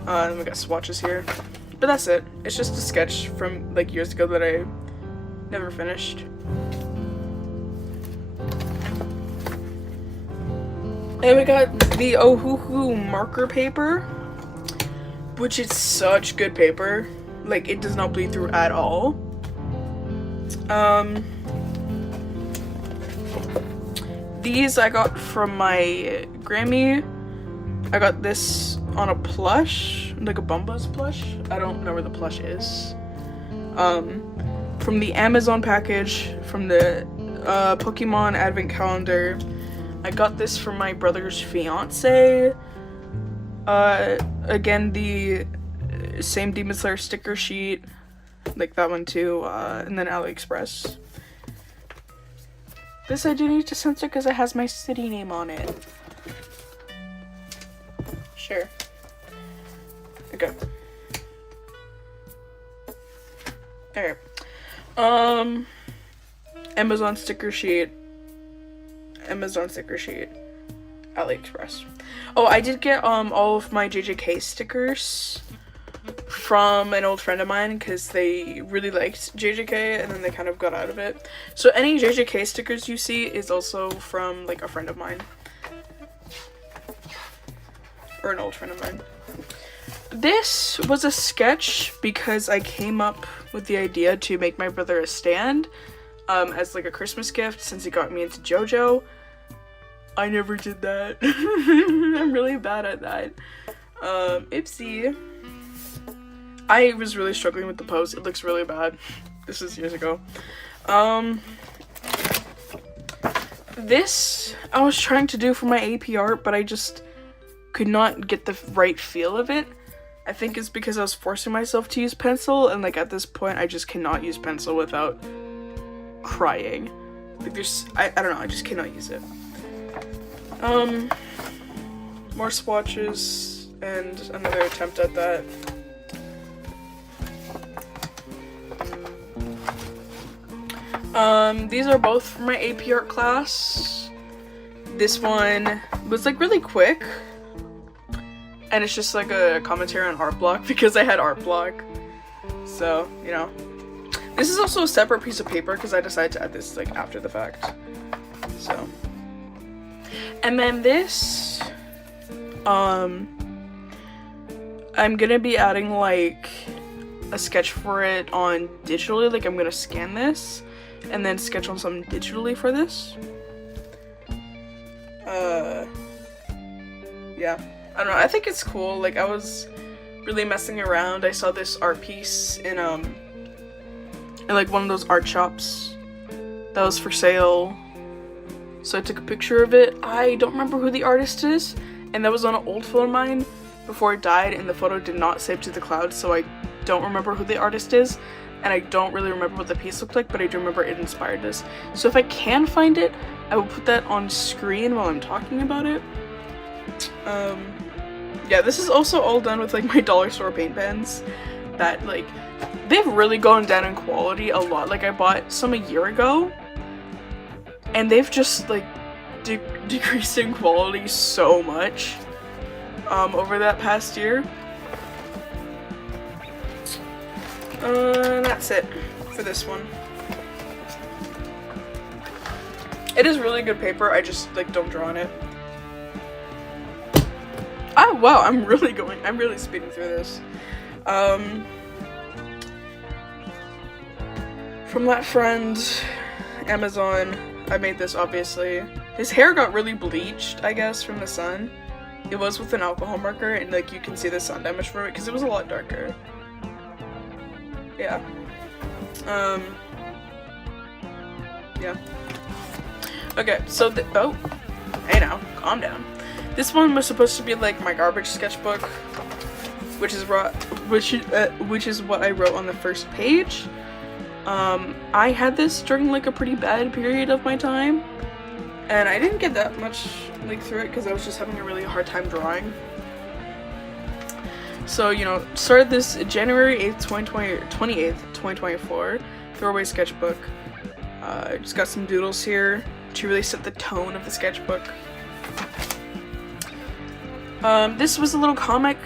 And we got swatches here. But that's it. It's just a sketch from like years ago that I never finished. And we got the Ohuhu marker paper, which is such good paper. Like, it does not bleed through at all. These I got from my Grammy. I got this on a plush, like a Bumbuzz plush. I don't know where the plush is. From the Amazon package, from the Pokemon advent calendar. I got this from my brother's fiance. Again, the same Demon Slayer sticker sheet, like that one too, and then AliExpress. This I do need to censor because it has my city name on it. Sure. Okay. Alright. Amazon sticker sheet. AliExpress. Oh, I did get all of my JJK stickers from an old friend of mine because they really liked JJK and then they kind of got out of it. So any JJK stickers you see is also from like a friend of mine. Or an old friend of mine. This was a sketch because I came up with the idea to make my brother a stand as like a Christmas gift since he got me into JoJo. I never did that. I'm really bad at that. Oopsie. I was really struggling with the pose. It looks really bad. This was years ago. This I was trying to do for my AP art, but I just could not get the right feel of it. I think it's because I was forcing myself to use pencil, and like at this point I just cannot use pencil without crying. Like there's, I don't know, I just cannot use it. More swatches and another attempt at that. These are both from my AP art class. This one was like really quick. And it's just like a commentary on art block because I had art block. So, you know. This is also a separate piece of paper because I decided to add this like after the fact. So. And then this, I'm gonna be adding like a sketch for it on digitally. Like I'm gonna scan this and then sketch on something digitally for this. Yeah. I don't know, I think it's cool. Like I was really messing around. I saw this art piece in like one of those art shops that was for sale. So I took a picture of it. I don't remember who the artist is, and that was on an old phone of mine. before it died, and the photo did not save to the cloud, so I don't remember who the artist is, and I don't really remember what the piece looked like, but I do remember it inspired this. So if I can find it, I will put that on screen while I'm talking about it. Yeah, this is also all done with like my dollar store paint pens that like they've really gone down in quality a lot. Like I bought some a year ago and they've just like decreased in quality so much over that past year. That's it for this one. It is really good paper, I just like don't draw on it. Oh wow, I'm really speeding through this. From that friend, Amazon, I made this obviously. His hair got really bleached, I guess, from the sun. It was with an alcohol marker, and like you can see the sun damage from it because it was a lot darker. Yeah. Yeah. Okay, so oh, hey now, calm down. This one was supposed to be like my garbage sketchbook, which is what I wrote on the first page. I had this during like a pretty bad period of my time, and I didn't get that much like through it because I was just having a really hard time drawing. So, you know, started this January 8th, 2024, throwaway sketchbook. Just got some doodles here to really set the tone of the sketchbook. This was a little comic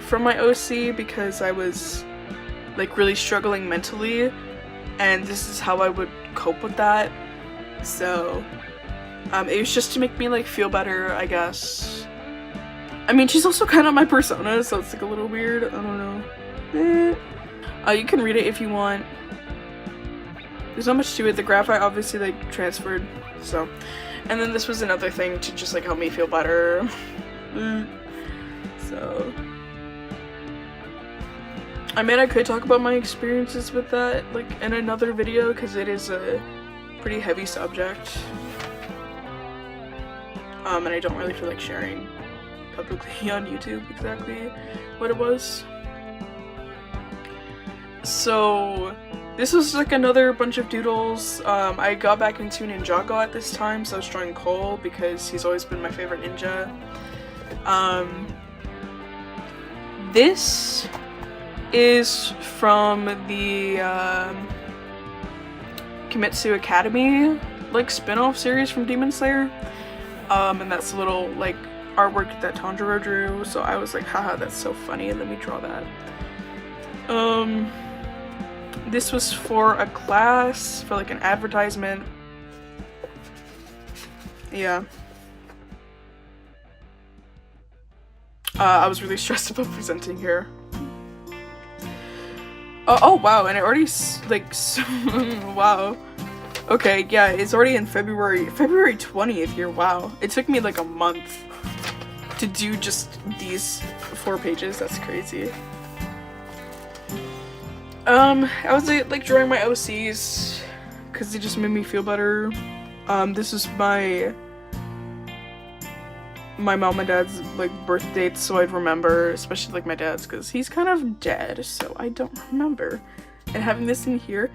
from my OC because I was like really struggling mentally, and this is how I would cope with that. So it was just to make me like feel better, I guess. I mean, she's also kind of my persona, so it's like a little weird. I don't know. You can read it if you want. There's not much to it. The graph I obviously like transferred, so. And then this was another thing to just like help me feel better. So I mean, I could talk about my experiences with that like in another video because it is a pretty heavy subject, and I don't really feel like sharing publicly on YouTube exactly what it was. So this was like another bunch of doodles. I got back into Ninjago at this time, so I was drawing Cole because he's always been my favorite ninja. This is from the Kimetsu Academy like spin-off series from Demon Slayer, and that's a little like artwork that Tanjiro drew, so I was like, haha, that's so funny, let me draw that. This was for a class, for like an advertisement. Yeah. I was really stressed about presenting here. Oh wow, and it already like wow. Okay, yeah, it's already in February 20th here. Wow, it took me like a month to do just these 4 pages. That's crazy. I was like drawing my OCs because they just made me feel better. This is my mom and dad's like birth dates, so I'd remember, especially like my dad's because he's kind of dead, so I don't remember, and having this in here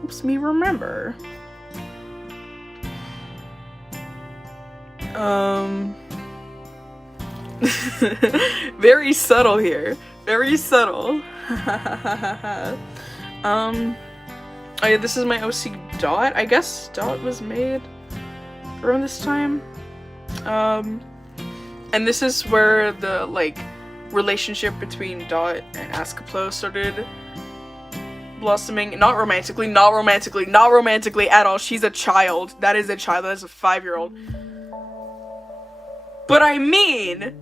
helps me remember. Very subtle here, very subtle. Oh yeah, this is my OC Dot. I guess Dot was made around this time. And this is where the like relationship between Dot and Ascaplo started blossoming. Not romantically at all. She's a child. That is a child. That is a 5-year-old. But I mean,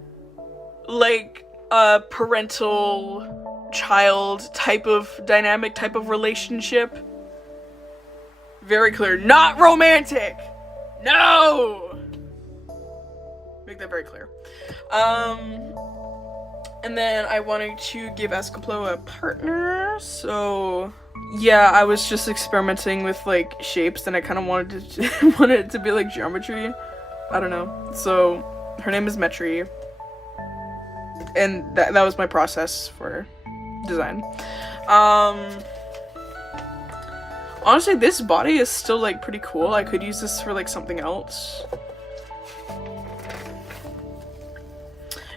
like a parental child type of dynamic, type of relationship. Very clear. Not romantic! No! Make that very clear. And then I wanted to give Ascaplo a partner, so yeah, I was just experimenting with like shapes, and I kind of wanted it to be like geometry. I don't know. So her name is Metri. and that was my process for design. Honestly, this body is still like pretty cool. I could use this for like something else.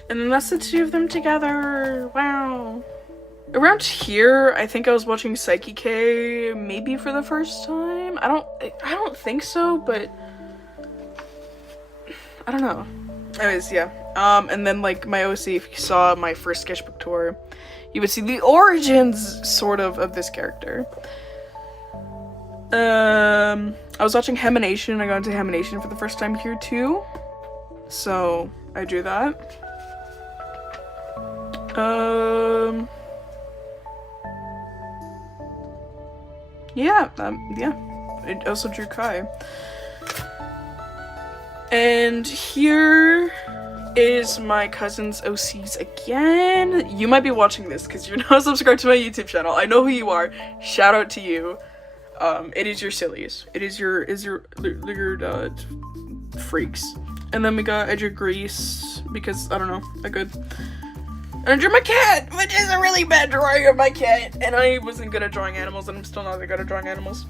And then that's the two of them together. Wow. Around here, I think I was watching Psyche K maybe for the first time. I don't think so, but I don't know. Anyways, yeah. And then like my OC, if you saw my first sketchbook tour, you would see the origins sort of this character. I was watching Hemination. I got into Hemination for the first time here too. So I drew that. Yeah, I also drew Kai. And here is my cousin's OCs again. You might be watching this because you're now subscribed to my YouTube channel. I know who you are. Shout out to you. It is your sillies. It is your freaks. And then we got I drew Grease because I don't know, I could. And I drew my cat, which is a really bad drawing of my cat. And I wasn't good at drawing animals, and I'm still not that good at drawing animals.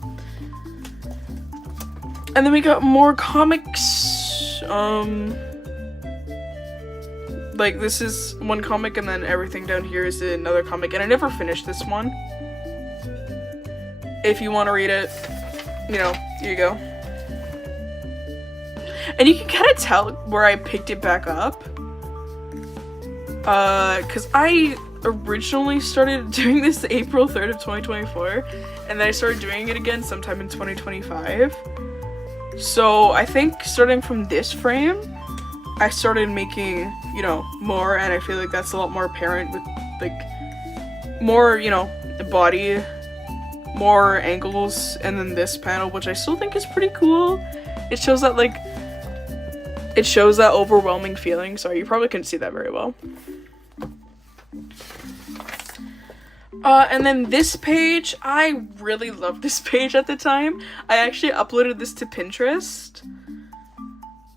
And then we got more comics. Like this is one comic, and then everything down here is another comic. And I never finished this one. If you want to read it, you know, here you go. And you can kind of tell where I picked it back up. Because I originally started doing this April 3rd of 2024, and then I started doing it again sometime in 2025. So I think starting from this frame, I started making, you know, more, and I feel like that's a lot more apparent with, like, more, you know, the body, more angles, and then this panel, which I still think is pretty cool. It shows that, like, it shows that overwhelming feeling. Sorry, you probably couldn't see that very well. And then this page, I really loved this page at the time. I actually uploaded this to Pinterest.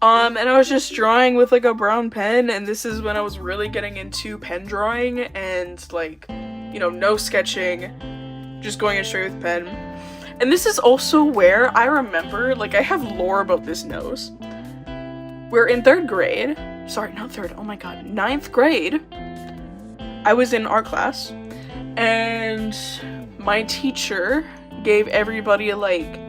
And I was just drawing with like a brown pen, and this is when I was really getting into pen drawing and like, you know, no sketching, just going in straight with pen. And this is also where I remember, like, I have lore about this nose. We're in 3rd grade. Sorry, not 3rd. Oh my god. 9th grade. I was in art class. And my teacher gave everybody, like,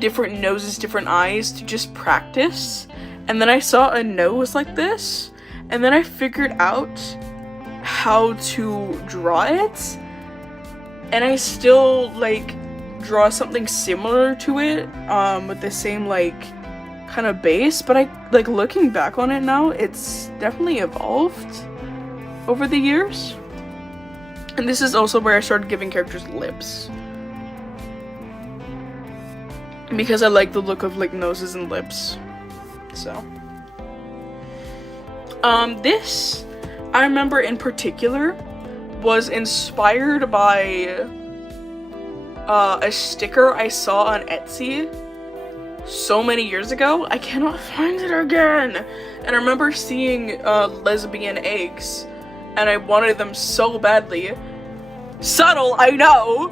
different noses, different eyes to just practice. And then I saw a nose like this. And then I figured out how to draw it. And I still, like, draw something similar to it, with the same, like, kind of base. But I, like, looking back on it now, it's definitely evolved over the years. And this is also where I started giving characters lips. Because I like the look of, like, noses and lips. So. This, I remember in particular, was inspired by a sticker I saw on Etsy so many years ago. I cannot find it again. And I remember seeing lesbian eggs, and I wanted them so badly. Subtle, I know!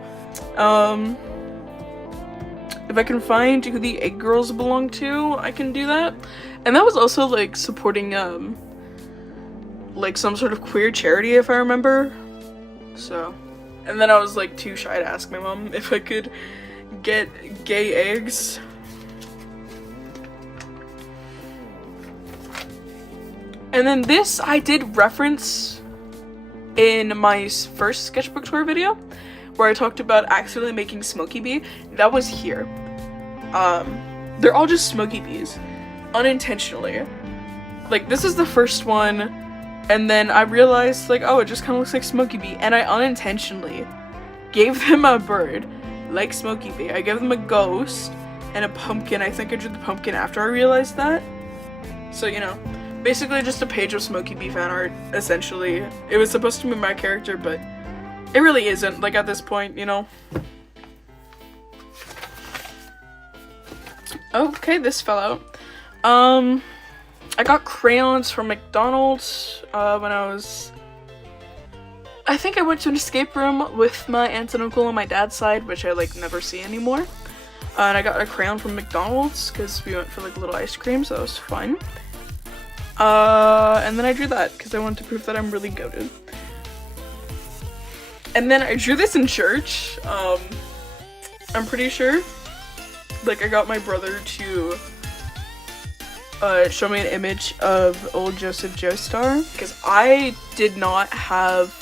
If I can find who the egg girls belong to, I can do that. And that was also, like, supporting, like, some sort of queer charity, if I remember. So. And then I was, like, too shy to ask my mom if I could get gay eggs. And then this I did reference in my first sketchbook tour video, where I talked about accidentally making Smokey Bee. That was here. They're all just Smokey Bees, unintentionally. Like, this is the first one, and then I realized, like, oh, it just kind of looks like Smokey Bee, and I unintentionally gave them a bird, like Smokey Bee. I gave them a ghost and a pumpkin. I think I drew the pumpkin after I realized that. So, you know, basically just a page of Smokey Bee fan art, essentially. It was supposed to be my character, but it really isn't, like, at this point, you know. Okay, this fell out. I got crayons from McDonald's when I think I went to an escape room with my aunt and uncle on my dad's side, which I like never see anymore. And I got a crayon from McDonald's because we went for like little ice cream, so that was fun. And then I drew that because I wanted to prove that I'm really goated. And then I drew this in church. I'm pretty sure. Like, I got my brother to show me an image of old Joseph Joestar because I did not have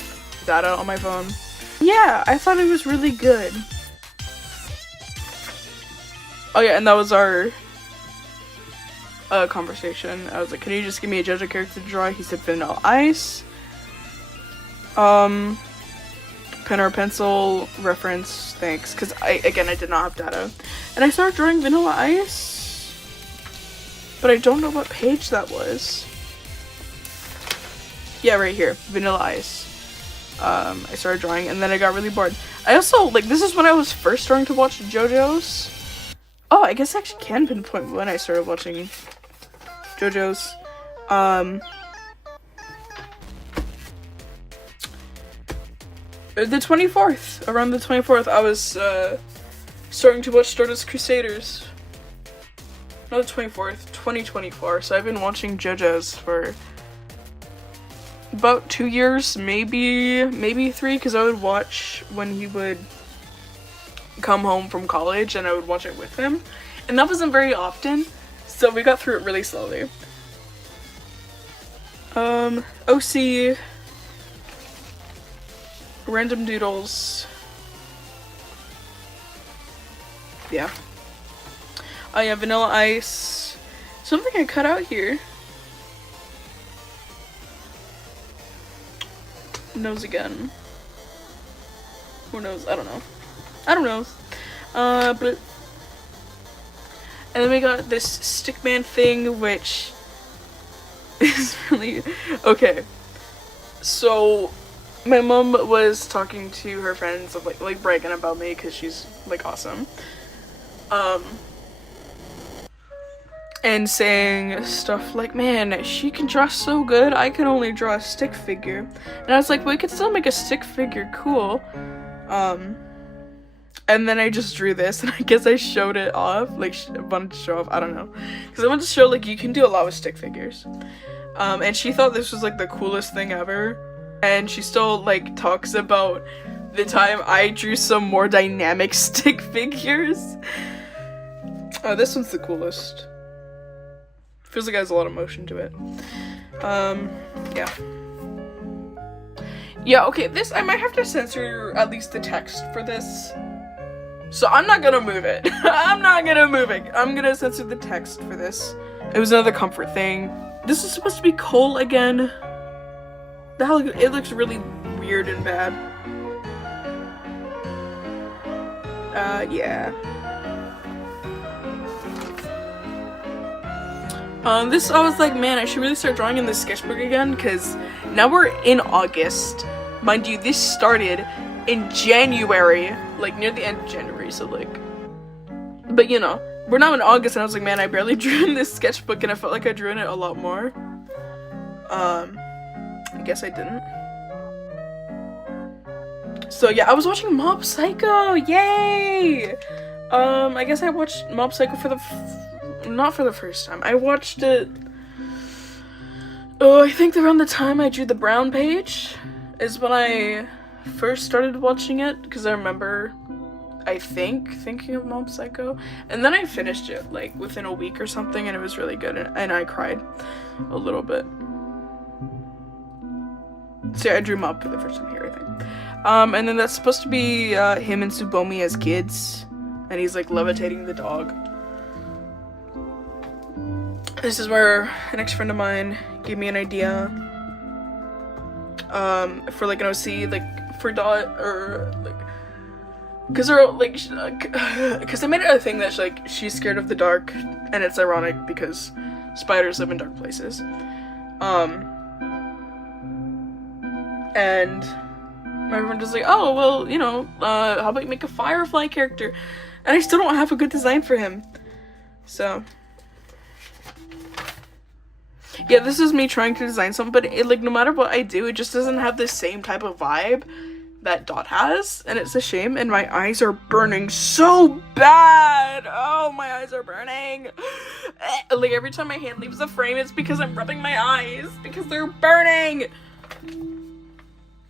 data on my phone. Yeah, I thought it was really good. Oh yeah, and that was our conversation. I was like, can you just give me a JoJo character to draw? He said Vanilla Ice. Pen or pencil reference, thanks. Because I did not have data. And I started drawing Vanilla Ice, but I don't know what page that was. Yeah, right here, Vanilla Ice. I started drawing and then I got really bored. I also, like, this is when I was first starting to watch JoJo's. Oh, I guess I actually can pinpoint when I started watching JoJo's. The 24th. Around the 24th, I was starting to watch Stardust Crusaders. Not the 24th, 2024. So I've been watching JoJo's for about 2 years, maybe 3, because I would watch when he would come home from college and I would watch it with him. And that wasn't very often, so we got through it really slowly. OC, random doodles. Yeah. Oh yeah, Vanilla Ice. Something I cut out here. Nose again. Who knows? I don't know. But and then we got this stickman thing, which is really okay. So my mom was talking to her friends of like bragging about me because she's like awesome, and saying stuff like, man, she can draw so good, I can only draw a stick figure. And I was like, well, we could still make a stick figure cool. And then I just drew this, and I guess I showed it off, like, I wanted to show off, I don't know. Because I wanted to show, like, you can do a lot with stick figures. And she thought this was, like, the coolest thing ever. And she still, like, talks about the time I drew some more dynamic stick figures. Oh, this one's the coolest. Feels like it has a lot of motion to it. Yeah. Yeah, okay, this, I might have to censor at least the text for this. So I'm not gonna move it. I'm gonna censor the text for this. It was another comfort thing. This is supposed to be Cole again. The hell, it looks really weird and bad. Yeah. This, I was like, man, I should really start drawing in this sketchbook again, because now we're in August. Mind you, this started in January, like near the end of January, so like, but you know, we're now in August, and I was like, man, I barely drew in this sketchbook, and I felt like I drew in it a lot more. I guess I didn't. So yeah, I was watching Mob Psycho, yay! I guess I watched Mob Psycho for the, not for the first time, I watched it, I think around the time I drew the brown page, is when I first started watching it, because I remember, I think, thinking of Mob Psycho, and then I finished it, like, within a week or something, and it was really good, and I cried a little bit. So yeah, I drew Mob for the first time here, I think. And then that's supposed to be, him and Tsubomi as kids, and he's, like, levitating the dog. This is where an ex-friend of mine gave me an idea, for, like, an OC, like, for Dot, or, like, because they're, like, because I made it a thing that, like, she's scared of the dark, and it's ironic, because spiders live in dark places, and my friend was like, oh, well, you know, how about you make a Firefly character, and I still don't have a good design for him, so, Yeah, this is me trying to design something, but it, like, no matter what I do, it just doesn't have the same type of vibe that Dot has, and it's a shame, and my eyes are burning so bad. Oh, my eyes are burning. Like, every time my hand leaves the frame, it's because I'm rubbing my eyes, because they're burning.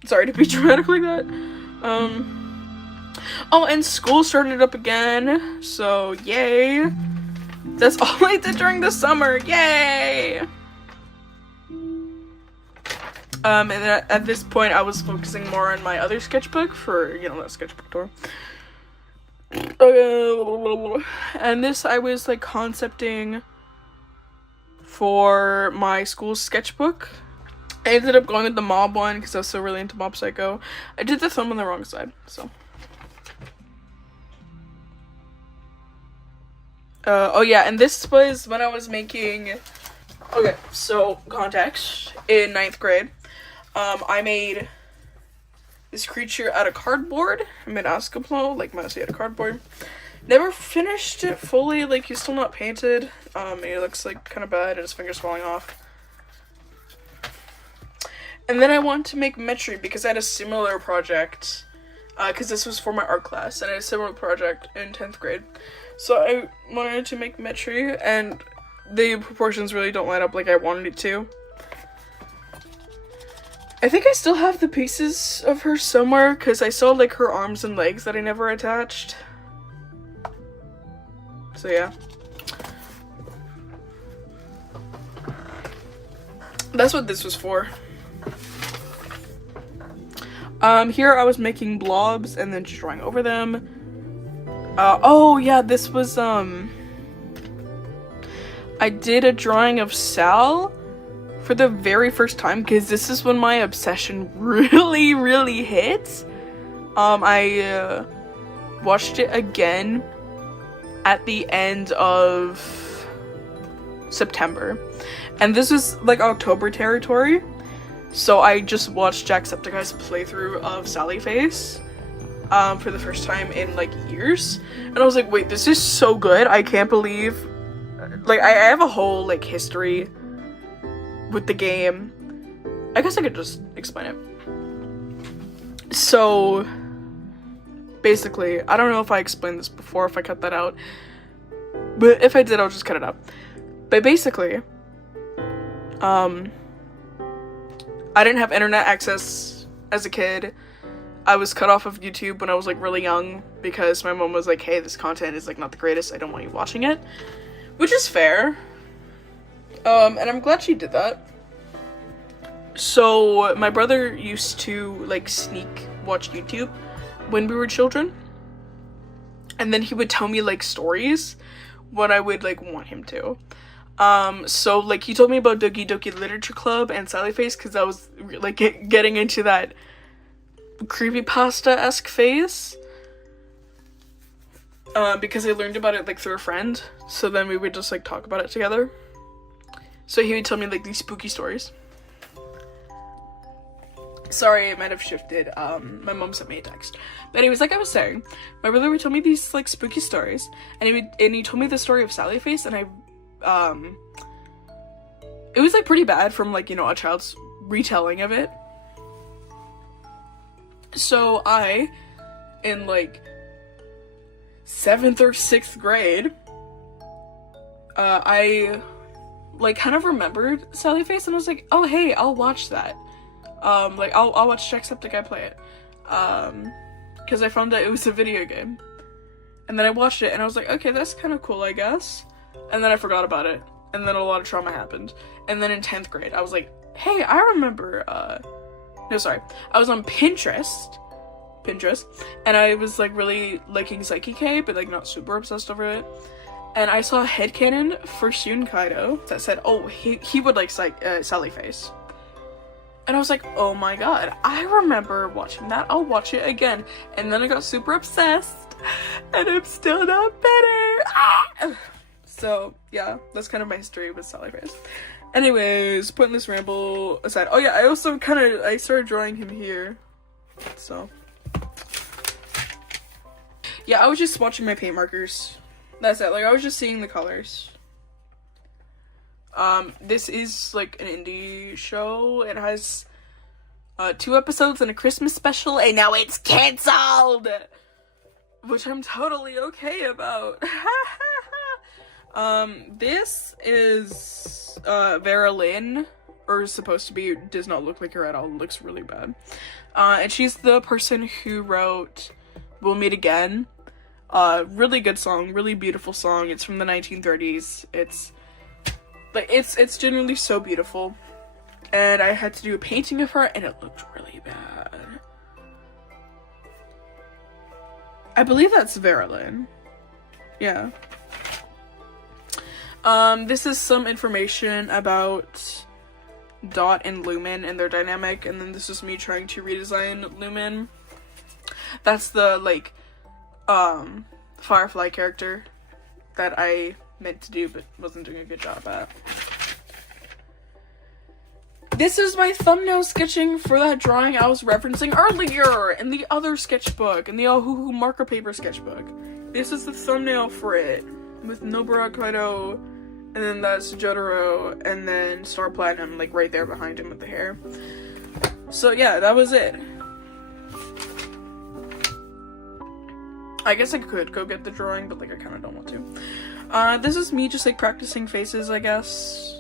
Sorry to be dramatic like that. Oh, and school started up again, so yay. That's all I did during the summer, yay! And then at this point, I was focusing more on my other sketchbook for, you know, that sketchbook tour. And this, I was, like, concepting for my school's sketchbook. I ended up going with the mob one because I was so really into Mob Psycho. I did the thumb on the wrong side, so. Oh yeah, and this was when I was making, okay, so context, in 9th grade, I made this creature out of cardboard. I made Askaplo, like mostly out of cardboard. Never finished it fully, like he's still not painted. It looks like kind of bad and his finger's falling off. And then I wanted to make Metri because I had a similar project, because this was for my art class, and I had a similar project in 10th grade. So I wanted to make Metri, and the proportions really don't line up like I wanted it to. I think I still have the pieces of her somewhere, because I saw, like, her arms and legs that I never attached. So yeah. That's what this was for. Here I was making blobs and then just drawing over them. Oh yeah, this was, I did a drawing of Sal for the very first time, because this is when my obsession really hit. I watched it again at the end of September, and this is like October territory, so I just watched Jacksepticeye's playthrough of Sally Face for the first time in like years, and I was like, wait, this is so good. I can't believe, like, I have a whole like history with the game. I guess I could just explain it. So basically, I don't know if I explained this before, if I cut that out, but if I did, I'll just cut it out. But basically, I didn't have internet access as a kid. I was cut off of YouTube when I was like really young because my mom was like, hey, this content is like not the greatest, I don't want you watching it, which is fair. And I'm glad she did that. So my brother used to like sneak watch YouTube when we were children, and then he would tell me like stories when I would like want him to. So like he told me about Doki Doki Literature Club and Sally Face because I was like getting into that creepypasta-esque phase. Because I learned about it like through a friend, so then we would just like talk about it together. So he would tell me like these spooky stories. Sorry, it might have shifted. My mom sent me a text. But anyways, like I was saying, my brother would tell me these like spooky stories, and he told me the story of Sally Face, and it was like pretty bad from like, you know, a child's retelling of it. So I, in like 7th or 6th grade, I like kind of remembered Sally Face, and I was like, oh hey, I'll watch that. Like I'll watch Jacksepticeye play it. Because I found out it was a video game. And then I watched it and I was like, okay, that's kind of cool, I guess. And then I forgot about it. And then a lot of trauma happened. And then in 10th grade, I was like, hey, I remember, no, sorry. I was on Pinterest, and I was like really liking Psyche-K, but like not super obsessed over it. And I saw a headcanon for Shun Kaido that said, oh, he would like Sally Face. And I was like, oh my god, I remember watching that, I'll watch it again. And then I got super obsessed, and I'm still not better. Ah! So, yeah, that's kind of my history with Sally Face. Anyways, putting this ramble aside. Oh yeah, I also I started drawing him here. So. Yeah, I was just swatching my paint markers. That's it, like I was just seeing the colors. This is like an indie show. It has 2 episodes and a Christmas special, and now it's cancelled! Which I'm totally okay about. This is Vera Lynn, or is supposed to be, does not look like her at all, looks really bad. And she's the person who wrote We'll Meet Again. Really good song, really beautiful song. It's from the 1930s. It's genuinely so beautiful. And I had to do a painting of her, and it looked really bad. I believe that's Vera Lynn. Yeah. This is some information about Dot and Lumen and their dynamic, and then this is me trying to redesign Lumen. That's the, like, Firefly character that I meant to do but wasn't doing a good job at. This is my thumbnail sketching for that drawing I was referencing earlier in the other sketchbook, in the Ohuhu marker paper sketchbook. This is the thumbnail for it, with Nobara Kaido, and then that's Jotaro, and then Star Platinum, like, right there behind him with the hair. So yeah, that was it. I guess I could go get the drawing, but, like, I kind of don't want to. This is me just, like, practicing faces, I guess.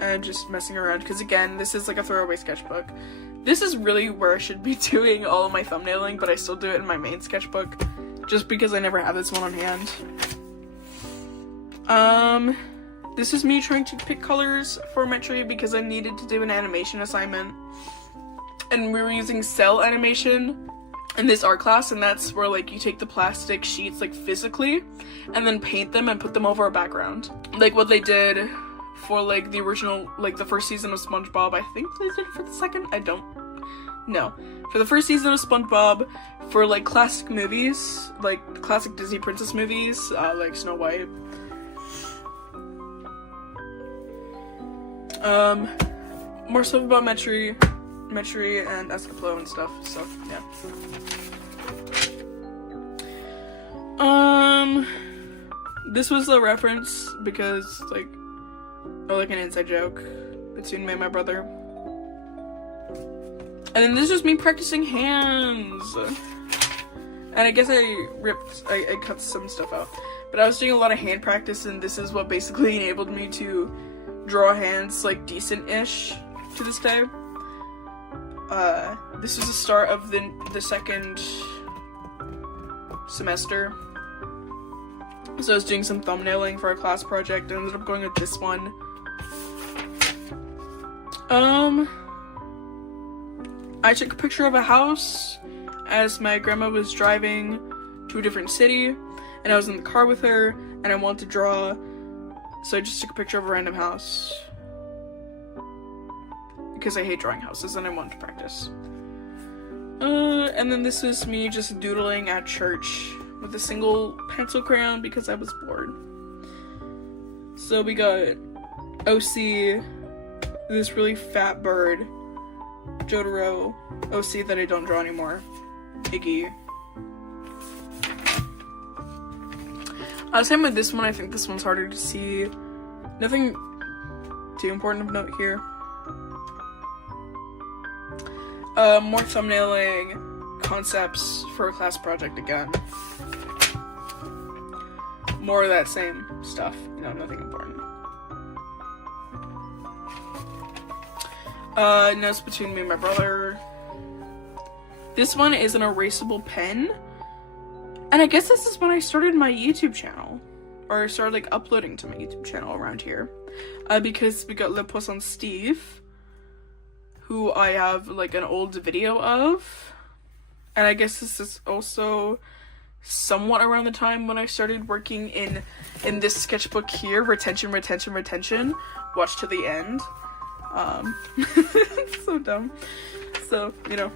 And just messing around, because again, this is like a throwaway sketchbook. This is really where I should be doing all of my thumbnailing, but I still do it in my main sketchbook, just because I never have this one on hand. This is me trying to pick colors for Metri, because I needed to do an animation assignment. And we were using cell animation in this art class, and that's where, like, you take the plastic sheets, like, physically, and then paint them and put them over a background. Like what they did for, like, the original, like, the first season of SpongeBob. I think they did it for the second? I don't know. For the first season of SpongeBob, for, like, classic movies, like, classic Disney princess movies, like Snow White. More stuff about Metri and Escaplo and stuff, so, yeah. This was a reference because, like, or like an inside joke between me and my brother. And then this is me practicing hands. And I guess I cut some stuff out. But I was doing a lot of hand practice, and this is what basically enabled me to draw hands, like, decent-ish to this day. This is the start of the second semester. So I was doing some thumbnailing for a class project, and ended up going with this one. I took a picture of a house as my grandma was driving to a different city, and I was in the car with her, and I wanted to draw, so I just took a picture of a random house. Because I hate drawing houses, and I wanted to practice. And then this is me just doodling at church with a single pencil crayon because I was bored. So we got OC, this really fat bird, Jotaro, OC that I don't draw anymore, Iggy. Same with this one. I think this one's harder to see. Nothing too important of note here. More thumbnailing, concepts for a class project again. More of that same stuff, you know, nothing important. Notes between me and my brother. This one is an erasable pen. And I guess this is when I started my YouTube channel. Or started, like, uploading to my YouTube channel around here. Because we got Le Poisson Steve, who I have, like, an old video of. And I guess this is also somewhat around the time when I started working in this sketchbook here, retention. Watch to the end. So dumb. So, you know.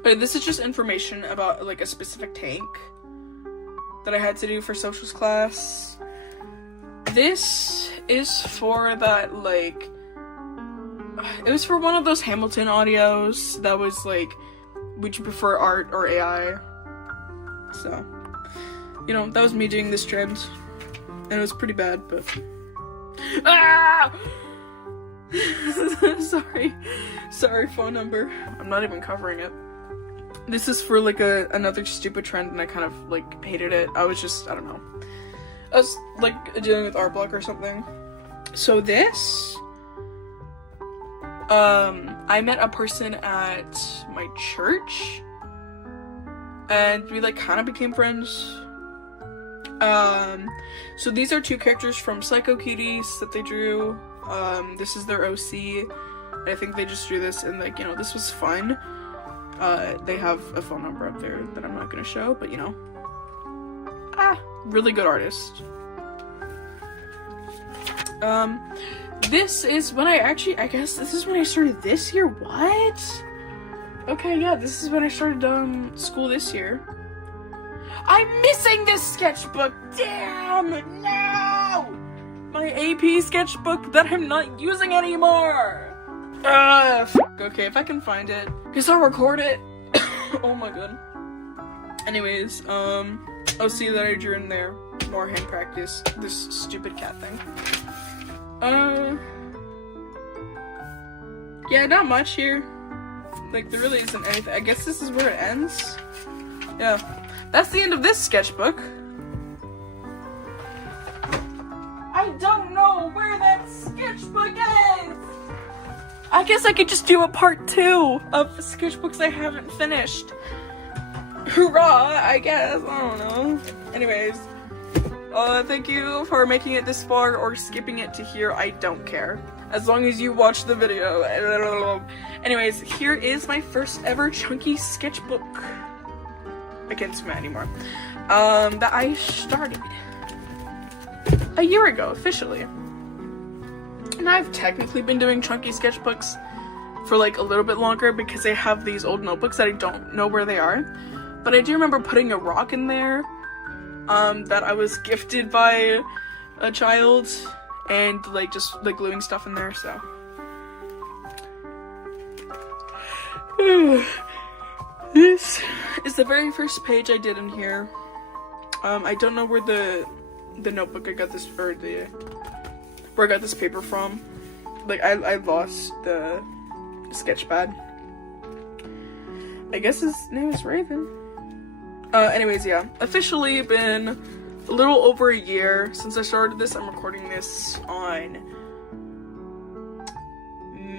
Okay, this is just information about, like, a specific tank that I had to do for socials class. This is for that, like, it was for one of those Hamilton audios that was, like, would you prefer art or AI? So, you know, that was me doing this trend, and it was pretty bad, but ah! sorry, phone number. I'm not even covering it. This is for like another stupid trend, and I kind of like hated it. I was just, I don't know. I was like dealing with art block or something. So this, I met a person at my church, and we like kind of became friends. So these are two characters from Psycho Cuties that they drew. This is their OC. I think they just drew this, and like, you know, this was fun. They have a phone number up there that I'm not gonna show, but you know. Really good artist. This is when I guess this is when I started this year. What? Okay, yeah, this is when I started, school this year. I'm missing this sketchbook! Damn! No! My AP sketchbook that I'm not using anymore! Okay, if I can find it, guess I'll record it. Oh my god. Anyways, I'll see that I drew in there. More hand practice. This stupid cat thing. Yeah, not much here. Like, there really isn't anything. I guess this is where it ends. Yeah. That's the end of this sketchbook. I don't know where that sketchbook is! I guess I could just do a part 2 of sketchbooks I haven't finished. Hurrah, I guess. I don't know. Anyways, thank you for making it this far or skipping it to here. I don't care. As long as you watch the video. Anyways, here is my first ever chunky sketchbook. I can't swim anymore. That I started a year ago, officially. And I've technically been doing chunky sketchbooks for like a little bit longer because I have these old notebooks that I don't know where they are. But I do remember putting a rock in there that I was gifted by a child, and like just like gluing stuff in there, so. This is the very first page I did in here. I don't know where the notebook I got this, or where I got this paper from. Like, I lost the sketch pad. I guess his name is Raven. Anyways, yeah. Officially been a little over a year since I started this. I'm recording this on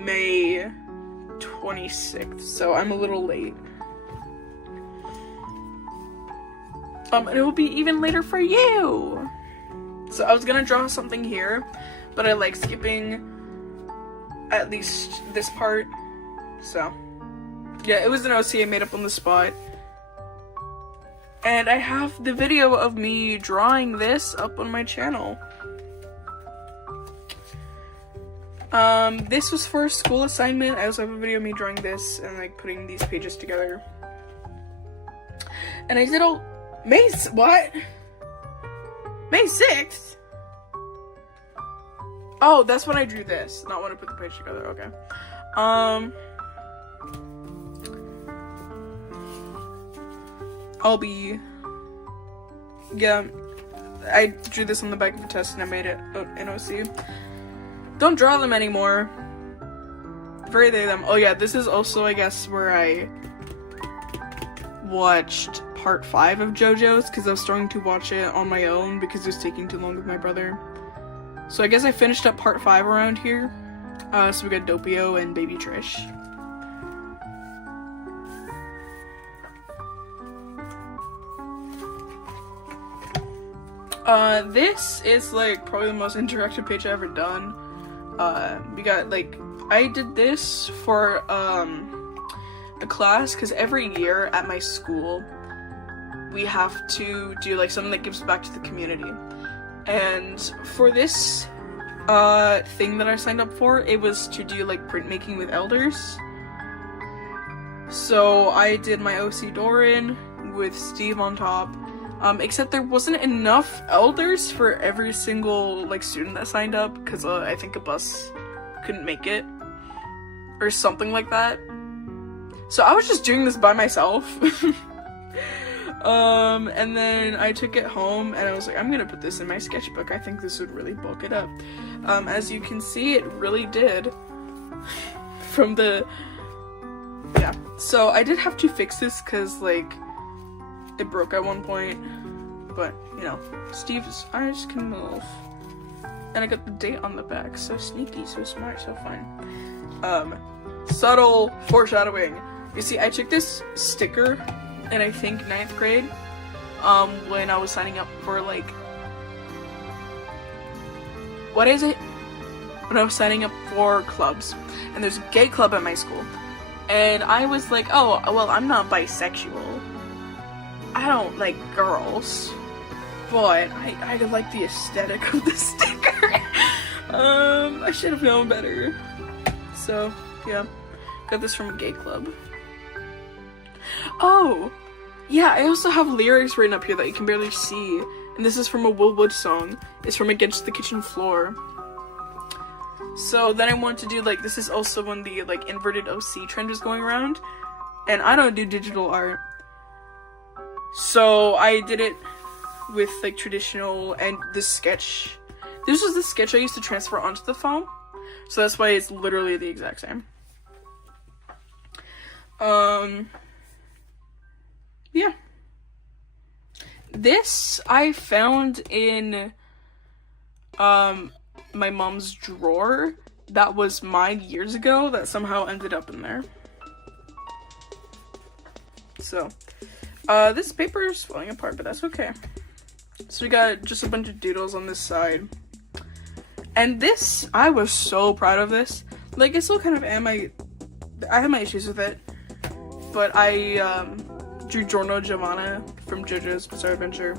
May 26th, so I'm a little late. And it will be even later for you! So I was gonna draw something here, but I like skipping at least this part, so. Yeah, it was an OC I made up on the spot. And I have the video of me drawing this up on my channel. This was for a school assignment. I also have a video of me drawing this and like putting these pages together. And I did all May 6th? Oh, that's when I drew this, not when I put the page together, okay. Yeah, I drew this on the back of a test and I made it an OC. Don't draw them anymore. Very they, them. Oh yeah, this is also, I guess, where I watched part 5 of JoJo's, because I was starting to watch it on my own because it was taking too long with my brother. So I guess I finished up part 5 around here. So we got Doppio and Baby Trish. This is like probably the most interactive page I've ever done. We got like, I did this for a class because every year at my school we have to do like something that gives back to the community. And for this thing that I signed up for, it was to do like printmaking with elders. So I did my OC Doran with Steve on top. Except there wasn't enough elders for every single like student that signed up because I think a bus couldn't make it or something like that. So I was just doing this by myself. And then I took it home and I was like, I'm gonna put this in my sketchbook. I think this would really bulk it up. As you can see, it really did. From the, yeah. So I did have to fix this because, like, it broke at one point. But, you know, Steve's eyes can move. And I got the date on the back. So sneaky, so smart, so fun. Subtle foreshadowing. You see, I took this sticker in, I think, 9th grade, when I was signing up for, like, what is it? When I was signing up for clubs, and there's a gay club at my school, and I was like, oh, well, I'm not bisexual, I don't like girls, but I like the aesthetic of the sticker. I should have known better. So, yeah, got this from a gay club. Oh, yeah, I also have lyrics written up here that you can barely see. And this is from a Will Wood song. It's from Against the Kitchen Floor. So then I wanted to do, like, this is also when the, like, inverted OC trend is going around. And I don't do digital art. So I did it with, like, traditional and the sketch. This was the sketch I used to transfer onto the phone. So that's why it's literally the exact same. Yeah. This I found in my mom's drawer that was mine years ago that somehow ended up in there. So, this paper is falling apart, but that's okay. So we got just a bunch of doodles on this side. And this, I was so proud of this. Like, I still kind of am. I have my issues with it. But I, drew Giorno Giovanna from JoJo's Bizarre Adventure,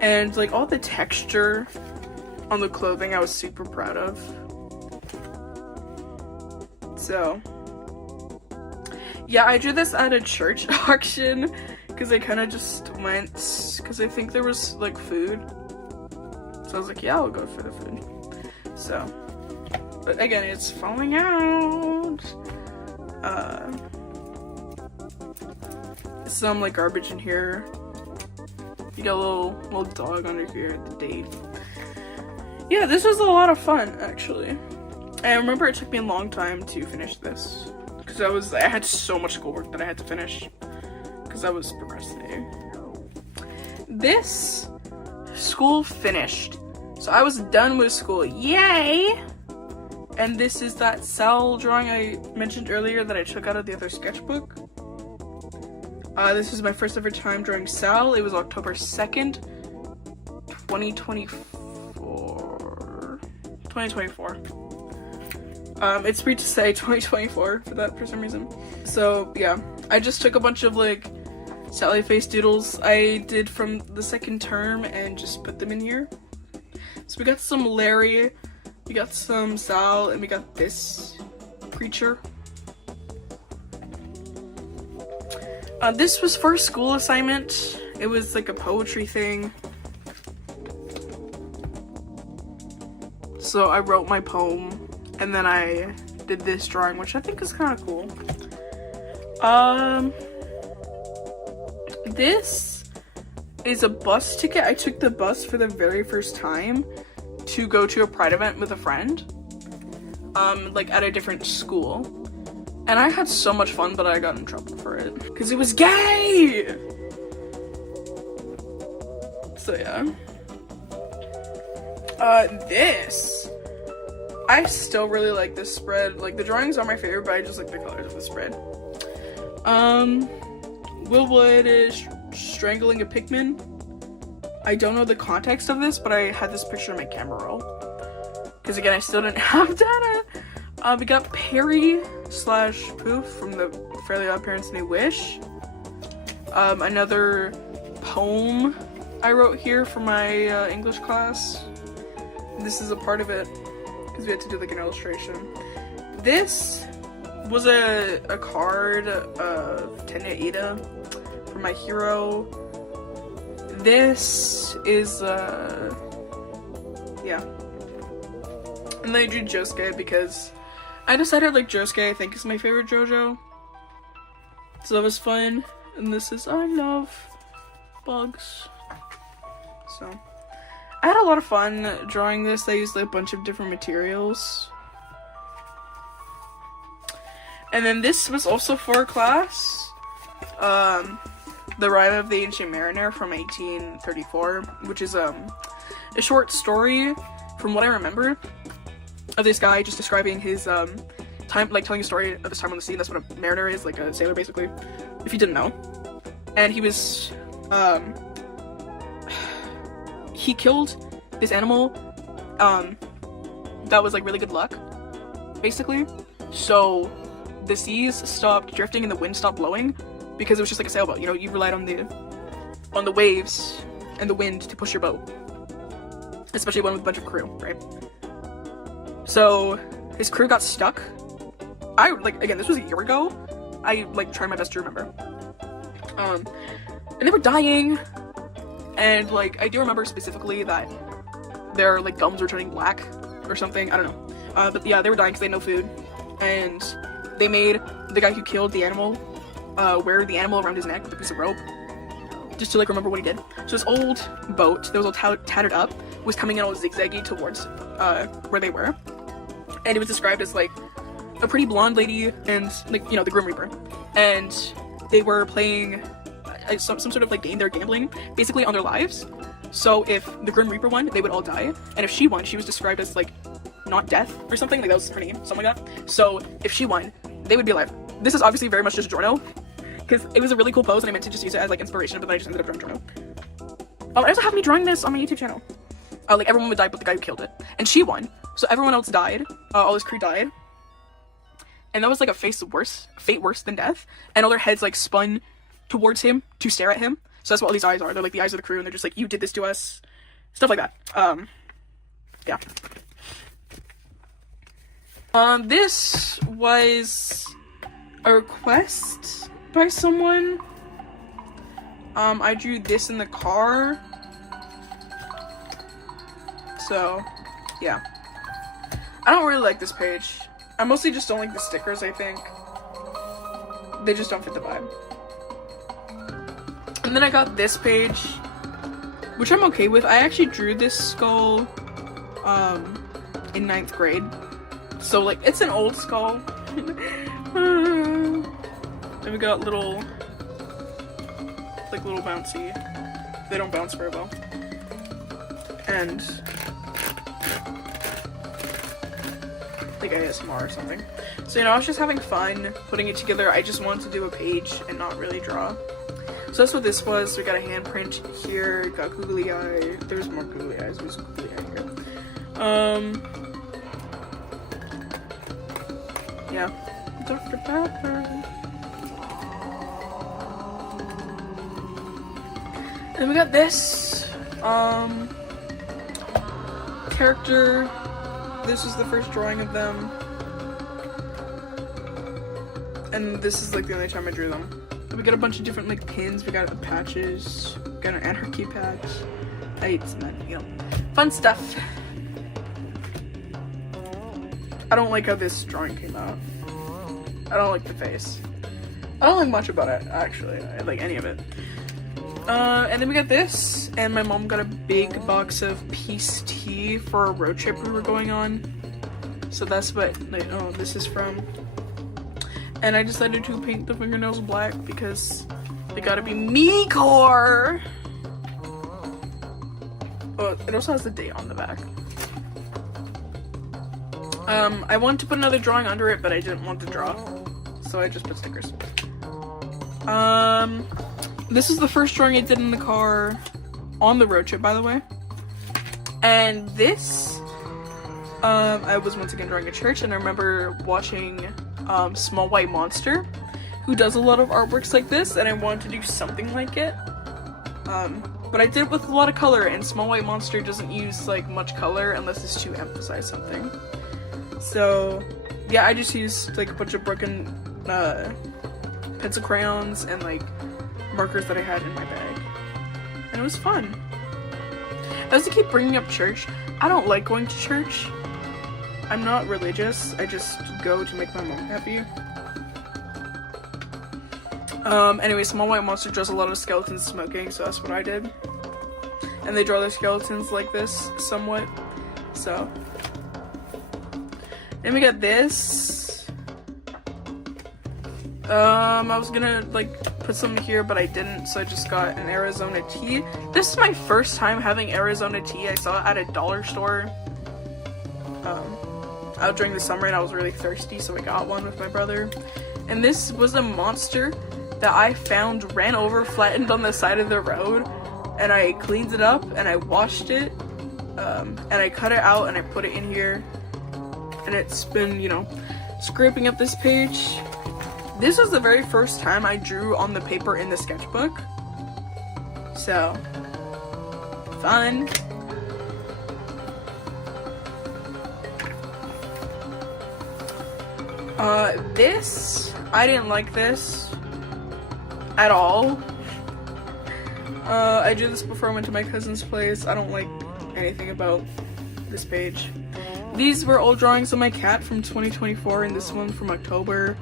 and like all the texture on the clothing I was super proud of. So yeah, I drew this at a church auction because I kind of just went because I think there was like food, so I was like, yeah, I'll go for the food. So, but again, it's falling out. Some like garbage in here. You got a little dog under here at the date. Yeah, this was a lot of fun actually. I remember it took me a long time to finish this because I had so much schoolwork that I had to finish because I was procrastinating. This school finished, so I was done with school. Yay! And this is that cell drawing I mentioned earlier that I took out of the other sketchbook. This was my first ever time drawing Sal. It was October 2nd, 2024. It's weird to say 2024 for that for some reason. So yeah, I just took a bunch of like Sally face doodles I did from the second term and just put them in here. So we got some Larry, we got some Sal, and we got this creature. This was for a school assignment. It was like a poetry thing. So I wrote my poem and then I did this drawing, which I think is kind of cool. This is a bus ticket. I took the bus for the very first time to go to a Pride event with a friend, like at a different school. And I had so much fun, but I got in trouble for it because it was gay. So yeah. This, I still really like this spread. Like the drawings are my favorite, but I just like the colors of the spread. Will Wood is strangling a Pikmin. I don't know the context of this, but I had this picture in my camera roll because again, I still didn't have data. We got Perry / Poof from the Fairly Odd Parents New Wish. Another poem I wrote here for my English class. This is a part of it because we had to do like an illustration. This was a card of Tenya Ida for my hero. This is yeah. And then I drew Josuke because I decided like Josuke I think is my favorite JoJo. So that was fun. And this is I love bugs. So I had a lot of fun drawing this. I used like, a bunch of different materials. And then this was also for class. The Rime of the Ancient Mariner from 1834, which is a short story, from what I remember, of this guy just describing his time, like telling a story of his time on the sea. That's what a mariner is, like a sailor basically, if you didn't know. And he was, he killed this animal, that was like really good luck, basically. So the seas stopped drifting and the wind stopped blowing because it was just like a sailboat, you know, you relied on the waves and the wind to push your boat, especially one with a bunch of crew, right? So his crew got stuck. Again, this was a year ago. I like tried my best to remember. And they were dying, and like I do remember specifically that their like gums were turning black or something. I don't know. But yeah, they were dying because they had no food, and they made the guy who killed the animal wear the animal around his neck with a piece of rope, just to like remember what he did. So this old boat that was all tattered up was coming in all zigzaggy towards where they were, and it was described as like a pretty blonde lady and like, you know, the Grim Reaper, and they were playing some sort of like game. They're gambling basically on their lives. So if the Grim Reaper won, they would all die, and if she won, she was described as like not death or something, like that was her name, something like that. So if she won, they would be alive. This is obviously very much just Jorno, because it was a really cool pose and I meant to just use it as like inspiration, but then I just ended up drawing Jorno. I also have me drawing this on my YouTube channel. Like everyone would die but the guy who killed it, and she won, so everyone else died. All his crew died, and that was like a fate worse than death, and all their heads like spun towards him to stare at him. So that's what all these eyes are. They're like the eyes of the crew, and they're just like, you did this to us, stuff like that. Yeah. This was a request by someone. I drew this in the car. So, yeah. I don't really like this page. I mostly just don't like the stickers, I think. They just don't fit the vibe. And then I got this page, which I'm okay with. I actually drew this skull, in 9th grade. So, like, it's an old skull. And we got little bouncy. They don't bounce very well. And like ASMR or something. So, you know, I was just having fun putting it together. I just wanted to do a page and not really draw. So that's what this was. We got a handprint here, got googly eye. There's more googly eyes. There's a googly eye here. Yeah. Dr. Pepper. And we got this character. This is the first drawing of them, and this is like the only time I drew them. We got a bunch of different like pins. We got the patches. We got an anarchy patch, tights, and then, you know, fun stuff. I don't like how this drawing came out. I don't like the face. I don't like much about it, actually. I like any of it. And then we got this, and my mom got a big box of peace tea for a road trip we were going on. So that's what, like, oh, this is from. And I decided to paint the fingernails black because they gotta be me core. Oh, it also has the date on the back. I wanted to put another drawing under it, but I didn't want to draw, so I just put stickers. This is the first drawing I did in the car on the road trip, by the way. And this, I was once again drawing a church, and I remember watching Small White Monster, who does a lot of artworks like this, and I wanted to do something like it. But I did it with a lot of color, and Small White Monster doesn't use like much color unless it's to emphasize something. So yeah, I just used like a bunch of broken pencil crayons and like markers that I had in my bag, and it was fun. As I keep bringing up church, I don't like going to church. I'm not religious. I just go to make my mom happy. Anyway, Small White Monster draws a lot of skeletons smoking, so that's what I did. And they draw their skeletons like this, somewhat. So. Then we got this. I was gonna, like, put something here, but I didn't, so I just got an Arizona tea. This is my first time having Arizona tea. I saw it at a dollar store. Out during the summer, and I was really thirsty, so I got one with my brother. And this was a monster that I found, ran over, flattened on the side of the road, and I cleaned it up, and I washed it, and I cut it out, and I put it in here, and it's been, you know, scraping up this page. This was the very first time I drew on the paper in the sketchbook, so, fun. This, I didn't like this at all. I drew this before I went to my cousin's place. I don't like anything about this page. These were old drawings of my cat from 2024, and this one from October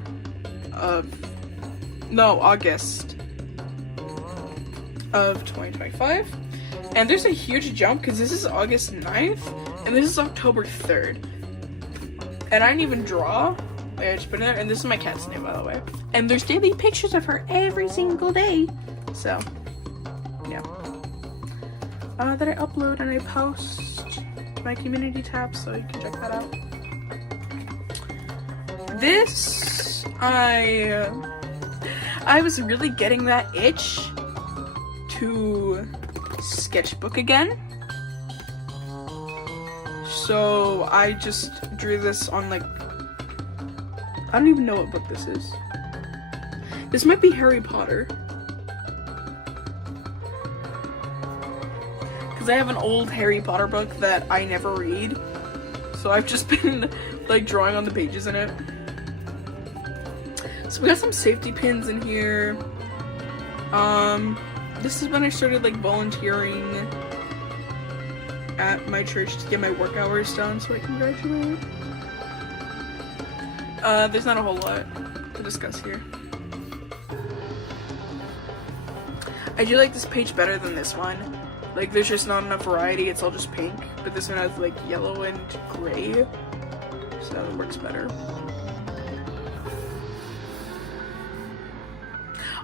of, no, August of 2025. And there's a huge jump because this is August 9th, and this is October 3rd. And I didn't even draw. I just put it there, and this is my cat's name, by the way. And there's daily pictures of her every single day. So, yeah. That I upload and I post to my community tab, so you can check that out. This, I was really getting that itch to sketchbook again. So I just drew this on, like, I don't even know what book this is. This might be Harry Potter. Because I have an old Harry Potter book that I never read. So I've just been, like, drawing on the pages in it. So we got some safety pins in here. This is when I started, like, volunteering at my church to get my work hours done so I can graduate. There's not a whole lot to discuss here. I do like this page better than this one. Like, there's just not enough variety, it's all just pink. But this one has, like, yellow and gray, so that works better.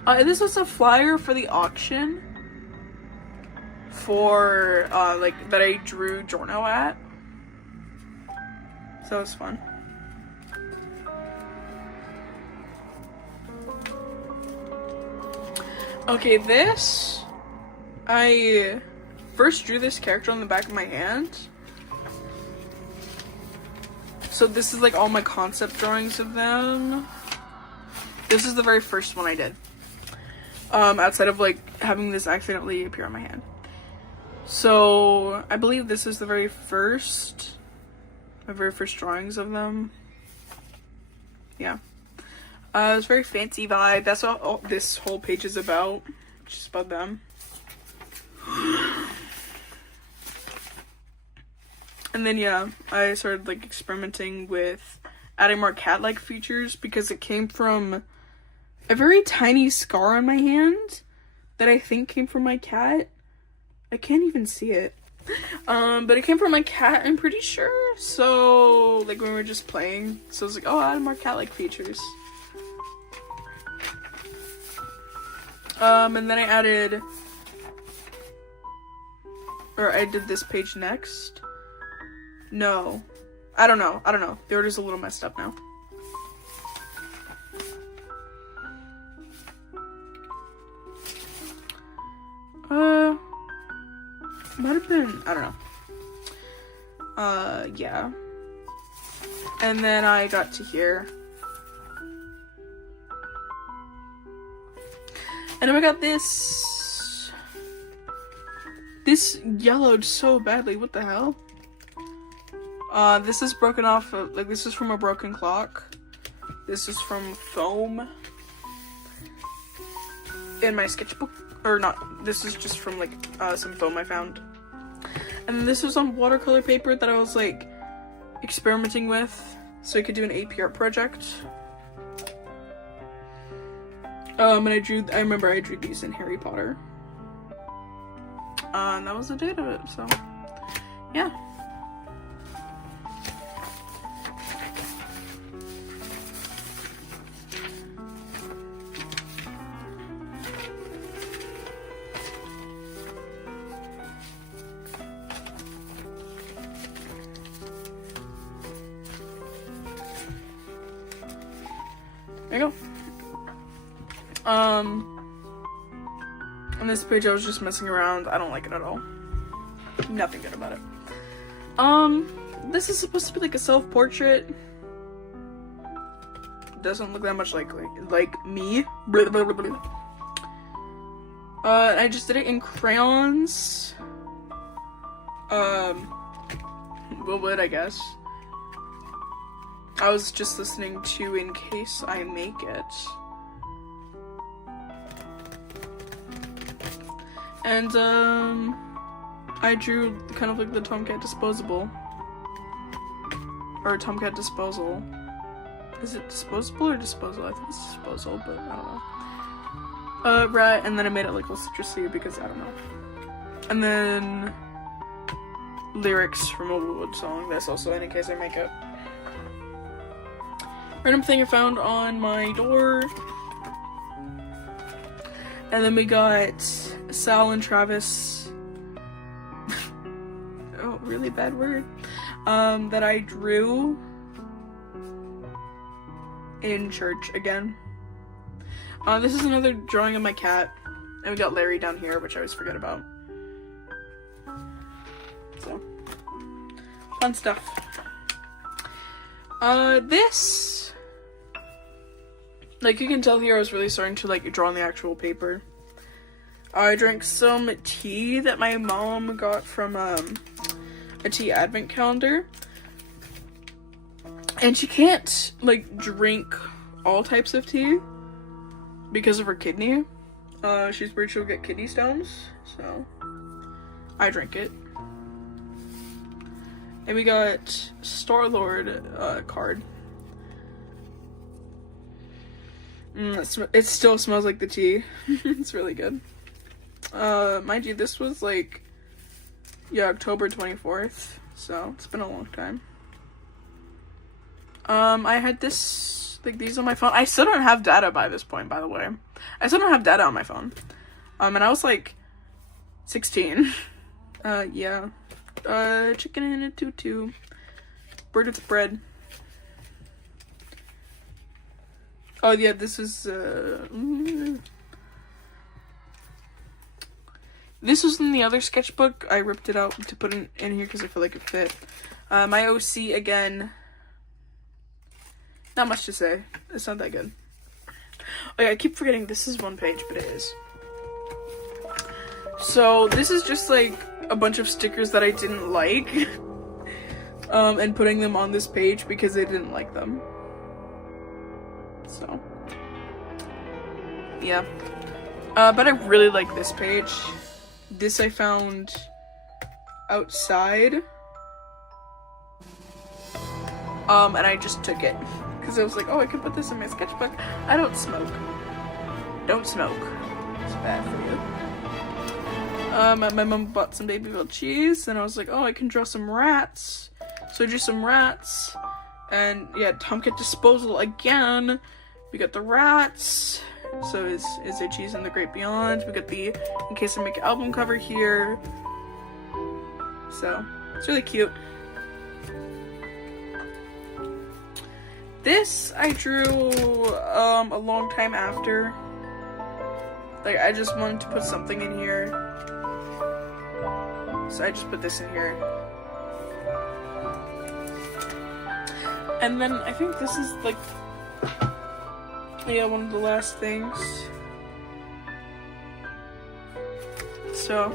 This was a flyer for the auction for, like, that I drew Giorno at. So it was fun. Okay, this, I first drew this character on the back of my hand. So this is, like, all my concept drawings of them. This is the very first one I did. Outside of, like, having this accidentally appear on my hand. So, I believe this is the very first, my very first drawings of them. Yeah. It's very fancy vibe. That's what all this whole page is about. Just about them. And then, yeah, I started, like, experimenting with adding more cat-like features because it came from a very tiny scar on my hand that I think came from my cat. I can't even see it. But it came from my cat, I'm pretty sure. So, like, when we were just playing. So I was like, oh, add more cat-like features. And then I added, or I did this page next. No. I don't know. The order's a little messed up now. Might have been, I don't know. Yeah. And then I got to here. And then I got this. This yellowed so badly, what the hell? This is broken off of, like, this is from a broken clock. This is from foam. In my sketchbook, or not, this is just from, like, some foam I found. And this was on watercolor paper that I was, like, experimenting with, so I could do an AP art project. And I remember I drew these in Harry Potter. And that was the date of it, so yeah. There you go. On this page I was just messing around. I don't like it at all. Nothing good about it. This is supposed to be like a self-portrait. Doesn't look that much like me. Blah, blah, blah, blah. I just did it in crayons. Wood, I guess. I was just listening to In Case I Make It. And, I drew kind of like the Tomcat Disposable. Or Tomcat Disposal. Is it disposable or disposal? I think it's disposal, but I don't know. Right, and then I made it like a little citrusy because I don't know. And then lyrics from a Wood song. That's also In Case I Make It. Random thing I found on my door. And then we got Sal and Travis. Oh, really bad word. That I drew in church again. This is another drawing of my cat. And we got Larry down here, which I always forget about. So, fun stuff. This, like you can tell here, I was really starting to like draw on the actual paper. I drank some tea that my mom got from a tea advent calendar. And she can't like drink all types of tea because of her kidney. She's worried she'll get kidney stones, so I drink it. And we got Star-Lord card. It still smells like the tea. It's really good. Mind you, this was like, yeah, October 24th, so it's been a long time. I had this, like these on my phone. I still don't have data by this point, by the way. I still don't have data on my phone. And I was like 16. Yeah. Chicken in a tutu. Bird with bread. Oh yeah, this is this was in the other sketchbook. I ripped it out to put in here because I feel like it fit. My OC again. Not much to say. It's not that good. Oh yeah, I keep forgetting this is one page, but it is. So this is just like a bunch of stickers that I didn't like. And putting them on this page because I didn't like them. So, yeah. But I really like this page. This I found outside. And I just took it. Because I was like, oh, I could put this in my sketchbook. I don't smoke. Don't smoke. It's bad for you. My mom bought some Babyville cheese. And I was like, oh, I can draw some rats. So I drew some rats. And yeah, Tomcat Disposal again. We got the rats. So is there cheese in the great beyond? We got the In Case I Make It album cover here. So it's really cute. This I drew a long time after. Like I just wanted to put something in here. So I just put this in here. And then I think this is like, yeah, one of the last things. So,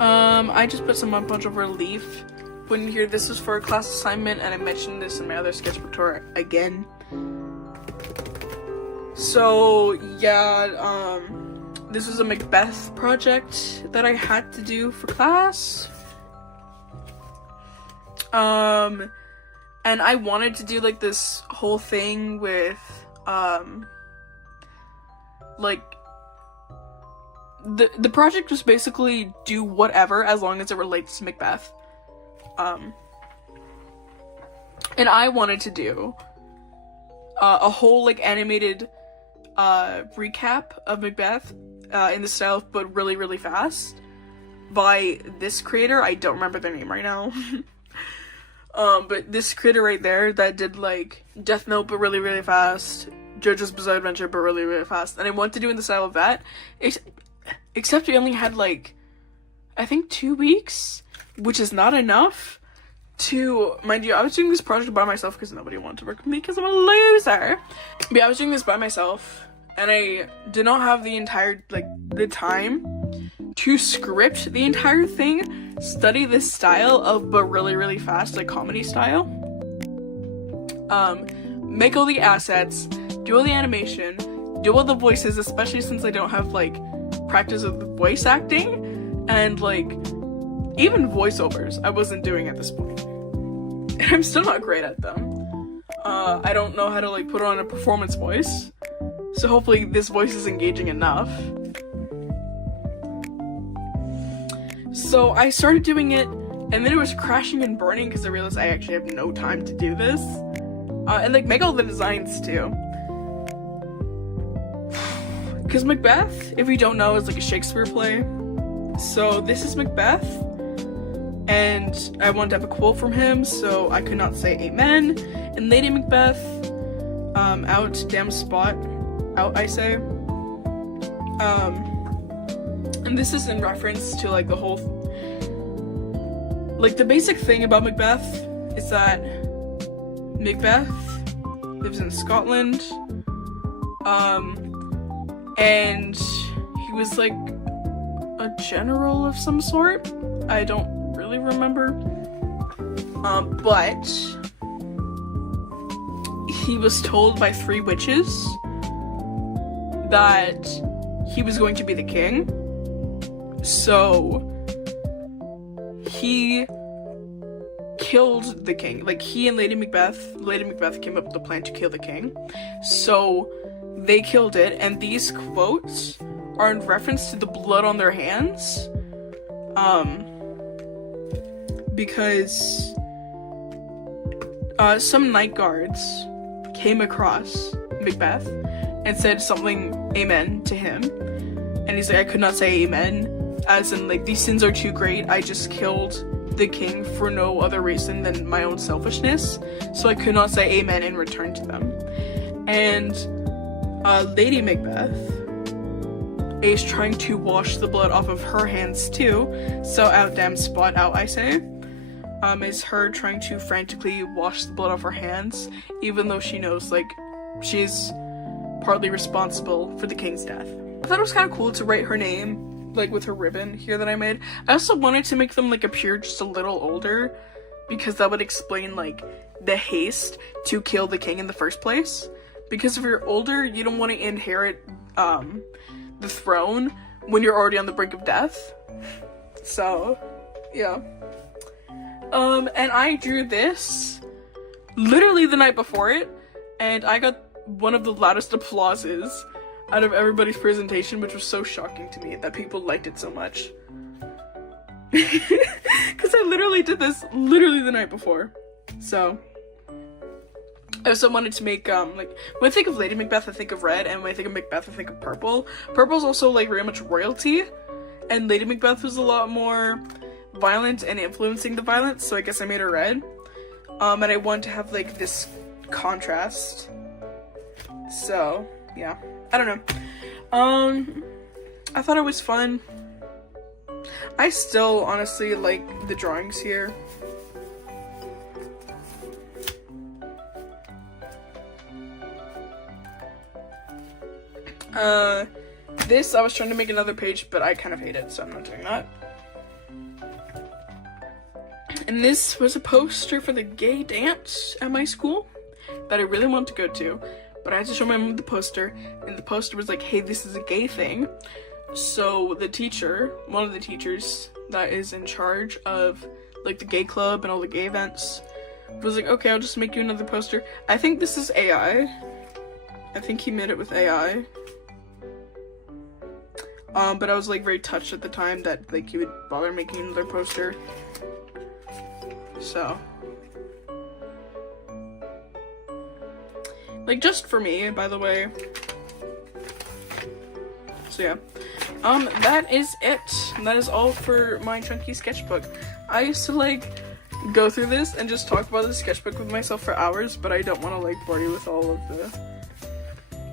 I just put a bunch of relief in here. This was for a class assignment, and I mentioned this in my other sketchbook tour again. So, yeah, this was a Macbeth project that I had to do for class. And I wanted to do like this whole thing with like, the project was basically do whatever as long as it relates to Macbeth. And I wanted to do a whole, like, animated recap of Macbeth in the style of But Really Really Fast by this creator. I don't remember their name right now. But this creator right there that did, like, Death Note but really really fast, JoJo's Bizarre Adventure but really really fast, and I wanted to do in the style of that, except we only had, like, I think 2 weeks, which is not enough to, mind you, I was doing this project by myself because nobody wanted to work with me because I'm a loser. But yeah, I was doing this by myself, and I did not have the entire, like, the time to script the entire thing, study this style of But Really Really Fast, like, comedy style, make all the assets, do all the animation, do all the voices, especially since I don't have, like, practice with voice acting, and, like, even voiceovers I wasn't doing at this point. And I'm still not great at them. I don't know how to, like, put on a performance voice, so hopefully this voice is engaging enough. So I started doing it, and then it was crashing and burning because I realized I actually have no time to do this. And, like, make all the designs too. Because Macbeth, if you don't know, is like a Shakespeare play. So this is Macbeth, and I wanted to have a quote from him, so I could not say amen. And Lady Macbeth, out, damn spot, out I say. And this is in reference to, like, the whole, like, the basic thing about Macbeth is that Macbeth lives in Scotland, and he was, like, a general of some sort. I don't really remember. But he was told by 3 witches that he was going to be the king. So he killed the king. Like, he and Lady Macbeth came up with a plan to kill the king. So they killed it, and these quotes are in reference to the blood on their hands. Because some night guards came across Macbeth and said something amen to him. And he's like, I could not say amen, as in, like, these sins are too great. I just killed the king for no other reason than my own selfishness. So I could not say amen in return to them. And Lady Macbeth is trying to wash the blood off of her hands too. So out, damn spot, out I say. Is her trying to frantically wash the blood off her hands, even though she knows, like, she's partly responsible for the king's death. I thought it was kind of cool to write her name, like, with her ribbon here that I made. I also wanted to make them, like, appear just a little older, because that would explain, like, the haste to kill the king in the first place. Because if you're older, you don't want to inherit the throne when you're already on the brink of death. So, yeah. And I drew this literally the night before it, and I got one of the loudest applauses out of everybody's presentation, which was so shocking to me that people liked it so much. Because I literally did this literally the night before. So I also wanted to make, like, when I think of Lady Macbeth, I think of red, and when I think of Macbeth, I think of purple. Purple's also, like, very much royalty, and Lady Macbeth was a lot more violent and influencing the violence, so I guess I made her red. And I wanted to have, like, this contrast. So, yeah. I don't know. I thought it was fun. I still, honestly, like the drawings here. This, I was trying to make another page, but I kind of hate it, so I'm not doing that. And this was a poster for the gay dance at my school that I really wanted to go to, but I had to show my mom the poster, and the poster was like, hey, this is a gay thing. So the teacher, one of the teachers that is in charge of, like, the gay club and all the gay events, was like, okay, I'll just make you another poster. I think this is AI. I think he made it with AI. But I was like very touched at the time that like he would bother making another poster. So, like, just for me, by the way. So yeah, that is it. That is all for my chunky sketchbook. I used to like go through this and just talk about the sketchbook with myself for hours, but I don't want to like bore you with all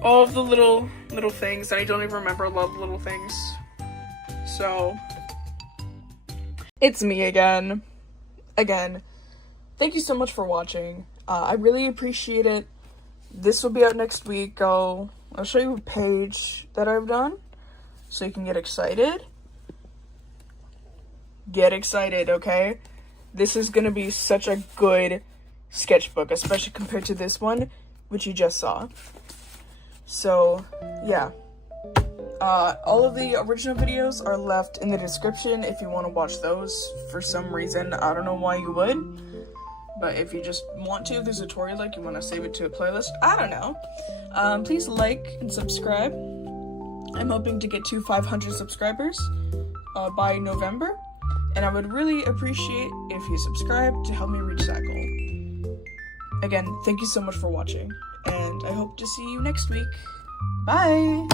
of the little things, and I don't even remember a lot of little things. So it's me again. Thank you so much for watching. I really appreciate it. This will be out next week. I'll show you a page that I've done so you can get excited. Get excited, okay? This is gonna be such a good sketchbook, especially compared to this one, which you just saw. So, yeah. All of the original videos are left in the description if you want to watch those. For some reason, I don't know why you would. But if you just want to, if there's a tutorial like you want to save it to a playlist, I don't know. Please like and subscribe. I'm hoping to get to 500 subscribers by November. And I would really appreciate if you subscribe to help me reach that goal. Again, thank you so much for watching. And I hope to see you next week. Bye!